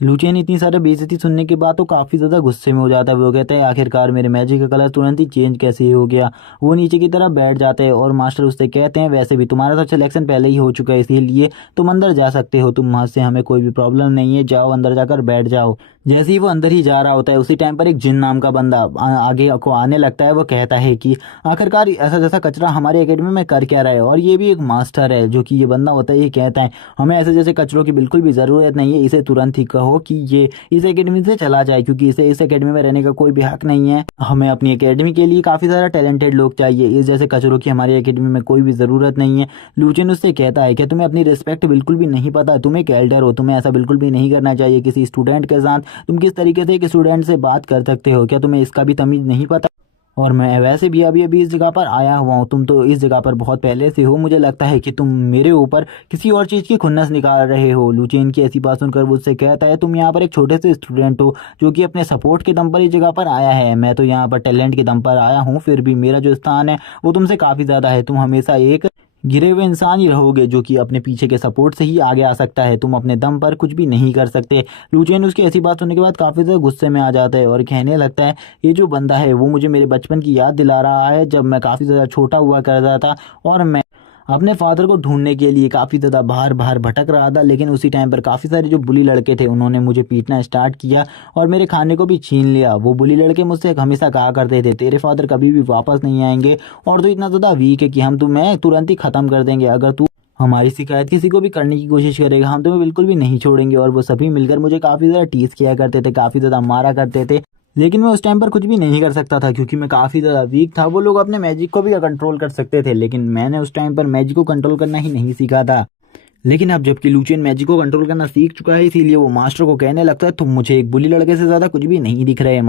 लूचियन इतनी सारी बेइज्जती सुनने के बाद तो काफी ज्यादा गुस्से में हो जाता है। वो कहता है आखिरकार मेरे मैजिक का कलर तुरंत ही चेंज कैसे हो गया। वो नीचे की तरफ बैठ जाते हैं और मास्टर उससे कहते हैं वैसे भी तुम्हारा तो सिलेक्शन पहले ही हो चुका है, इसीलिए तुम अंदर जा सकते हो, तुम वहां से हमें कोई भी प्रॉब्लम नहीं है, जाओ अंदर जाकर बैठ जाओ। जैसे ही वो अंदर ही जा रहा होता है उसी टाइम पर एक जिन नाम का बंदा आगे को आने लगता है। वो कहता है कि आखिरकार ऐसा जैसा कचरा हमारे एकेडमी में कर क्या रहा है, और ये भी एक मास्टर है। जो कि ये बंदा होता है ये कहता है हमें ऐसे जैसे कचरों की बिल्कुल भी जरूरत नहीं है, इसे तुरंत ही कहो कि ये इस एकेडमी से चला जाए, क्योंकि इसे इस एकेडमी में रहने का कोई भी हक नहीं है। हमें अपनी एकेडमी के लिए काफी सारा टैलेंटेड लोग चाहिए, इस जैसे कचरों की हमारी एकेडमी में कोई भी जरूरत नहीं है। लूचियन उससे कहता है कि तुम्हें अपनी रिस्पेक्ट बिल्कुल भी नहीं पता, तुम एक एल्डर हो, तुम्हें ऐसा बिल्कुल भी नहीं करना चाहिए किसी स्टूडेंट के साथ। तुम किस तरीके से एक स्टूडेंट से बात कर सकते हो, क्या तुम्हें इसका भी तमीज नहीं पता? और मैं वैसे भी अभी अभी इस जगह पर आया हुआ हूँ, तुम तो इस जगह पर बहुत पहले से हो, मुझे लगता है कि तुम मेरे ऊपर किसी और चीज़ की खुन्नस निकाल रहे हो। लूचियन की ऐसी बात सुनकर वो उससे कहता है तुम यहाँ पर एक छोटे से स्टूडेंट हो जो कि अपने सपोर्ट के दम पर इस जगह पर आया है, मैं तो यहाँ पर टैलेंट के दम पर आया हूँ, फिर भी मेरा जो स्थान है वो तुमसे काफ़ी ज़्यादा है। तुम हमेशा एक गिरे हुए इंसान ही रहोगे जो कि अपने पीछे के सपोर्ट से ही आगे आ सकता है, तुम अपने दम पर कुछ भी नहीं कर सकते। लूचियन उसकी ऐसी बात सुनने के बाद काफी ज्यादा गुस्से में आ जाता है और कहने लगता है ये जो बंदा है वो मुझे मेरे बचपन की याद दिला रहा है, जब मैं काफी ज्यादा छोटा हुआ करता था और मैं अपने फादर को ढूंढने के लिए काफी ज्यादा बाहर बाहर भटक रहा था। लेकिन उसी टाइम पर काफी सारे जो बुली लड़के थे उन्होंने मुझे पीटना स्टार्ट किया और मेरे खाने को भी छीन लिया। वो बुली लड़के मुझसे हमेशा कहा करते थे तेरे फादर कभी भी वापस नहीं आएंगे और तू इतना ज्यादा वीक है कि हम तुम्हें तुरंत ही खत्म कर देंगे, अगर तू हमारी शिकायत किसी को भी करने की कोशिश करेगा हम तुम्हें बिल्कुल भी नहीं छोड़ेंगे। और वो सभी मिलकर मुझे काफी ज्यादा टीज किया करते थे, काफी ज्यादा मारा करते थे, लेकिन मैं उस टाइम पर कुछ भी नहीं कर सकता था क्योंकि मैं काफी ज्यादा वीक था। वो लोग अपने मैजिक को भी कंट्रोल कर सकते थे, लेकिन मैंने उस टाइम पर मैजिक को कंट्रोल करना ही नहीं सीखा था। लेकिन अब जबकि लूचियन मैजिक को कंट्रोल करना सीख चुका है, इसीलिए वो मास्टर को कहने लगता है तुम मुझे एक बुली लड़के से ज्यादा कुछ भी नहीं दिख रहे।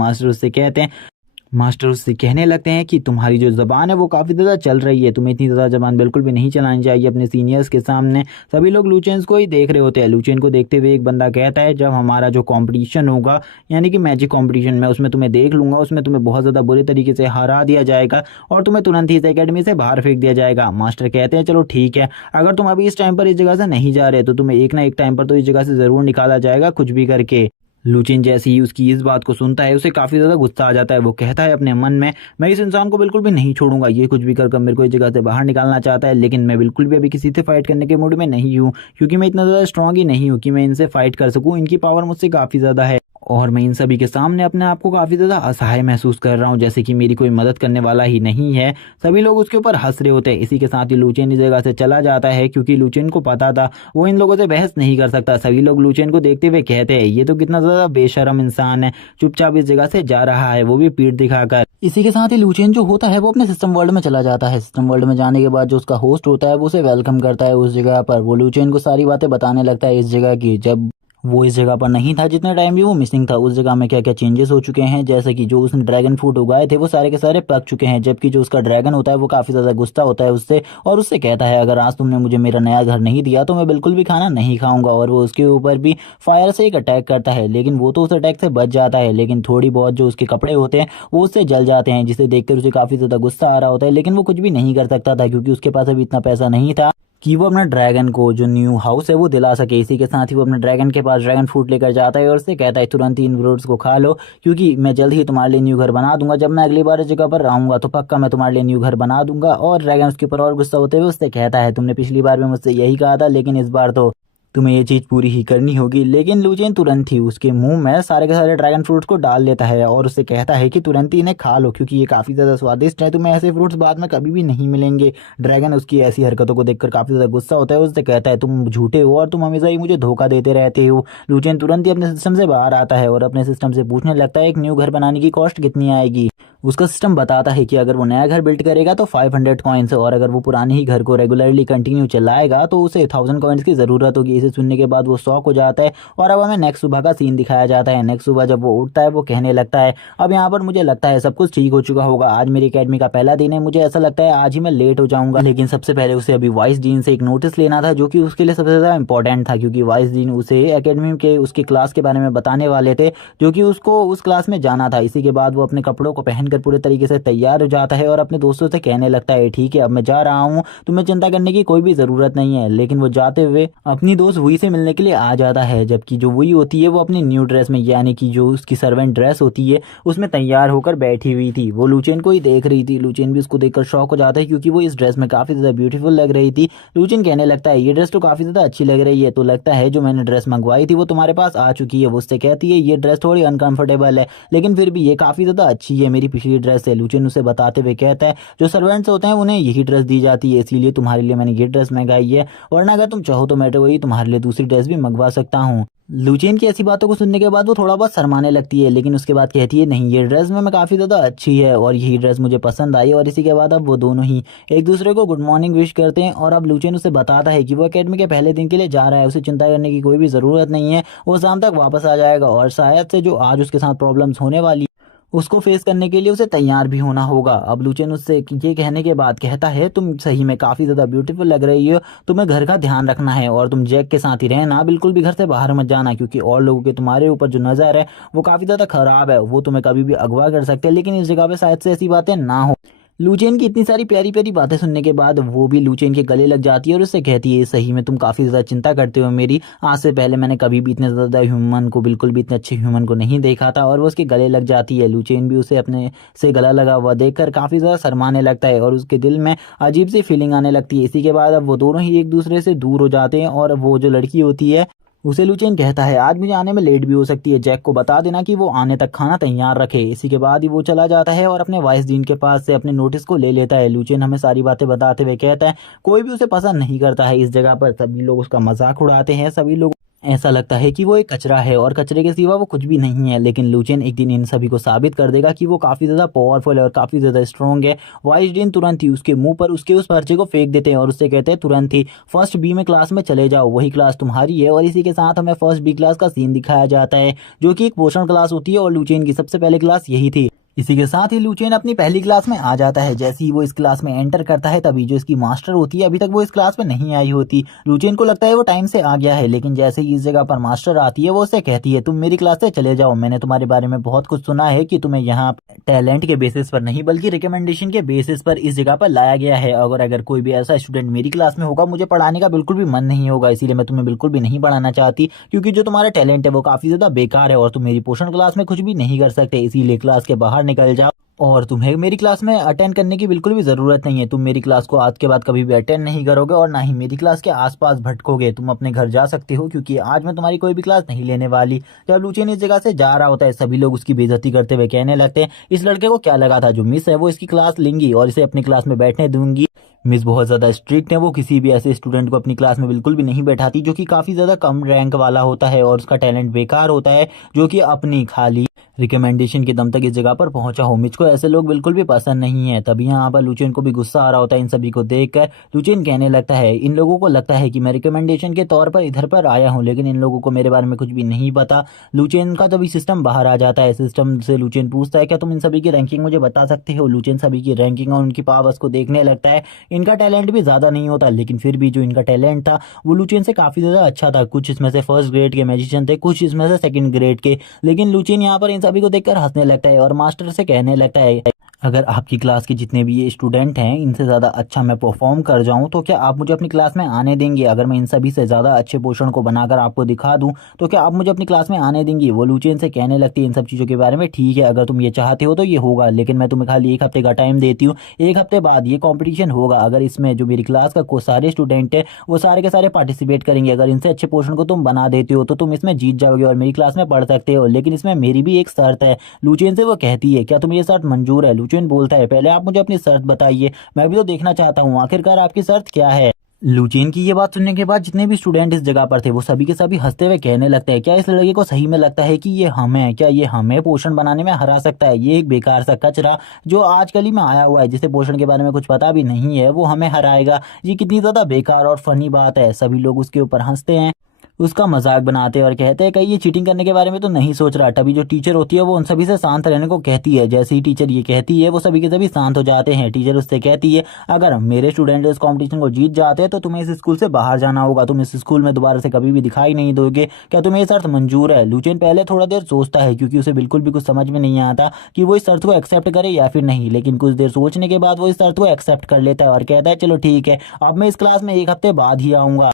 मास्टर उससे कहने लगते हैं कि तुम्हारी जो जबान है वो काफी ज्यादा चल रही है, तुम्हें इतनी ज्यादा जबान बिल्कुल भी नहीं चलानी चाहिए अपने सीनियर्स के सामने। सभी लोग लूचियंस को ही देख रहे होते हैं। लूचियन को देखते हुए एक बंदा कहता है जब हमारा जो कंपटीशन होगा यानी कि मैजिक कंपटीशन में, उसमें तुम्हें देख लूंगा, उसमें तुम्हें बहुत ज्यादा बुरे तरीके से हरा दिया जाएगा और तुम्हें तुरंत ही इस एकेडमी से बाहर फेंक दिया जाएगा। मास्टर कहते हैं चलो ठीक है, अगर तुम अभी इस टाइम पर इस जगह से नहीं जा रहे तो तुम्हें एक ना एक टाइम पर तो इस जगह से जरूर निकाला जाएगा कुछ भी करके। लूचियन जैसे ही उसकी इस बात को सुनता है उसे काफी ज्यादा गुस्सा आ जाता है। वो कहता है अपने मन में मैं इस इंसान को बिल्कुल भी नहीं छोड़ूंगा, ये कुछ भी कर मेरे को इस जगह से बाहर निकालना चाहता है, लेकिन मैं बिल्कुल भी अभी किसी से फाइट करने के मूड में नहीं हूँ क्योंकि मैं इतना ज्यादा स्ट्रांग ही नहीं हूँ कि मैं इनसे फाइट कर सकूँ। इनकी पावर मुझसे काफी ज्यादा है और मैं इन सभी के सामने अपने आप को काफी ज्यादा असहाय महसूस कर रहा हूँ, जैसे कि मेरी कोई मदद करने वाला ही नहीं है। सभी लोग उसके ऊपर हंस रहे होते हैं। इसी के साथ ही लूचियन इस जगह से चला जाता है क्योंकि लूचियन को पता था वो इन लोगों से बहस नहीं कर सकता। सभी लोग लूचियन को देखते हुए कहते हैं ये तो कितना ज्यादा बेशरम इंसान है, चुपचाप इस जगह से जा रहा है, वो भी पीठ दिखाकर। इसी के साथ ही लूचियन जो होता है वो अपने सिस्टम वर्ल्ड में चला जाता है। सिस्टम वर्ल्ड में जाने के बाद जो उसका होस्ट होता है वो उसे वेलकम करता है उस जगह पर। वो लूचियन को सारी बातें बताने लगता है इस जगह की, जब वो इस जगह पर नहीं था जितने टाइम भी वो मिसिंग था, उस जगह में क्या क्या चेंजेस हो चुके हैं। जैसे कि जो उसने ड्रैगन फ्रूट उगाए थे वो सारे के सारे पक चुके हैं, जबकि जो उसका ड्रैगन होता है वो काफी ज्यादा गुस्सा होता है उससे और उससे कहता है अगर आज तुमने मुझे मेरा नया घर नहीं दिया तो मैं बिल्कुल भी खाना नहीं खाऊंगा। और वो उसके ऊपर भी फायर से एक अटैक करता है, लेकिन वो तो उस अटैक से बच जाता है, लेकिन थोड़ी बहुत जो उसके कपड़े होते हैं वो उससे जल जाते हैं, जिसे देखकर उसे काफी ज्यादा गुस्सा आ रहा होता है। लेकिन वो कुछ भी नहीं कर सकता था क्योंकि उसके पास अभी इतना पैसा नहीं था कि वो अपना ड्रैगन को जो न्यू हाउस है वो दिला सके। इसी के साथ ही वो अपने ड्रैगन के पास ड्रैगन फ्रूट लेकर जाता है और उससे कहता है तुरंत ही इन फ्रूट्स को खा लो क्योंकि मैं जल्द ही तुम्हारे लिए न्यू घर बना दूंगा। जब मैं अगली बार इस जगह पर आऊंगा तो पक्का मैं तुम्हारे लिए न्यू घर बना दूंगा। और ड्रैगन उसके ऊपर और गुस्सा होते हुए उससे कहता है तुमने पिछली बार भी मुझसे यही कहा था, लेकिन इस बार तो तुम्हें ये चीज पूरी ही करनी होगी। लेकिन लूचियन तुरंत ही उसके मुंह में सारे के सारे ड्रैगन फ्रूट्स को डाल लेता है और उससे कहता है कि तुरंत ही इन्हें खा लो क्योंकि ये काफी ज्यादा स्वादिष्ट है, तुम्हें ऐसे फ्रूट्स बाद में कभी भी नहीं मिलेंगे। ड्रैगन उसकी ऐसी हरकतों को देखकर काफी ज्यादा गुस्सा होता है, उससे कहता है तुम झूठे हो और तुम हमेशा ही मुझे धोखा देते रहते हो। लूचियन तुरंत ही अपने सिस्टम से बाहर आता है और अपने सिस्टम से पूछने लगता है एक न्यू घर बनाने की कॉस्ट कितनी आएगी। उसका सिस्टम बताता है कि अगर वो नया घर बिल्ड करेगा तो 500 कॉइन्स, और अगर वो पुराने ही घर को रेगुलरली कंटिन्यू चलाएगा तो उसे 1000 कॉइन्स की जरूरत होगी। इसे सुनने के बाद वो शॉक हो जाता है और अब हमें नेक्स्ट सुबह का सीन दिखाया जाता है। नेक्स्ट सुबह जब वो उठता है वो कहने लगता है अब यहाँ पर मुझे लगता है सब कुछ ठीक हो चुका होगा, आज मेरी अकेडमी का पहला दिन है, मुझे ऐसा लगता है आज ही मैं लेट हो जाऊंगा। लेकिन सबसे पहले उसे अभी वाइस डीन से एक नोटिस लेना था जो कि उसके लिए सबसे ज्यादा इंपॉर्टेंट था, क्योंकि वाइस डीन उसे अकेडमी के उसके क्लास के बारे में बताने वाले थे जो कि उसको उस क्लास में जाना था। इसी के बाद वो अपने कपड़ों को पहन पहनकर पूरे तरीके से तैयार हो जाता है और अपने दोस्तों से कहने लगता है ठीक है अब मैं जा रहा हूँ, तुम्हें चिंता करने की कोई भी जरूरत नहीं है। लेकिन वो जाते हुए अपनी दोस्त वुई से मिलने के लिए आ जाता है, जबकि जो वुई होती है वो अपनी न्यू ड्रेस में यानी कि जो उसकी सर्वेंट ड्रेस होती है उसमें तैयार होकर बैठी हुई थी। वो लुचेन को ही देख रही थी। लुचेन भी उसको देखकर शॉक हो जाता है क्योंकि वो इस ड्रेस में काफी ज्यादा ब्यूटीफुल लग रही थी। लुचेन कहने लगता है ये ड्रेस तो काफी ज्यादा अच्छी लग रही है, तो लगता है जो मैंने ड्रेस मंगवाई थी वो तुम्हारे पास आ चुकी है। वो उससे कहती है ये ड्रेस थोड़ी अनकंफर्टेबल है लेकिन फिर भी ये काफी ज्यादा अच्छी है, मेरी पिछली ड्रेस है। लुचेन उसे बताते हुए कहता है जो सर्वेंट्स होते हैं उन्हें यही ड्रेस दी जाती है, इसीलिए तुम्हारे लिए मैंने ये ड्रेस मंगाई है, वरना अगर तुम चाहो तो मैं तो वही तुम्हारे लिए दूसरी ड्रेस भी मंगवा सकता हूँ। लुचेन की ऐसी बातों को सुनने के बाद वो थोड़ा बहुत शर्माने लगती है, लेकिन उसके बाद कहती है नहीं ये ड्रेस में मैं काफ़ी ज़्यादा अच्छी है और यही ड्रेस मुझे पसंद आई। और इसी के बाद अब वो दोनों ही एक दूसरे को गुड मॉर्निंग विश करते हैं। और अब लुचेन उसे बताता है कि वो एकेडमी के पहले दिन के लिए जा रहा है, उसे चिंता करने की कोई भी ज़रूरत नहीं है, वो शाम तक वापस आ जाएगा और शायद से जो आज उसके साथ प्रॉब्लम्स होने वाली उसको फेस करने के लिए उसे तैयार भी होना होगा। अब लुचेन उससे ये कहने के बाद कहता है तुम सही में काफी ज्यादा ब्यूटीफुल लग रही हो, तुम्हें घर का ध्यान रखना है और तुम जैक के साथ ही रहना, बिल्कुल भी घर से बाहर मत जाना क्योंकि और लोगों के तुम्हारे ऊपर जो नजर है वो काफी ज्यादा खराब है, वो तुम्हें कभी भी अगवा कर सकते हैं। लेकिन इस जगह पे शायद से ऐसी बातें ना हो। लुचेन की इतनी सारी प्यारी प्यारी बातें सुनने के बाद वो भी लुचेन के गले लग जाती है और उससे कहती है सही में तुम काफी ज्यादा चिंता करते हो मेरी, आज से पहले मैंने कभी भी इतने ज्यादा ह्यूमन को बिल्कुल भी इतने अच्छे ह्यूमन को नहीं देखा था। और वो उसके गले लग जाती है। लुचेन भी उसे अपने से गला लगा हुआ देखकर काफी ज्यादा शर्माने लगता है और उसके दिल में अजीब सी फीलिंग आने लगती है। इसी के बाद अब वो दोनों ही एक दूसरे से दूर हो जाते हैं और वो जो लड़की होती है उसे लुचेन कहता है आज मुझे आने में लेट भी हो सकती है, जैक को बता देना कि वो आने तक खाना तैयार रखे। इसी के बाद ही वो चला जाता है और अपने वाइस डीन के पास से अपने नोटिस को ले लेता है। लुचेन हमें सारी बातें बताते हुए कहता है कोई भी उसे पसंद नहीं करता है इस जगह पर, सभी लोग उसका मजाक उड़ाते हैं, सभी लोग ऐसा लगता है कि वो एक कचरा है और कचरे के सिवा वो कुछ भी नहीं है। लेकिन लुचेन एक दिन इन सभी को साबित कर देगा कि वो काफी ज्यादा पावरफुल है और काफी ज्यादा स्ट्रॉन्ग है। वाइस डीन तुरंत ही उसके मुंह पर उसके उस पर्चे को फेंक देते हैं और उससे कहते हैं तुरंत ही फर्स्ट बी में क्लास में चले जाओ, वही क्लास तुम्हारी है। और इसी के साथ हमें फर्स्ट बी क्लास का सीन दिखाया जाता है जो कि एक पोषण क्लास होती है और लुचेन की सबसे पहले क्लास यही थी। इसी के साथ ही लुचेन अपनी पहली क्लास में आ जाता है। जैसे ही वो इस क्लास में एंटर करता है तभी जो इसकी मास्टर होती है अभी तक वो इस क्लास में नहीं आई होती। लुचेन को लगता है वो टाइम से आ गया है, लेकिन जैसे ही इस जगह पर मास्टर आती है वो उसे कहती है तुम मेरी क्लास से चले जाओ, मैंने तुम्हारे बारे में बहुत कुछ सुना है कि तुम्हें यहाँ टैलेंट के बेसिस पर नहीं बल्कि रिकमेंडेशन के बेसिस पर इस जगह पर लाया गया है। अगर कोई भी ऐसा स्टूडेंट मेरी क्लास में होगा मुझे पढ़ाने का बिल्कुल भी मन नहीं होगा, इसीलिए मैं तुम्हें बिल्कुल भी नहीं पढ़ाना चाहती क्योंकि जो तुम्हारा टैलेंट है वो काफी ज्यादा बेकार है और तुम मेरी पोषण क्लास में कुछ भी नहीं कर सकते, इसीलिए क्लास के बाहर निकल जाओ और तुम्हें मेरी क्लास में अटेंड करने की बिल्कुल भी ज़रूरत नहीं है। तुम मेरी क्लास को आज के बाद कभी भी अटेंड नहीं करोगे और ना ही मेरी क्लास के आसपास भटकोगे। तुम अपने घर जा सकते हो क्योंकि आज मैं तुम्हारी कोई भी क्लास नहीं लेने वाली। जब लुचेन इस जगह से जा रहा होता है सभी लोग उसकी बेइज्जती करते हुए कहने लगते हैं इस लड़के को क्या लगा था जो मिस है वो इसकी क्लास लेंगी और इसे अपनी क्लास में बैठने दूंगी। मिस बहुत ज़्यादा स्ट्रिक्ट है, वो किसी भी ऐसे स्टूडेंट को अपनी क्लास में बिल्कुल भी नहीं बैठाती जो कि काफ़ी ज़्यादा कम रैंक वाला होता है और उसका टैलेंट बेकार होता है जो कि अपनी खाली रिकमेंडेशन के दम तक इस जगह पर पहुंचा हो। मुझको ऐसे लोग बिल्कुल भी पसंद नहीं है। तभी यहाँ पर लुचेन को भी गुस्सा आ रहा होता है इन सभी को देखकर। लुचेन कहने लगता है इन लोगों को लगता है कि मैं रिकमेंडेशन के तौर पर इधर पर आया हूँ लेकिन इन लोगों को मेरे बारे में कुछ भी नहीं पता। लुचेन का तभी सिस्टम बाहर आ जाता है। सिस्टम से लुचेन पूछता है क्या तुम इन सभी की रैंकिंग मुझे बता सकते हो। लुचेन सभी की रैंकिंग और उनकी पावर्स को देखने लगता है। इनका टैलेंट भी ज्यादा नहीं होता लेकिन फिर भी जो इनका टैलेंट था वो लुचेन से काफी ज्यादा अच्छा था। कुछ इसमें से फर्स्ट ग्रेड के मैजिशियन थे, कुछ इसमें से सेकंड ग्रेड के। लेकिन लुचेन यहाँ पर इन सभी को देखकर हंसने लगता है और मास्टर से कहने लगता है अगर आपकी क्लास के जितने भी ये स्टूडेंट हैं इनसे ज़्यादा अच्छा मैं परफॉर्म कर जाऊं तो क्या आप मुझे अपनी क्लास में आने देंगे। अगर मैं इन सभी से ज़्यादा अच्छे पोषण को बनाकर आपको दिखा दूं तो क्या आप मुझे अपनी क्लास में आने देंगी। वो लुचेन से कहने लगती है इन सब चीज़ों के बारे में ठीक है अगर तुम ये चाहते हो तो ये होगा, लेकिन मैं तुम्हें खाली एक हफ्ते का टाइम देती हूँ। एक हफ्ते बाद ये कॉम्पिटिशन होगा, अगर इसमें जो मेरी क्लास का सारे स्टूडेंट है वो सारे के सारे पार्टिसिपेट करेंगे। अगर इनसे अच्छे पोषण को तुम बना देते हो तो तुम इसमें जीत जाओगे और मेरी क्लास में पढ़ सकते हो, लेकिन इसमें मेरी भी एक शर्त है। लुचेन से वो कहती है क्या तुम्हें ये शर्त मंजूर है। लुचेन बोलता है पहले आप मुझे अपनी शर्त बताइए, मैं भी तो देखना चाहता हूँ आखिरकार आपकी शर्त क्या है। लुचेन की ये बात सुनने के बाद जितने भी स्टूडेंट इस जगह पर थे वो सभी के सभी हंसते हुए कहने लगते हैं क्या इस लड़के को सही में लगता है कि ये हमें क्या ये हमें पोषण बनाने में हरा सकता है। ये एक बेकार सा कचरा जो आजकल ही में आया हुआ है जिसे पोषण के बारे में कुछ पता भी नहीं है वो हमें हराएगा। ये कितनी ज्यादा बेकार और फनी बात है। सभी लोग उसके ऊपर हंसते हैं। उसका मजाक बनाते हैं और कहते हैं कहीं ये चीटिंग करने के बारे में तो नहीं सोच रहा। तभी जो टीचर होती है वो उन सभी से शांत रहने को कहती है। जैसे ही टीचर ये कहती है वो सभी के सभी शांत हो जाते हैं। टीचर उससे कहती है अगर मेरे स्टूडेंट इस कंपटीशन को जीत जाते हैं तो तुम्हें इस स्कूल से बाहर जाना होगा, तुम इस स्कूल में दोबारा से कभी भी दिखाई नहीं दोगे, क्या तुम्हें ये शर्त मंजूर है? लुचेन पहले थोड़ा देर सोचता है क्योंकि उसे बिल्कुल भी कुछ समझ में नहीं आता कि वो इस शर्त को एक्सेप्ट करे या फिर नहीं, लेकिन कुछ देर सोचने के बाद वो इस शर्त को एक्सेप्ट कर लेता है और कहता है चलो ठीक है, अब मैं इस क्लास में 1 हफ्ते बाद ही आऊंगा।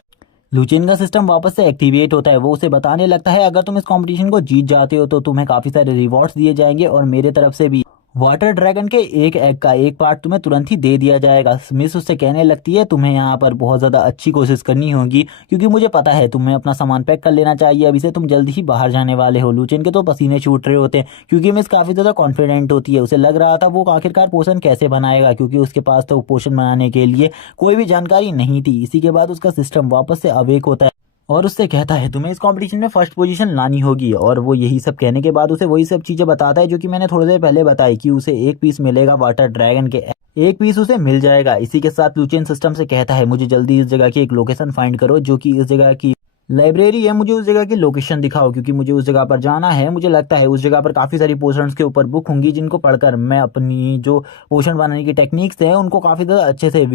लुचेन का सिस्टम वापस से एक्टिवेट होता है। वो उसे बताने लगता है अगर तुम इस कंपटीशन को जीत जाते हो तो तुम्हें काफी सारे रिवॉर्ड्स दिए जाएंगे और मेरे तरफ से भी वाटर ड्रैगन के एक एग का एक पार्ट तुम्हें तुरंत ही दे दिया जाएगा। स्मिथ उससे कहने लगती है तुम्हें यहाँ पर बहुत ज्यादा अच्छी कोशिश करनी होगी क्योंकि मुझे पता है तुम्हें अपना सामान पैक कर लेना चाहिए, अभी से तुम जल्दी ही बाहर जाने वाले हो। लुचेन के तो पसीने छूट रहे होते हैं क्योंकि मिस काफी ज्यादा कॉन्फिडेंट होती है। उसे लग रहा था वो आखिरकार पोषण कैसे बनाएगा क्योंकि उसके पास तो पोषण बनाने के लिए कोई भी जानकारी नहीं थी। इसी के बाद उसका सिस्टम वापस से अवेक होता है और उससे कहता है तुम्हें इस कंपटीशन में फर्स्ट पोजीशन लानी होगी। और वो यही सब कहने के बाद उसे वही सब चीजें बताता है जो कि मैंने थोड़ी देर पहले बताई कि उसे एक पीस मिलेगा वाटर ड्रैगन के, एक पीस उसे मिल जाएगा। इसी के साथ लुचेन सिस्टम से कहता है मुझे जल्दी इस जगह की एक लोकेशन फाइंड करो जो कि इस जगह की लाइब्रेरी है, मुझे उस जगह की लोकेशन दिखाओ क्योंकि मुझे उस जगह पर जाना है। मुझे लगता है उस जगह पर काफी सारी पोषण के ऊपर बुक होंगी जिनको पढ़कर मैं अपनी जो पोषण बनाने की टेक्निक्स है उनको काफी ज्यादा अच्छे से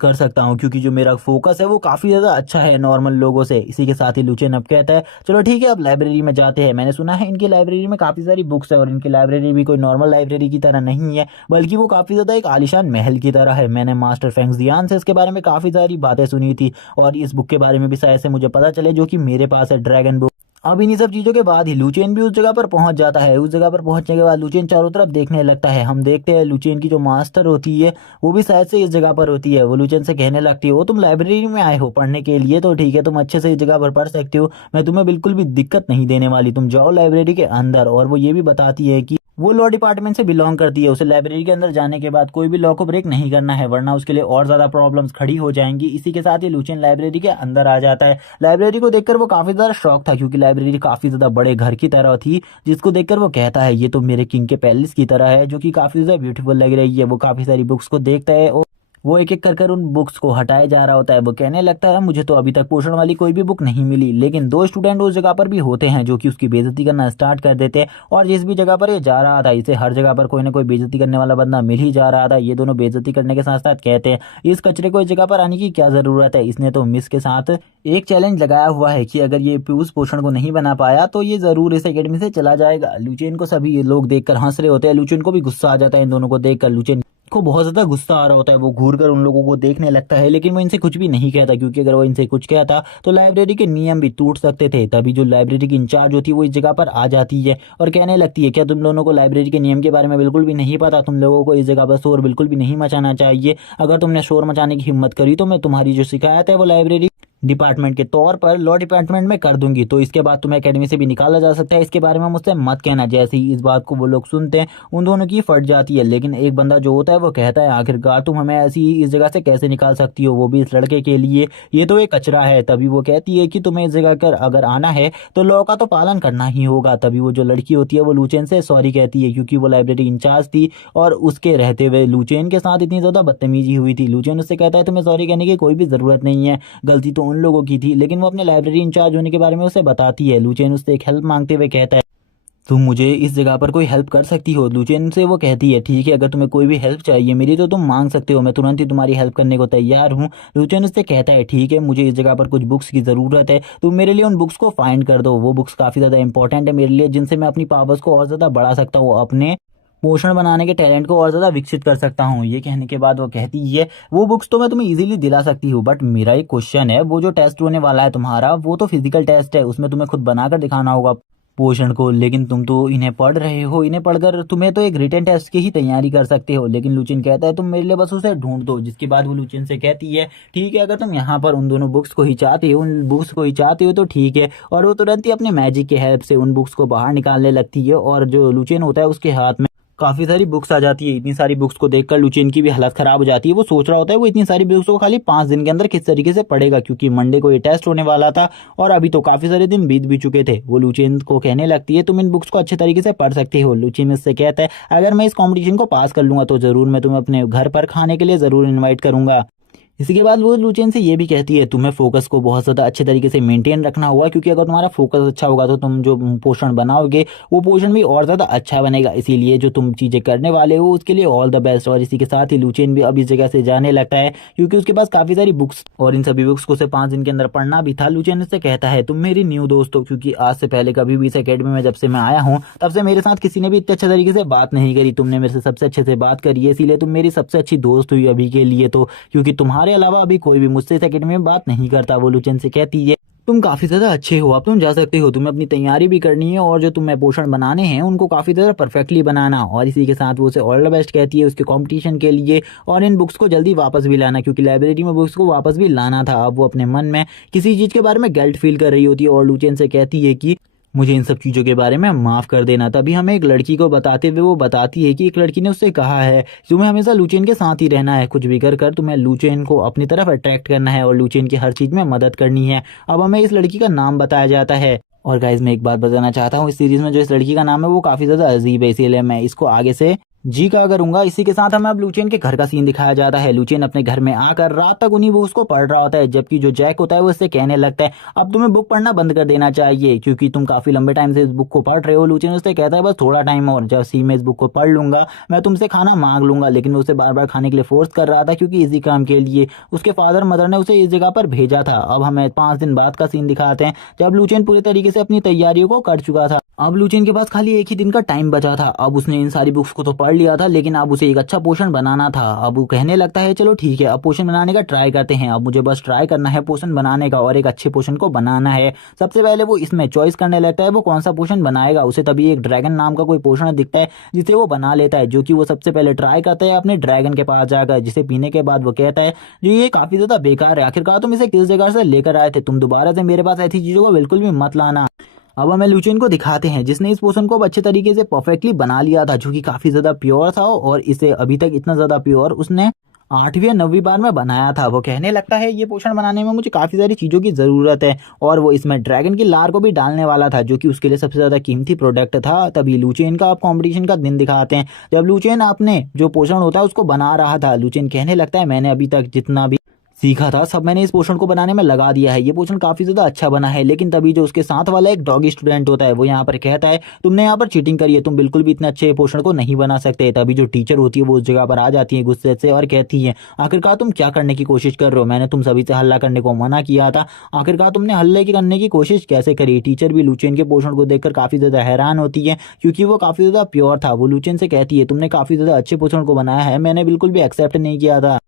कर सकता हूँ क्योंकि जो मेरा फोकस है वो काफी ज्यादा अच्छा है नॉर्मल लोगों से। इसी के साथ ही लुचेन अब कहता है चलो ठीक है अब लाइब्रेरी में जाते हैं। मैंने सुना है इनकी लाइब्रेरी में काफी सारी बुक्स है और इनकी लाइब्रेरी भी कोई नॉर्मल लाइब्रेरी की तरह नहीं है बल्कि वो काफी ज्यादा एक आलीशान महल की तरह है। मैंने मास्टर फेंग्जियान से इसके बारे में काफी सारी बातें सुनी थी और इस बुक के बारे में भी शायद से मुझे पता चले जो कि मेरे पास है, ड्रैगन बुक। अब इन्हीं सब चीजों के बाद ही लुचेन भी उस जगह पर पहुंच जाता है। उस जगह पर पहुंचने के बाद लुचेन चारों तरफ देखने लगता है। हम देखते हैं लुचेन की जो मास्टर होती है वो भी शायद से इस जगह पर होती है। वो लुचेन से कहने लगती है वो तुम लाइब्रेरी में आए हो पढ़ने के लिए तो ठीक है, तुम अच्छे से इस जगह पर पढ़ सकते हो, मैं तुम्हें बिल्कुल भी दिक्कत नहीं देने वाली, तुम जाओ लाइब्रेरी के अंदर। और वो ये भी बताती है कि वो लॉ डिपार्टमेंट से बिलोंग करती है, उसे लाइब्रेरी के अंदर जाने के बाद कोई भी लॉ को ब्रेक नहीं करना है वरना उसके लिए और ज्यादा प्रॉब्लम्स खड़ी हो जाएंगी। इसी के साथ ही लुचेन लाइब्रेरी के अंदर आ जाता है। लाइब्रेरी को देखकर वो काफी ज्यादा शॉक था क्योंकि लाइब्रेरी काफी ज्यादा बड़े घर की तरह थी, जिसको देखकर वो कहता है ये तो मेरे किंग के पैलेस की तरह है जो कि काफी ज्यादा ब्यूटीफुल लग रही है। वो काफी सारी बुक्स को देखता है और वो एक एक कर कर उन बुक्स को हटाए जा रहा होता है। वो कहने लगता है मुझे तो अभी तक पोषण वाली कोई भी बुक नहीं मिली, लेकिन 2 स्टूडेंट उस जगह पर भी होते हैं जो कि उसकी बेइज्जती करना स्टार्ट कर देते हैं। और जिस भी जगह पर ये जा रहा था इसे हर जगह पर कोई ना कोई बेइज्जती करने वाला बंदा मिल ही जा रहा था। ये दोनों बेइज्जती करने के साथ साथ कहते हैं इस कचरे को इस जगह पर आने की क्या जरूरत है, इसने तो मिस के साथ एक चैलेंज लगाया हुआ है कि अगर ये पीयूष पोषण को नहीं बना पाया तो ये जरूर इस एकेडमी से चला जाएगा। लुचेन को सभी लोग देखकर हंस रहे होते हैं। लुचेन को भी गुस्सा आ जाता है इन दोनों को देखकर। लुचेन को बहुत ज्यादा गुस्सा आ रहा होता है, वो घूर कर उन लोगों को देखने लगता है लेकिन वो इनसे कुछ भी नहीं कहता क्योंकि अगर वो इनसे कुछ कहता तो लाइब्रेरी के नियम भी टूट सकते थे। तभी जो लाइब्रेरी की इंचार्ज होती है वो इस जगह पर आ जाती है और कहने लगती है क्या तुम लोगों को लाइब्रेरी के नियम के बारे में बिल्कुल भी नहीं पता, तुम लोगों को इस जगह पर शोर बिल्कुल भी नहीं मचाना चाहिए, अगर तुमने शोर मचाने की हिम्मत करी तो मैं तुम्हारी जो शिकायत है वो लाइब्रेरी डिपार्टमेंट के तौर पर लॉ डिपार्टमेंट में कर दूंगी, तो इसके बाद तुम्हें एकेडमी से भी निकाला जा सकता है, इसके बारे में मुझसे मत कहना। जैसे ही इस बात को वो लोग सुनते हैं उन दोनों की फट जाती है, लेकिन एक बंदा जो होता है वो कहता है आखिरकार तुम हमें ऐसी ही इस जगह से कैसे निकाल सकती हो, वो भी इस लड़के के लिए, ये तो एक कचरा है। तभी वो कहती है कि तुम्हें इस जगह कर अगर आना है तो लॉ का तो पालन करना ही होगा। तभी वो जो लड़की होती है वो लुचेन से सॉरी कहती है क्योंकि वो लाइब्रेरी इंचार्ज थी और उसके रहते हुए लुचेन के साथ इतनी ज्यादा बदतमीजी हुई थी। लुचेन उससे कहता है तुम्हें सॉरी कहने की कोई भी जरूरत नहीं है, गलती तो उन लोगों की थी, लेकिन वो अपने लाइब्रेरी इंचार्ज होने के बारे में उसे बताती है। लुचेन उससे एक हेल्प मांगते हुए कहता है तुम मुझे इस जगह पर कोई हेल्प कर सकती हो। लुचेन से वो कहती है ठीक है, अगर तुम्हें कोई भी हेल्प चाहिए मेरी तो तुम मांग सकते हो, मैं तुरंत ही तुम्हारी हेल्प करने को तैयार हूँ। लुचेन उससे कहता है ठीक है, मुझे इस जगह पर कुछ बुक्स की ज़रूरत है, तुम मेरे लिए उन बुक्स को फाइंड कर दो। वो बुक्स काफ़ी ज़्यादा इंपॉर्टेंट है मेरे लिए, जिनसे मैं अपनी पावर्स को और ज़्यादा बढ़ा सकता हूँ, अपने पोषण बनाने के टैलेंट को और ज़्यादा विकसित कर सकता हूँ। ये कहने के बाद वो कहती है वो बुक्स तो मैं तुम्हें इजीली दिला सकती हूँ, बट मेरा एक क्वेश्चन है, वो जो टेस्ट होने वाला है तुम्हारा वो तो फिजिकल टेस्ट है, उसमें तुम्हें खुद बनाकर दिखाना होगा पोषण को, लेकिन तुम तो इन्हें पढ़ रहे हो, इन्हें पढ़कर तुम्हें तो एक रिटन टेस्ट की ही तैयारी कर सकते हो। लेकिन लुचेन कहता है तुम मेरे लिए बस उसे ढूंढ दो। जिसके बाद वो लुचेन से कहती है ठीक है, अगर तुम यहाँ पर उन दोनों बुक्स को ही चाहते हो, उन बुक्स को ही चाहते हो तो ठीक है। और वो तुरंत ही अपने मैजिक के हेल्प से उन बुक्स को बाहर निकालने लगती है और जो लुचेन होता है उसके हाथ में काफी सारी बुक्स आ जाती है। इतनी सारी बुक्स को देखकर लुचेन की भी हालत खराब हो जाती है। वो सोच रहा होता है वो इतनी सारी बुक्स को खाली 5 दिन के अंदर किस तरीके से पढ़ेगा, क्योंकि मंडे को ये टेस्ट होने वाला था और अभी तो काफी सारे दिन बीत भी चुके थे। वो लुचेन को कहने लगती है तुम इन बुक्स को अच्छे तरीके से पढ़ सकते हो। लुचेन इससे कहता है अगर मैं इस कॉम्पिटिशन को पास कर लूंगा तो जरूर मैं तुम्हें अपने घर पर खाने के लिए जरूर इन्वाइट करूंगा। इसी के बाद वो लूचेन से ये भी कहती है तुम्हें फोकस को बहुत ज़्यादा अच्छे तरीके से मेंटेन रखना होगा, क्योंकि अगर तुम्हारा फोकस अच्छा होगा तो तुम जो पोषण बनाओगे वो पोषण भी और ज़्यादा अच्छा बनेगा। इसीलिए जो तुम चीज़ें करने वाले हो उसके लिए ऑल द बेस्ट। और इसी के साथ ही लूचेन भी अब इस जगह से जाने लगता है, क्योंकि उसके पास काफ़ी सारी बुक्स और इन सभी बुक्स को उसे 5 दिन के अंदर पढ़ना भी था। लूचेन उससे कहता है तुम मेरी न्यू दोस्त हो, क्योंकि आज से पहले कभी भी इस अकेडमी में जब से मैं आया हूँ तब से मेरे साथ किसी ने भी इतने अच्छे तरीके से बात नहीं करी। तुमने मेरे से सबसे अच्छे से बात करी है, इसीलिए तुम मेरी सबसे अच्छी दोस्त हुई अभी के लिए तो, क्योंकि तुम्हारे अलावा अभी कोई भी मुझसे इस अकेडमी में बात नहीं करता। वो लूचेन से कहती है तुम काफी ज्यादा अच्छे हो, अब तुम जा सकते हो, तुम्हें अपनी तैयारी भी करनी है और जो तुम्हें पोषण बनाने हैं उनको काफी ज्यादा परफेक्टली बनाना। और इसी के साथ वो उसे ऑल द बेस्ट कहती है उसके कंपटीशन के लिए, और इन बुक्स को जल्दी वापस भी लाना, क्योंकि लाइब्रेरी में बुक्स को वापस भी लाना था। अब वो अपने मन में किसी चीज के बारे में गिल्ट फील कर रही होती है और लूचेन से कहती है कि मुझे इन सब चीज़ों के बारे में माफ़ कर देना। तभी हमें एक लड़की को बताते हुए वो बताती है कि एक लड़की ने उससे कहा है तुम्हें हमेशा लूचेन के साथ ही रहना है, कुछ भी कर तुम्हें लूचेन को अपनी तरफ अट्रैक्ट करना है और लूचेन की हर चीज़ में मदद करनी है। अब हमें इस लड़की का नाम बताया जाता है। और गाइज मैं एक बात बताना चाहता हूँ, इस सीरीज में जो इस लड़की का नाम है वो काफ़ी ज़्यादा अजीब है, इसीलिए मैं इसको आगे से जी का करूंगा। इसी के साथ हमें अब लूचेन के घर का सीन दिखाया जाता है। लूचेन अपने घर में आकर रात तक उन्हीं बुक्स को पढ़ रहा होता है, जबकि जो जैक होता है वो इससे कहने लगता है अब तुम्हें बुक पढ़ना बंद कर देना चाहिए, क्योंकि तुम काफी लंबे टाइम से इस बुक को पढ़ रहे हो। लूचेन उससे कहता है बस थोड़ा टाइम और, जब सी मैं इस बुक को पढ़ लूंगा मैं तुमसे खाना मांग लूंगा। लेकिन वो उसे बार बार खाने के लिए फोर्स कर रहा था, क्योंकि इसी काम के लिए उसके फादर मदर ने उसे इस जगह पर भेजा था। अब हमें 5 दिन बाद का सीन दिखाते हैं, जब लूचेन पूरे तरीके से अपनी तैयारियों को कर चुका था। अब लूचेन के पास खाली एक ही दिन का टाइम बचा था। अब उसने इन सारी बुक्स को तो पढ़ लिया था, लेकिन अब उसे एक अच्छा पोषण बनाना था। अब वो कहने लगता है चलो ठीक है अब पोषण बनाने का ट्राई करते हैं, अब मुझे बस ट्राई करना है पोषण बनाने का और एक अच्छे पोषण को बनाना है। सबसे पहले वो इसमें चॉइस करने लगता है वो कौन सा पोषण बनाएगा। उसे तभी एक ड्रैगन नाम का कोई पोषण दिखता है जिसे वो बना लेता है, जो कि वो सबसे पहले ट्राई करता है अपने ड्रैगन के पास जाकर, जिसे पीने के बाद वो कहता है जो ये काफी ज्यादा बेकार है, आखिरकार तुम इसे किस जगह से लेकर आए थे, तुम दोबारा से मेरे पास ऐसी चीजों को बिल्कुल भी मत लाना। अब हमें लूचेन को दिखाते हैं जिसने इस पोषण को अच्छे तरीके से परफेक्टली बना लिया था, जो कि काफी ज्यादा प्योर था और इसे अभी तक इतना ज्यादा प्योर उसने 8वीं या 9वीं बार में बनाया था। वो कहने लगता है ये पोषण बनाने में मुझे काफी सारी चीजों की जरूरत है, और वो इसमें ड्रैगन की लार को भी डालने वाला था, जो कि उसके लिए सबसे ज्यादा कीमती प्रोडक्ट था। तभी लूचेन का अब कंपटीशन का दिन दिखाते हैं, जब लूचेन अपने जो पोषण होता है उसको बना रहा था। लूचेन कहने लगता है मैंने अभी तक जितना भी सीखा था सब मैंने इस पोषण को बनाने में लगा दिया है, ये पोषण काफी ज्यादा अच्छा बना है। लेकिन तभी जो उसके साथ वाला एक डॉगी स्टूडेंट होता है वो यहाँ पर कहता है तुमने यहाँ पर चीटिंग करी है, तुम बिल्कुल भी इतने अच्छे पोषण को नहीं बना सकते। तभी जो टीचर होती है वो उस जगह पर आ जाती है गुस्से से और कहती है आखिरकार तुम क्या करने की कोशिश कर रहे हो, मैंने तुम सभी से हल्ला करने को मना किया था, आखिरकार तुमने हल्ले करने की कोशिश कैसे करी। टीचर भी लूचेन के पोषण को देखकर काफी ज्यादा हैरान होती है, क्योंकि वो काफी ज्यादा प्योर था। वो लूचेन से कहती है तुमने काफी ज्यादा अच्छे पोषण को बनाया है, मैंने बिल्कुल भी एक्सेप्ट नहीं किया था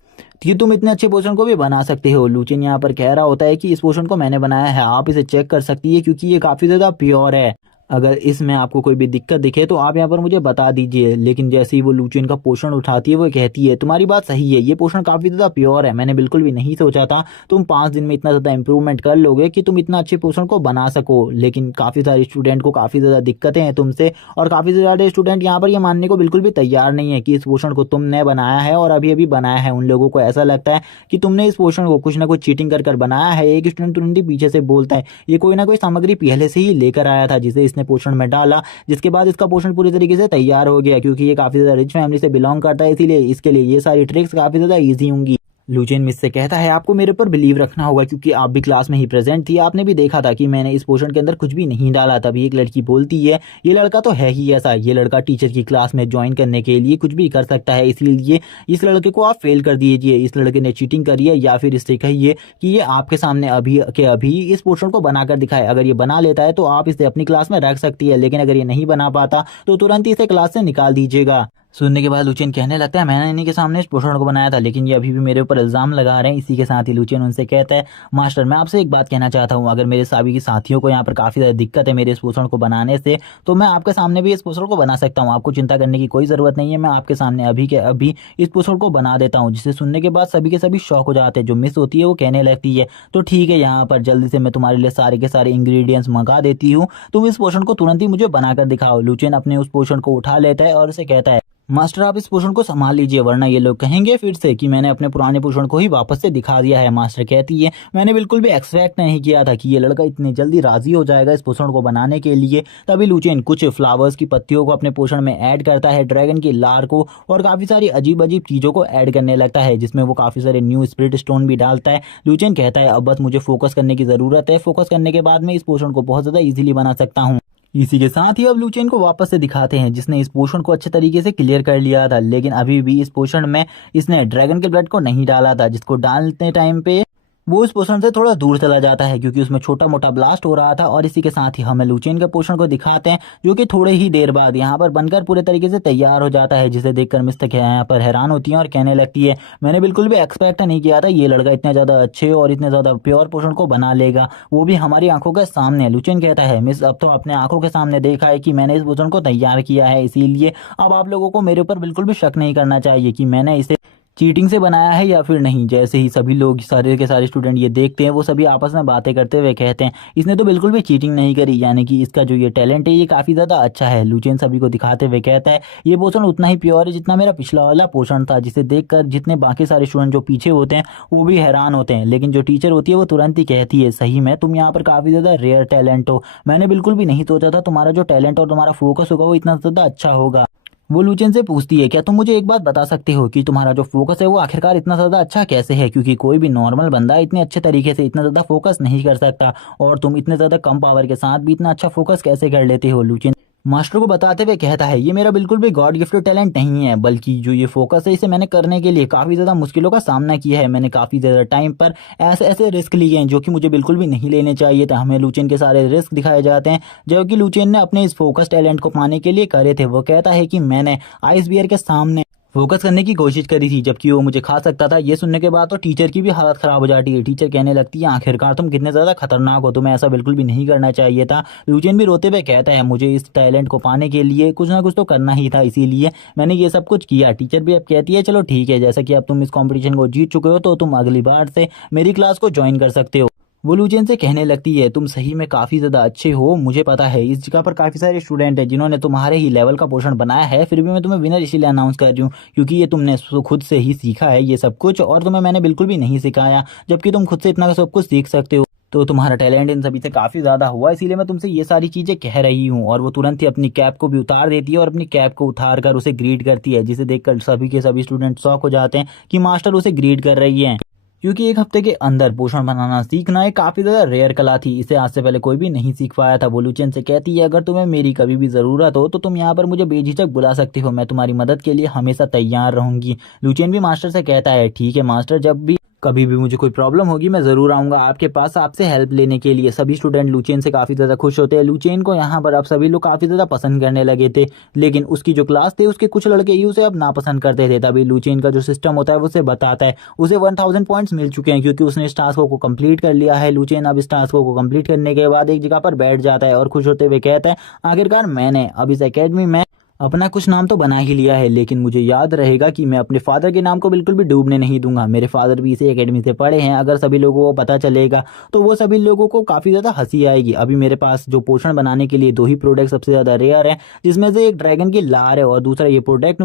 कि तुम इतने अच्छे पोषण को भी बना सकते हो। लूचेन यहाँ पर कह रहा होता है कि इस पोषण को मैंने बनाया है, आप इसे चेक कर सकती है, क्योंकि ये काफी ज्यादा प्योर है। अगर इसमें आपको कोई भी दिक्कत दिखे तो आप यहाँ पर मुझे बता दीजिए। लेकिन जैसे ही वो लूचेन का पोषण उठाती है वो कहती है तुम्हारी बात सही है, ये पोषण काफी ज्यादा प्योर है, मैंने बिल्कुल भी नहीं सोचा था तुम 5 दिन में इतना ज्यादा इंप्रूवमेंट कर लोगे कि तुम इतना अच्छे पोषण को बना सको। लेकिन काफी सारे स्टूडेंट को काफी ज्यादा दिक्कतें हैं तुमसे, और काफी सारे स्टूडेंट यहाँ पर ये मानने को बिल्कुल भी तैयार नहीं है कि इस पोषण को तुमने बनाया है और अभी अभी बनाया है। उन लोगों को ऐसा लगता है कि तुमने इस पोषण को कुछ ना कुछ चीटिंग कर बनाया है। एक स्टूडेंट तुरंत ही पीछे से बोलता है ये कोई ना कोई सामग्री पहले से ही लेकर आया था जिसे इसने पोषण में डाला, जिसके बाद इसका पोषण पूरी तरीके से तैयार हो गया। क्योंकि ये काफी ज्यादा रिच फैमिली से बिलोंग करता है, इसीलिए इसके लिए ये सारी ट्रिक्स काफी ज्यादा इजी होंगी। लूचेन मुझसे कहता है आपको मेरे पर बिलीव रखना होगा, क्योंकि आप भी क्लास में ही प्रेजेंट थी, आपने भी देखा था कि मैंने इस पोषण के अंदर कुछ भी नहीं डाला। तभी एक लड़की बोलती है ये लड़का तो है ही ऐसा, ये लड़का टीचर की क्लास में ज्वाइन करने के लिए कुछ भी कर सकता है, इसलिए इस लड़के को आप फेल कर दीजिए। इस लड़के ने चीटिंग करी है, या फिर इससे कहिए कि ये आपके सामने अभी के अभी इस पोषण को बनाकर दिखाए। अगर ये बना लेता है तो आप इसे अपनी क्लास में रख सकती है, लेकिन अगर ये नहीं बना पाता तो तुरंत ही इसे क्लास से निकाल दीजिएगा। सुनने के बाद लूचेन कहने लगता है मैंने इन्हीं के सामने इस पोषण को बनाया था, लेकिन ये अभी भी मेरे ऊपर इल्जाम लगा रहे हैं। इसी के साथ ही लूचेन उनसे कहता है मास्टर मैं आपसे एक बात कहना चाहता हूँ, अगर मेरे सभी के साथियों को यहाँ पर काफी ज्यादा दिक्कत है मेरे इस पोषण को बनाने से, तो मैं आपके सामने भी इस पोषण को बना सकता हूँ, आपको चिंता करने की कोई जरूरत नहीं है, मैं आपके सामने अभी के अभी इस पोषण को बना देता हूँ। जिसे सुनने के बाद सभी के सभी शौक हो जाते हैं। जो मिस होती है वो कहने लगती है तो ठीक है यहाँ पर जल्दी से मैं तुम्हारे लिए सारे के सारे इंग्रेडिएंट्स मंगा देती हूँ, तुम इस पोषण को तुरंत ही मुझे बनाकर दिखाओ। लूचेन अपने उस पोषण को उठा लेता है और उसे कहता है मास्टर आप इस पोषण को संभाल लीजिए, वरना ये लोग कहेंगे फिर से कि मैंने अपने पुराने पोषण को ही वापस से दिखा दिया है। मास्टर कहती है मैंने बिल्कुल भी एक्सपेक्ट नहीं किया था कि ये लड़का इतनी जल्दी राजी हो जाएगा इस पोषण को बनाने के लिए। तभी लुचेन कुछ फ्लावर्स की पत्तियों को अपने पोषण में ऐड करता है, ड्रैगन की लार को और काफी सारी अजीब अजीब चीजों को ऐड करने लगता है, जिसमें वो काफी सारे न्यू स्पिरिट स्टोन भी डालता है। लुचेन कहता है अब बस मुझे फोकस करने की जरूरत है, फोकस करने के बाद मैं इस पोषण को बहुत ज्यादा इजीली बना सकता हूँ। इसी के साथ ही अब लुचेन को वापस से दिखाते हैं जिसने इस पोषण को अच्छे तरीके से क्लियर कर लिया था, लेकिन अभी भी इस पोषण में इसने ड्रैगन के ब्लड को नहीं डाला था, जिसको डालते टाइम पे वो उस पोषण से थोड़ा दूर चला जाता है क्योंकि उसमें छोटा मोटा ब्लास्ट हो रहा था। और इसी के साथ ही हमें लुचेन के पोषण को दिखाते हैं जो कि थोड़े ही देर बाद यहाँ पर बनकर पूरे तरीके से तैयार हो जाता है, जिसे देखकर मिस्टेक यहाँ पर हैरान होती है और कहने लगती है मैंने बिल्कुल भी एक्सपेक्ट नहीं किया था ये लड़का इतने ज्यादा अच्छे और इतने ज्यादा प्योर पोषण को बना लेगा, वो भी हमारी आंखों के सामने। लुचेन कहता है मिस अब तो अपने आंखों के सामने देखा है कि मैंने इस पोषण को तैयार किया है, इसीलिए अब आप लोगों को मेरे ऊपर बिल्कुल भी शक नहीं करना चाहिए कि मैंने इसे चीटिंग से बनाया है या फिर नहीं। जैसे ही सभी लोग सारे के सारे स्टूडेंट ये देखते हैं वो सभी आपस में बातें करते हुए कहते हैं इसने तो बिल्कुल भी चीटिंग नहीं करी, यानी कि इसका जो ये टैलेंट है ये काफी ज्यादा अच्छा है। लुचेन सभी को दिखाते हुए कहता है ये पोषण उतना ही प्योर है जितना मेरा पिछला वाला पोषण था, जिसे देखकर जितने बाकी सारे स्टूडेंट जो पीछे होते हैं वो भी हैरान होते हैं। लेकिन जो टीचर होती है वो तुरंत ही कहती है सही में तुम यहाँ पर काफी ज्यादा रेयर टैलेंट हो, मैंने बिल्कुल भी नहीं सोचा था तुम्हारा जो टैलेंट और तुम्हारा फोकस होगा वो इतना ज्यादा अच्छा होगा। वो लुचेन से पूछती है क्या तुम मुझे एक बात बता सकते हो कि तुम्हारा जो फोकस है वो आखिरकार इतना ज्यादा अच्छा कैसे है, क्योंकि कोई भी नॉर्मल बंदा इतने अच्छे तरीके से इतना ज्यादा फोकस नहीं कर सकता और तुम इतने ज्यादा कम पावर के साथ भी इतना अच्छा फोकस कैसे कर लेते हो। लुचेन मास्टर को बताते हुए कहता है ये मेरा बिल्कुल भी गॉड गिफ्टेड टैलेंट नहीं है, बल्कि जो ये फोकस है इसे मैंने करने के लिए काफी ज्यादा मुश्किलों का सामना किया है। मैंने काफी ज्यादा टाइम पर ऐसे ऐसे रिस्क लिए हैं जो कि मुझे बिल्कुल भी नहीं लेने चाहिए थे। हमें लुचेन के सारे रिस्क दिखाए जाते हैं जो कि लुचेन ने अपने इस फोकस टैलेंट को पाने के लिए करे थे। वो कहता है कि मैंने आइस बियर के सामने फोकस करने की कोशिश करी थी जबकि वो मुझे खा सकता था। ये सुनने के बाद तो टीचर की भी हालत खराब हो जाती है। टीचर कहने लगती है आखिरकार तुम कितने ज्यादा खतरनाक हो, तुम्हें ऐसा बिल्कुल भी नहीं करना चाहिए था। लुचेन भी रोते हुए कहता है मुझे इस टैलेंट को पाने के लिए कुछ ना कुछ तो करना ही था, इसीलिए मैंने ये सब कुछ किया। टीचर भी अब कहती है चलो ठीक है, जैसा कि अब तुम इस कॉम्पिटिशन को जीत चुके हो तो तुम अगली बार से मेरी क्लास को ज्वाइन कर सकते हो। वो लुचेन से कहने लगती है तुम सही में काफी ज्यादा अच्छे हो, मुझे पता है इस जगह पर काफी सारे स्टूडेंट हैं जिन्होंने तुम्हारे ही लेवल का पोषण बनाया है, फिर भी मैं तुम्हें विनर इसीलिए अनाउंस कर रही हूँ क्योंकि ये तुमने खुद से ही सीखा है ये सब कुछ और तुम्हें मैंने बिल्कुल भी नहीं सिखाया, जबकि तुम खुद से इतना सब कुछ सीख सकते हो। तो तुम्हारा टैलेंट इन सभी से काफी ज्यादा हुआ, इसीलिए मैं तुमसे ये सारी चीजें कह रही हूँ। और वो तुरंत ही अपनी कैप को भी उतार देती है और अपनी कैप को उतार कर उसे ग्रीड करती है, जिसे देखकर सभी के सभी स्टूडेंट शॉक हो जाते हैं कि मास्टर उसे ग्रीड कर रही है, क्योंकि एक हफ्ते के अंदर पोषण बनाना सीखना एक काफी ज्यादा रेयर कला थी, इसे आज से पहले कोई भी नहीं सीख पाया था। वो लुचेन से कहती है अगर तुम्हें मेरी कभी भी जरूरत हो तो तुम यहाँ पर मुझे बेझिझक बुला सकते हो, मैं तुम्हारी मदद के लिए हमेशा तैयार रहूंगी। लुचेन भी मास्टर से कहता है ठीक है मास्टर, जब भी कभी भी मुझे कोई प्रॉब्लम होगी मैं जरूर आऊंगा आपके पास आपसे हेल्प लेने के लिए। सभी स्टूडेंट लुचेन से काफी ज्यादा खुश होते हैं। लुचेन को यहाँ पर अब सभी लोग काफी ज्यादा पसंद करने लगे थे, लेकिन उसकी जो क्लास थे उसके कुछ लड़के ही उसे अब नापसंद करते थे। तभी लुचेन का जो सिस्टम होता है वो उसे बताता है उसे 1000 पॉइंट्स मिल चुके हैं क्योंकि उसने इस टास्क को कंप्लीट कर लिया है। लुचेन अब इस टास्क को कंप्लीट करने के बाद एक जगह पर बैठ जाता है और खुश होते हुए कहता है आखिरकार मैंने अब इस एकेडमी में अपना कुछ नाम तो बना ही लिया है, लेकिन मुझे याद रहेगा कि मैं अपने फादर के नाम को बिल्कुल भी डूबने नहीं दूंगा। मेरे फादर भी इसी एकेडमी से पढ़े हैं, अगर सभी लोगों को पता चलेगा तो वो सभी लोगों को काफी ज्यादा हंसी आएगी। अभी मेरे पास जो पोषण बनाने के लिए दो ही प्रोडक्ट सबसे ज्यादा रेयर है, जिसमें से एक ड्रैगन की लार है और दूसरा ये प्रोडक्ट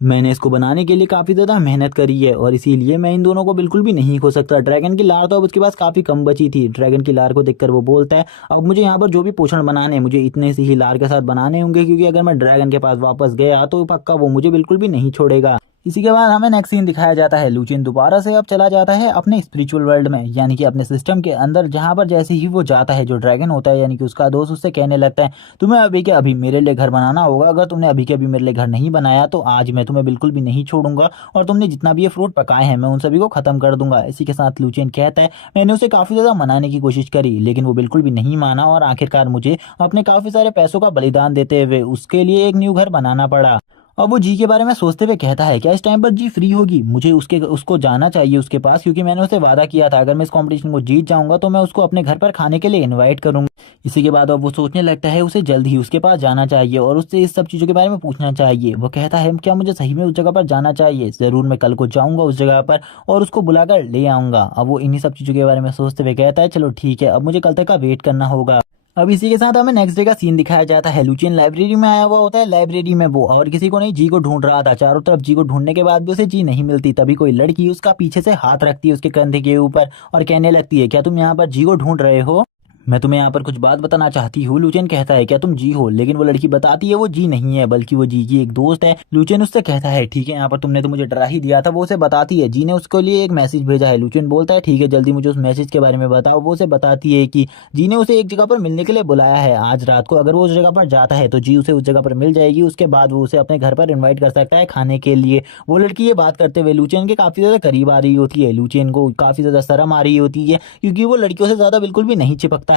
मैंने इसको बनाने के लिए काफी ज्यादा मेहनत करी है और इसीलिए मैं इन दोनों को बिल्कुल भी नहीं खो सकता। ड्रैगन की लार तो अब उसके पास काफी कम बची थी। ड्रैगन की लार को देखकर वो बोलता है अब मुझे यहाँ पर जो भी पोषण बनाने मुझे इतने से ही लार के साथ बनाने होंगे, क्योंकि अगर मैं ड्रैगन के पास वापस गया तो पक्का वो मुझे बिल्कुल भी नहीं छोड़ेगा। इसी के बाद हमें नेक्स्ट सीन दिखाया जाता है। लुचेन दोबारा से अब चला जाता है अपने स्पिरिचुअल वर्ल्ड में, यानी कि अपने सिस्टम के अंदर, जहां पर जैसे ही वो जाता है जो ड्रैगन होता है यानी कि उसका दोस्त उससे कहने लगता है तुम्हें अभी के अभी मेरे लिए घर बनाना होगा, अगर तुमने अभी के अभी मेरे लिए घर नहीं बनाया तो आज मैं तुम्हें बिल्कुल भी नहीं छोड़ूंगा और तुमने जितना भी ये फ्रूट पकाए हैं मैं उन सभी को खत्म कर दूंगा। इसी के साथ लुचेन कहता है मैंने उसे काफी ज्यादा मनाने की कोशिश करी लेकिन वो बिल्कुल भी नहीं माना और आखिरकार मुझे अपने काफी सारे पैसों का बलिदान देते हुए उसके लिए एक न्यू घर बनाना पड़ा। अब वो जी के बारे में सोचते हुए कहता है क्या इस टाइम पर जी फ्री होगी, मुझे उसको जाना चाहिए उसके पास, क्योंकि मैंने उसे वादा किया था अगर मैं इस कंपटीशन को जीत जाऊंगा तो मैं उसको अपने घर पर खाने के लिए इनवाइट करूंगा। इसी के बाद अब वो सोचने लगता है उसे जल्द ही उसके पास जाना चाहिए और उससे इस सब चीजों के बारे में पूछना चाहिए। वो कहता है क्या मुझे सही में उस जगह पर जाना चाहिए, जरूर मैं कल को जाऊंगा उस जगह पर और उसको बुलाकर ले आऊंगा। अब वो इन्हीं सब चीजों के बारे में सोचते हुए कहता है चलो ठीक है अब मुझे कल तक का वेट करना होगा। अब इसी के साथ हमें नेक्स्ट डे का सीन दिखाया जाता है। लुचियन लाइब्रेरी में आया हुआ होता है। लाइब्रेरी में वो और किसी को नहीं, जी को ढूंढ रहा था। चारों तरफ जी को ढूंढने के बाद भी उसे जी नहीं मिलती। तभी कोई लड़की उसका पीछे से हाथ रखती है उसके कंधे के ऊपर और कहने लगती है, क्या तुम यहाँ पर जी को ढूंढ रहे हो? मैं तुम्हें यहाँ पर कुछ बात बताना चाहती हूँ। लुचियन कहता है, क्या तुम जी हो? लेकिन वो लड़की बताती है वो जी नहीं है, बल्कि वो जी की एक दोस्त है। लुचियन उससे कहता है, ठीक है, यहाँ पर तुमने तो मुझे डरा ही दिया था। वो उसे बताती है जी ने उसके लिए एक मैसेज भेजा है। लुचियन बोलता है, ठीक है, जल्दी मुझे उस मैसेज के बारे में बताओ। वो उसे बताती है कि जी ने उसे एक जगह पर मिलने के लिए बुलाया है आज रात को। अगर वो उस जगह पर जाता है तो जी उसे उस जगह पर मिल जाएगी। उसके बाद वो उसे अपने घर पर इन्वाइट कर सकता है खाने के लिए। वो लड़की ये बात करते हुए लुचियन के काफी ज्यादा करीब आ रही होती है। लुचियन को काफी ज्यादा शर्म आ रही होती है, क्योंकि वो लड़कियों से ज्यादा बिल्कुल भी नहीं चिपकता है।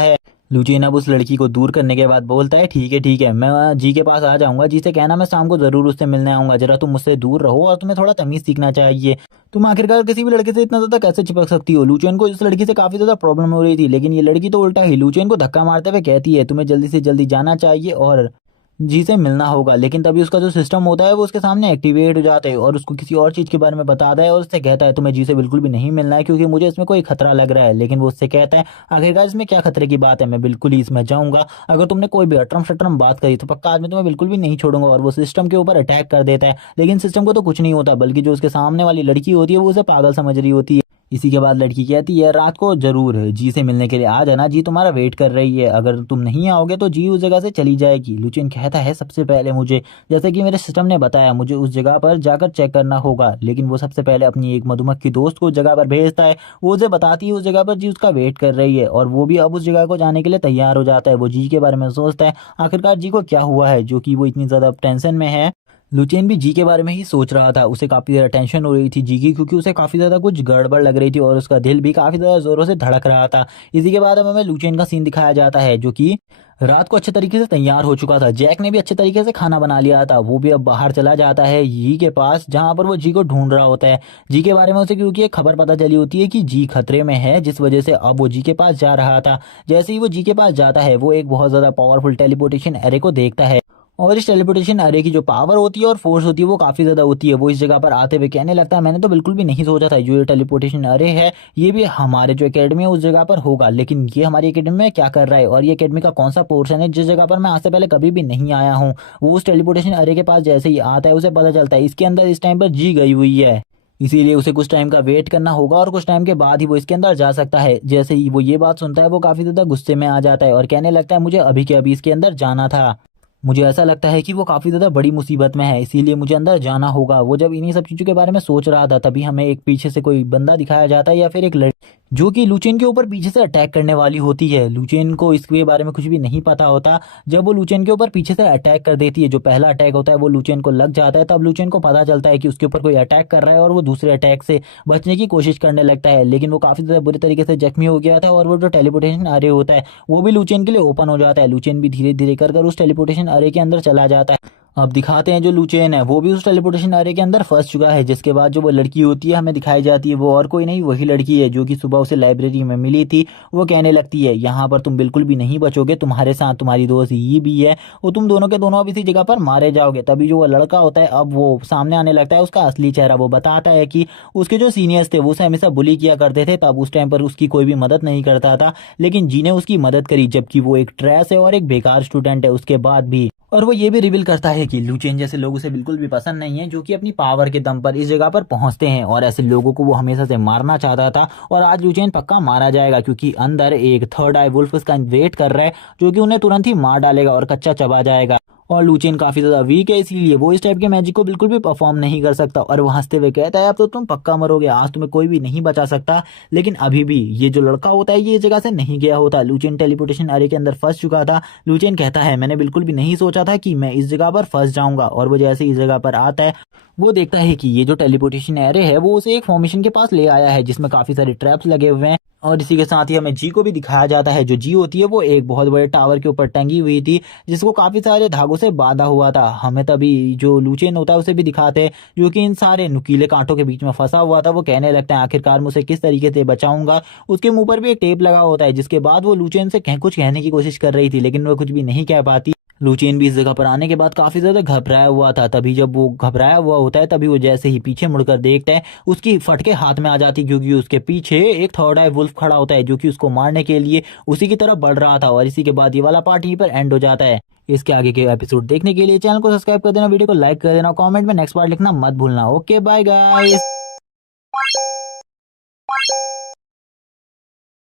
लुचियन अब उस लड़की को दूर करने के बाद बोलता है, ठीक है, मैं जी के पास आ जाऊंगा। जी से कहना मैं शाम को जरूर उससे मिलने आऊंगा। जरा तुम मुझसे दूर रहो और तुम्हें थोड़ा तमीज सीखना चाहिए। तुम आखिरकार किसी भी लड़के से इतना ज्यादा कैसे चिपक सकती हो? लुचियन को इस लड़की से काफी ज्यादा प्रॉब्लम हो रही थी, लेकिन ये लड़की तो उल्टा ही लुचियन को धक्का मारते हुए कहती है, तुम्हें जल्दी से जल्दी जाना चाहिए और जी से मिलना होगा। लेकिन तभी उसका जो सिस्टम होता है वो उसके सामने एक्टिवेट हो जाता है और उसको किसी और चीज के बारे में बताता है और उससे कहता है, तुम्हें जी से बिल्कुल भी नहीं मिलना है, क्योंकि मुझे इसमें कोई खतरा लग रहा है। लेकिन वो उससे कहता है, आखिरकार इसमें क्या खतरे की बात है, मैं बिल्कुल ही इसमें जाऊंगा। अगर तुमने कोई भी अटरम शटरम बात करी तो पक्का आज मैं तुम्हें बिल्कुल भी नहीं छोड़ूंगा। और वो सिस्टम के ऊपर अटैक कर देता है। लेकिन सिस्टम को तो कुछ नहीं होता, बल्कि जो उसके सामने वाली लड़की होती है वो उसे पागल समझ रही होती है। इसी के बाद लड़की कहती है, रात को जरूर जी से मिलने के लिए आ जाना, जी तुम्हारा वेट कर रही है। अगर तुम नहीं आओगे तो जी उस जगह से चली जाएगी। लुचियन कहता है, सबसे पहले मुझे, जैसे कि मेरे सिस्टम ने बताया, मुझे उस जगह पर जाकर चेक करना होगा। लेकिन वो सबसे पहले अपनी एक मधुमक्खी दोस्त को उस जगह पर भेजता है। वो उसे बताती है उस जगह पर जी उसका वेट कर रही है और वो भी अब उस जगह को जाने के लिए तैयार हो जाता है। वो जी के बारे में सोचता है, आखिरकार जी को क्या हुआ है जो कि वो इतनी ज्यादा टेंशन में है। लुचेन भी जी के बारे में ही सोच रहा था। उसे काफी ज्यादा टेंशन हो रही थी जी की, क्योंकि उसे काफी ज्यादा कुछ गड़बड़ लग रही थी और उसका दिल भी काफी ज्यादा जोरों से धड़क रहा था। इसी के बाद अब हमें लुचेन का सीन दिखाया जाता है, जो कि रात को अच्छे तरीके से तैयार हो चुका था। जैक ने भी अच्छे तरीके से खाना बना लिया था। वो भी अब बाहर चला जाता है जी के पास, जहां पर वो जी को ढूंढ रहा होता है। जी के बारे में उसे क्योंकि एक खबर पता चली होती है कि जी खतरे में है, जिस वजह से अब वो जी के पास जा रहा था। जैसे ही वो जी के पास जाता है, वो एक बहुत ज्यादा पावरफुल टेलीपोर्टेशन एरे को देखता है। और इस टेलीपोर्टेशन अरे की जो पावर होती है और फोर्स होती है वो काफी ज्यादा होती है। वो इस जगह पर आते हुए कहने लगता है, मैंने तो बिल्कुल भी नहीं सोचा था जो ये टेलीपोर्टेशन अरे है ये भी हमारे जो एकेडमी है उस जगह पर होगा। लेकिन ये हमारी एकेडमी में क्या कर रहा है और ये एकेडमी का कौन सा पोर्शन है जिस जगह पर मैं आज से पहले कभी भी नहीं आया हूँ। वो उस टेलीपोर्टेशन अरे के पास जैसे ही आता है उसे पता चलता है इसके अंदर इस टाइम पर जी गई हुई है। इसीलिए उसे कुछ टाइम का वेट करना होगा और कुछ टाइम के बाद ही वो इसके अंदर जा सकता है। जैसे ही वो ये बात सुनता है वो काफी ज्यादा गुस्से में आ जाता है और कहने लगता है, मुझे अभी के अभी इसके अंदर जाना था। मुझे ऐसा लगता है कि वो काफी ज्यादा बड़ी मुसीबत में है, इसीलिए मुझे अंदर जाना होगा। वो जब इन्हीं सब चीजों के बारे में सोच रहा था, तभी हमें एक पीछे से कोई बंदा दिखाया जाता है या फिर एक लड़की, जो कि लुचेन के ऊपर पीछे से अटैक करने वाली होती है। लुचेन को इसके बारे में कुछ भी नहीं पता होता। जब वो लुचेन के ऊपर पीछे से अटैक कर देती है, जो पहला अटैक होता है वो लुचेन को लग जाता है, तब लुचेन को पता चलता है कि उसके ऊपर कोई अटैक कर रहा है और वो दूसरे अटैक से बचने की कोशिश करने लगता है। लेकिन वो काफी ज्यादा बुरी तरीके से जख्मी हो गया था और वो जो टेलीपोर्टेशन अरे होता है वो भी लुचेन के लिए ओपन हो जाता है। लुचेन भी धीरे धीरे कर उस टेलीपोर्टेशन अरे के अंदर चला जाता है। अब दिखाते हैं जो लुचेन है वो भी उस टेलीपोर्टेशन एरे के अंदर फंस चुका है। जिसके बाद जो वो लड़की होती है हमें दिखाई जाती है, वो और कोई नहीं वही लड़की है जो कि सुबह उसे लाइब्रेरी में मिली थी। वो कहने लगती है, यहाँ पर तुम बिल्कुल भी नहीं बचोगे, तुम्हारे साथ तुम्हारी दोस्त ये भी है, वो तुम दोनों के दोनों अब इसी जगह पर मारे जाओगे। तभी जो वो लड़का होता है अब वो सामने आने लगता है, उसका असली चेहरा। वो बताता है कि उसके जो सीनियर्स थे वो उसे हमेशा बुली किया करते थे, तब उस टाइम पर उसकी कोई भी मदद नहीं करता था, लेकिन जी ने उसकी मदद करी, जबकि वो एक ट्रैश है और एक बेकार स्टूडेंट है उसके बाद भी। और वो ये भी रिवील करता है कि लुचेन जैसे लोग उसे बिल्कुल भी पसंद नहीं है, जो कि अपनी पावर के दम पर इस जगह पर पहुंचते हैं, और ऐसे लोगों को वो हमेशा से मारना चाहता था। और आज लुचेन पक्का मारा जाएगा, क्योंकि अंदर एक थर्ड आई वुल्फ उसका वेट कर रहा है, जो कि उन्हें तुरंत ही मार डालेगा और कच्चा चबा जाएगा। और लुचेन काफी ज्यादा वीक है, इसीलिए वो इस टाइप के मैजिक को बिल्कुल भी परफॉर्म नहीं कर सकता। और वो हंसते हुए कहता है, अब तो तुम पक्का मरोगे, आज तुम्हें कोई भी नहीं बचा सकता। लेकिन अभी भी ये जो लड़का होता है ये इस जगह से नहीं गया होता। लुचेन टेलीपोर्टेशन एरे के अंदर फंस चुका था। लुचेन कहता है, मैंने बिल्कुल भी नहीं सोचा था कि मैं इस जगह पर फंस जाऊंगा। और वो जैसे इस जगह पर आता है, वो देखता है कि ये जो टेलीपोर्टेशन एरे है वो उसे एक फॉर्मेशन के पास ले आया है, जिसमें काफी सारे ट्रैप्स लगे हुए हैं। और इसी के साथ ही हमें जी को भी दिखाया जाता है। जो जी होती है वो एक बहुत बड़े टावर के ऊपर टंगी हुई थी, जिसको काफी सारे धागों से बांधा हुआ था। हमें तभी जो लुचेन होता है उसे भी दिखाते हैं, जो कि इन सारे नुकीले कांटों के बीच में फंसा हुआ था। वो कहने लगता है, आखिरकार मैं उसे किस तरीके से बचाऊंगा। उसके मुंह पर भी एक टेप लगा होता है, जिसके बाद वो लुचेन से कुछ कहने की कोशिश कर रही थी, लेकिन वो कुछ भी नहीं कह पाती। लुचियन भी इस जगह पर आने के बाद काफी ज्यादा घबराया हुआ था। तभी जब वो घबराया हुआ होता है तभी वो जैसे ही पीछे मुड़कर देखता है उसकी फटके हाथ में आ जाती, क्योंकि उसके पीछे एक थर्ड आई वुल्फ खड़ा होता है जो कि उसको मारने के लिए उसी की तरफ बढ़ रहा था। और इसी के बाद ये वाला पार्ट यहीं पर एंड हो जाता है। इसके आगे के एपिसोड देखने के लिए चैनल को सब्सक्राइब कर देना, वीडियो को लाइक कर देना, कमेंट में नेक्स्ट पार्ट लिखना मत भूलना। Okay bye guys.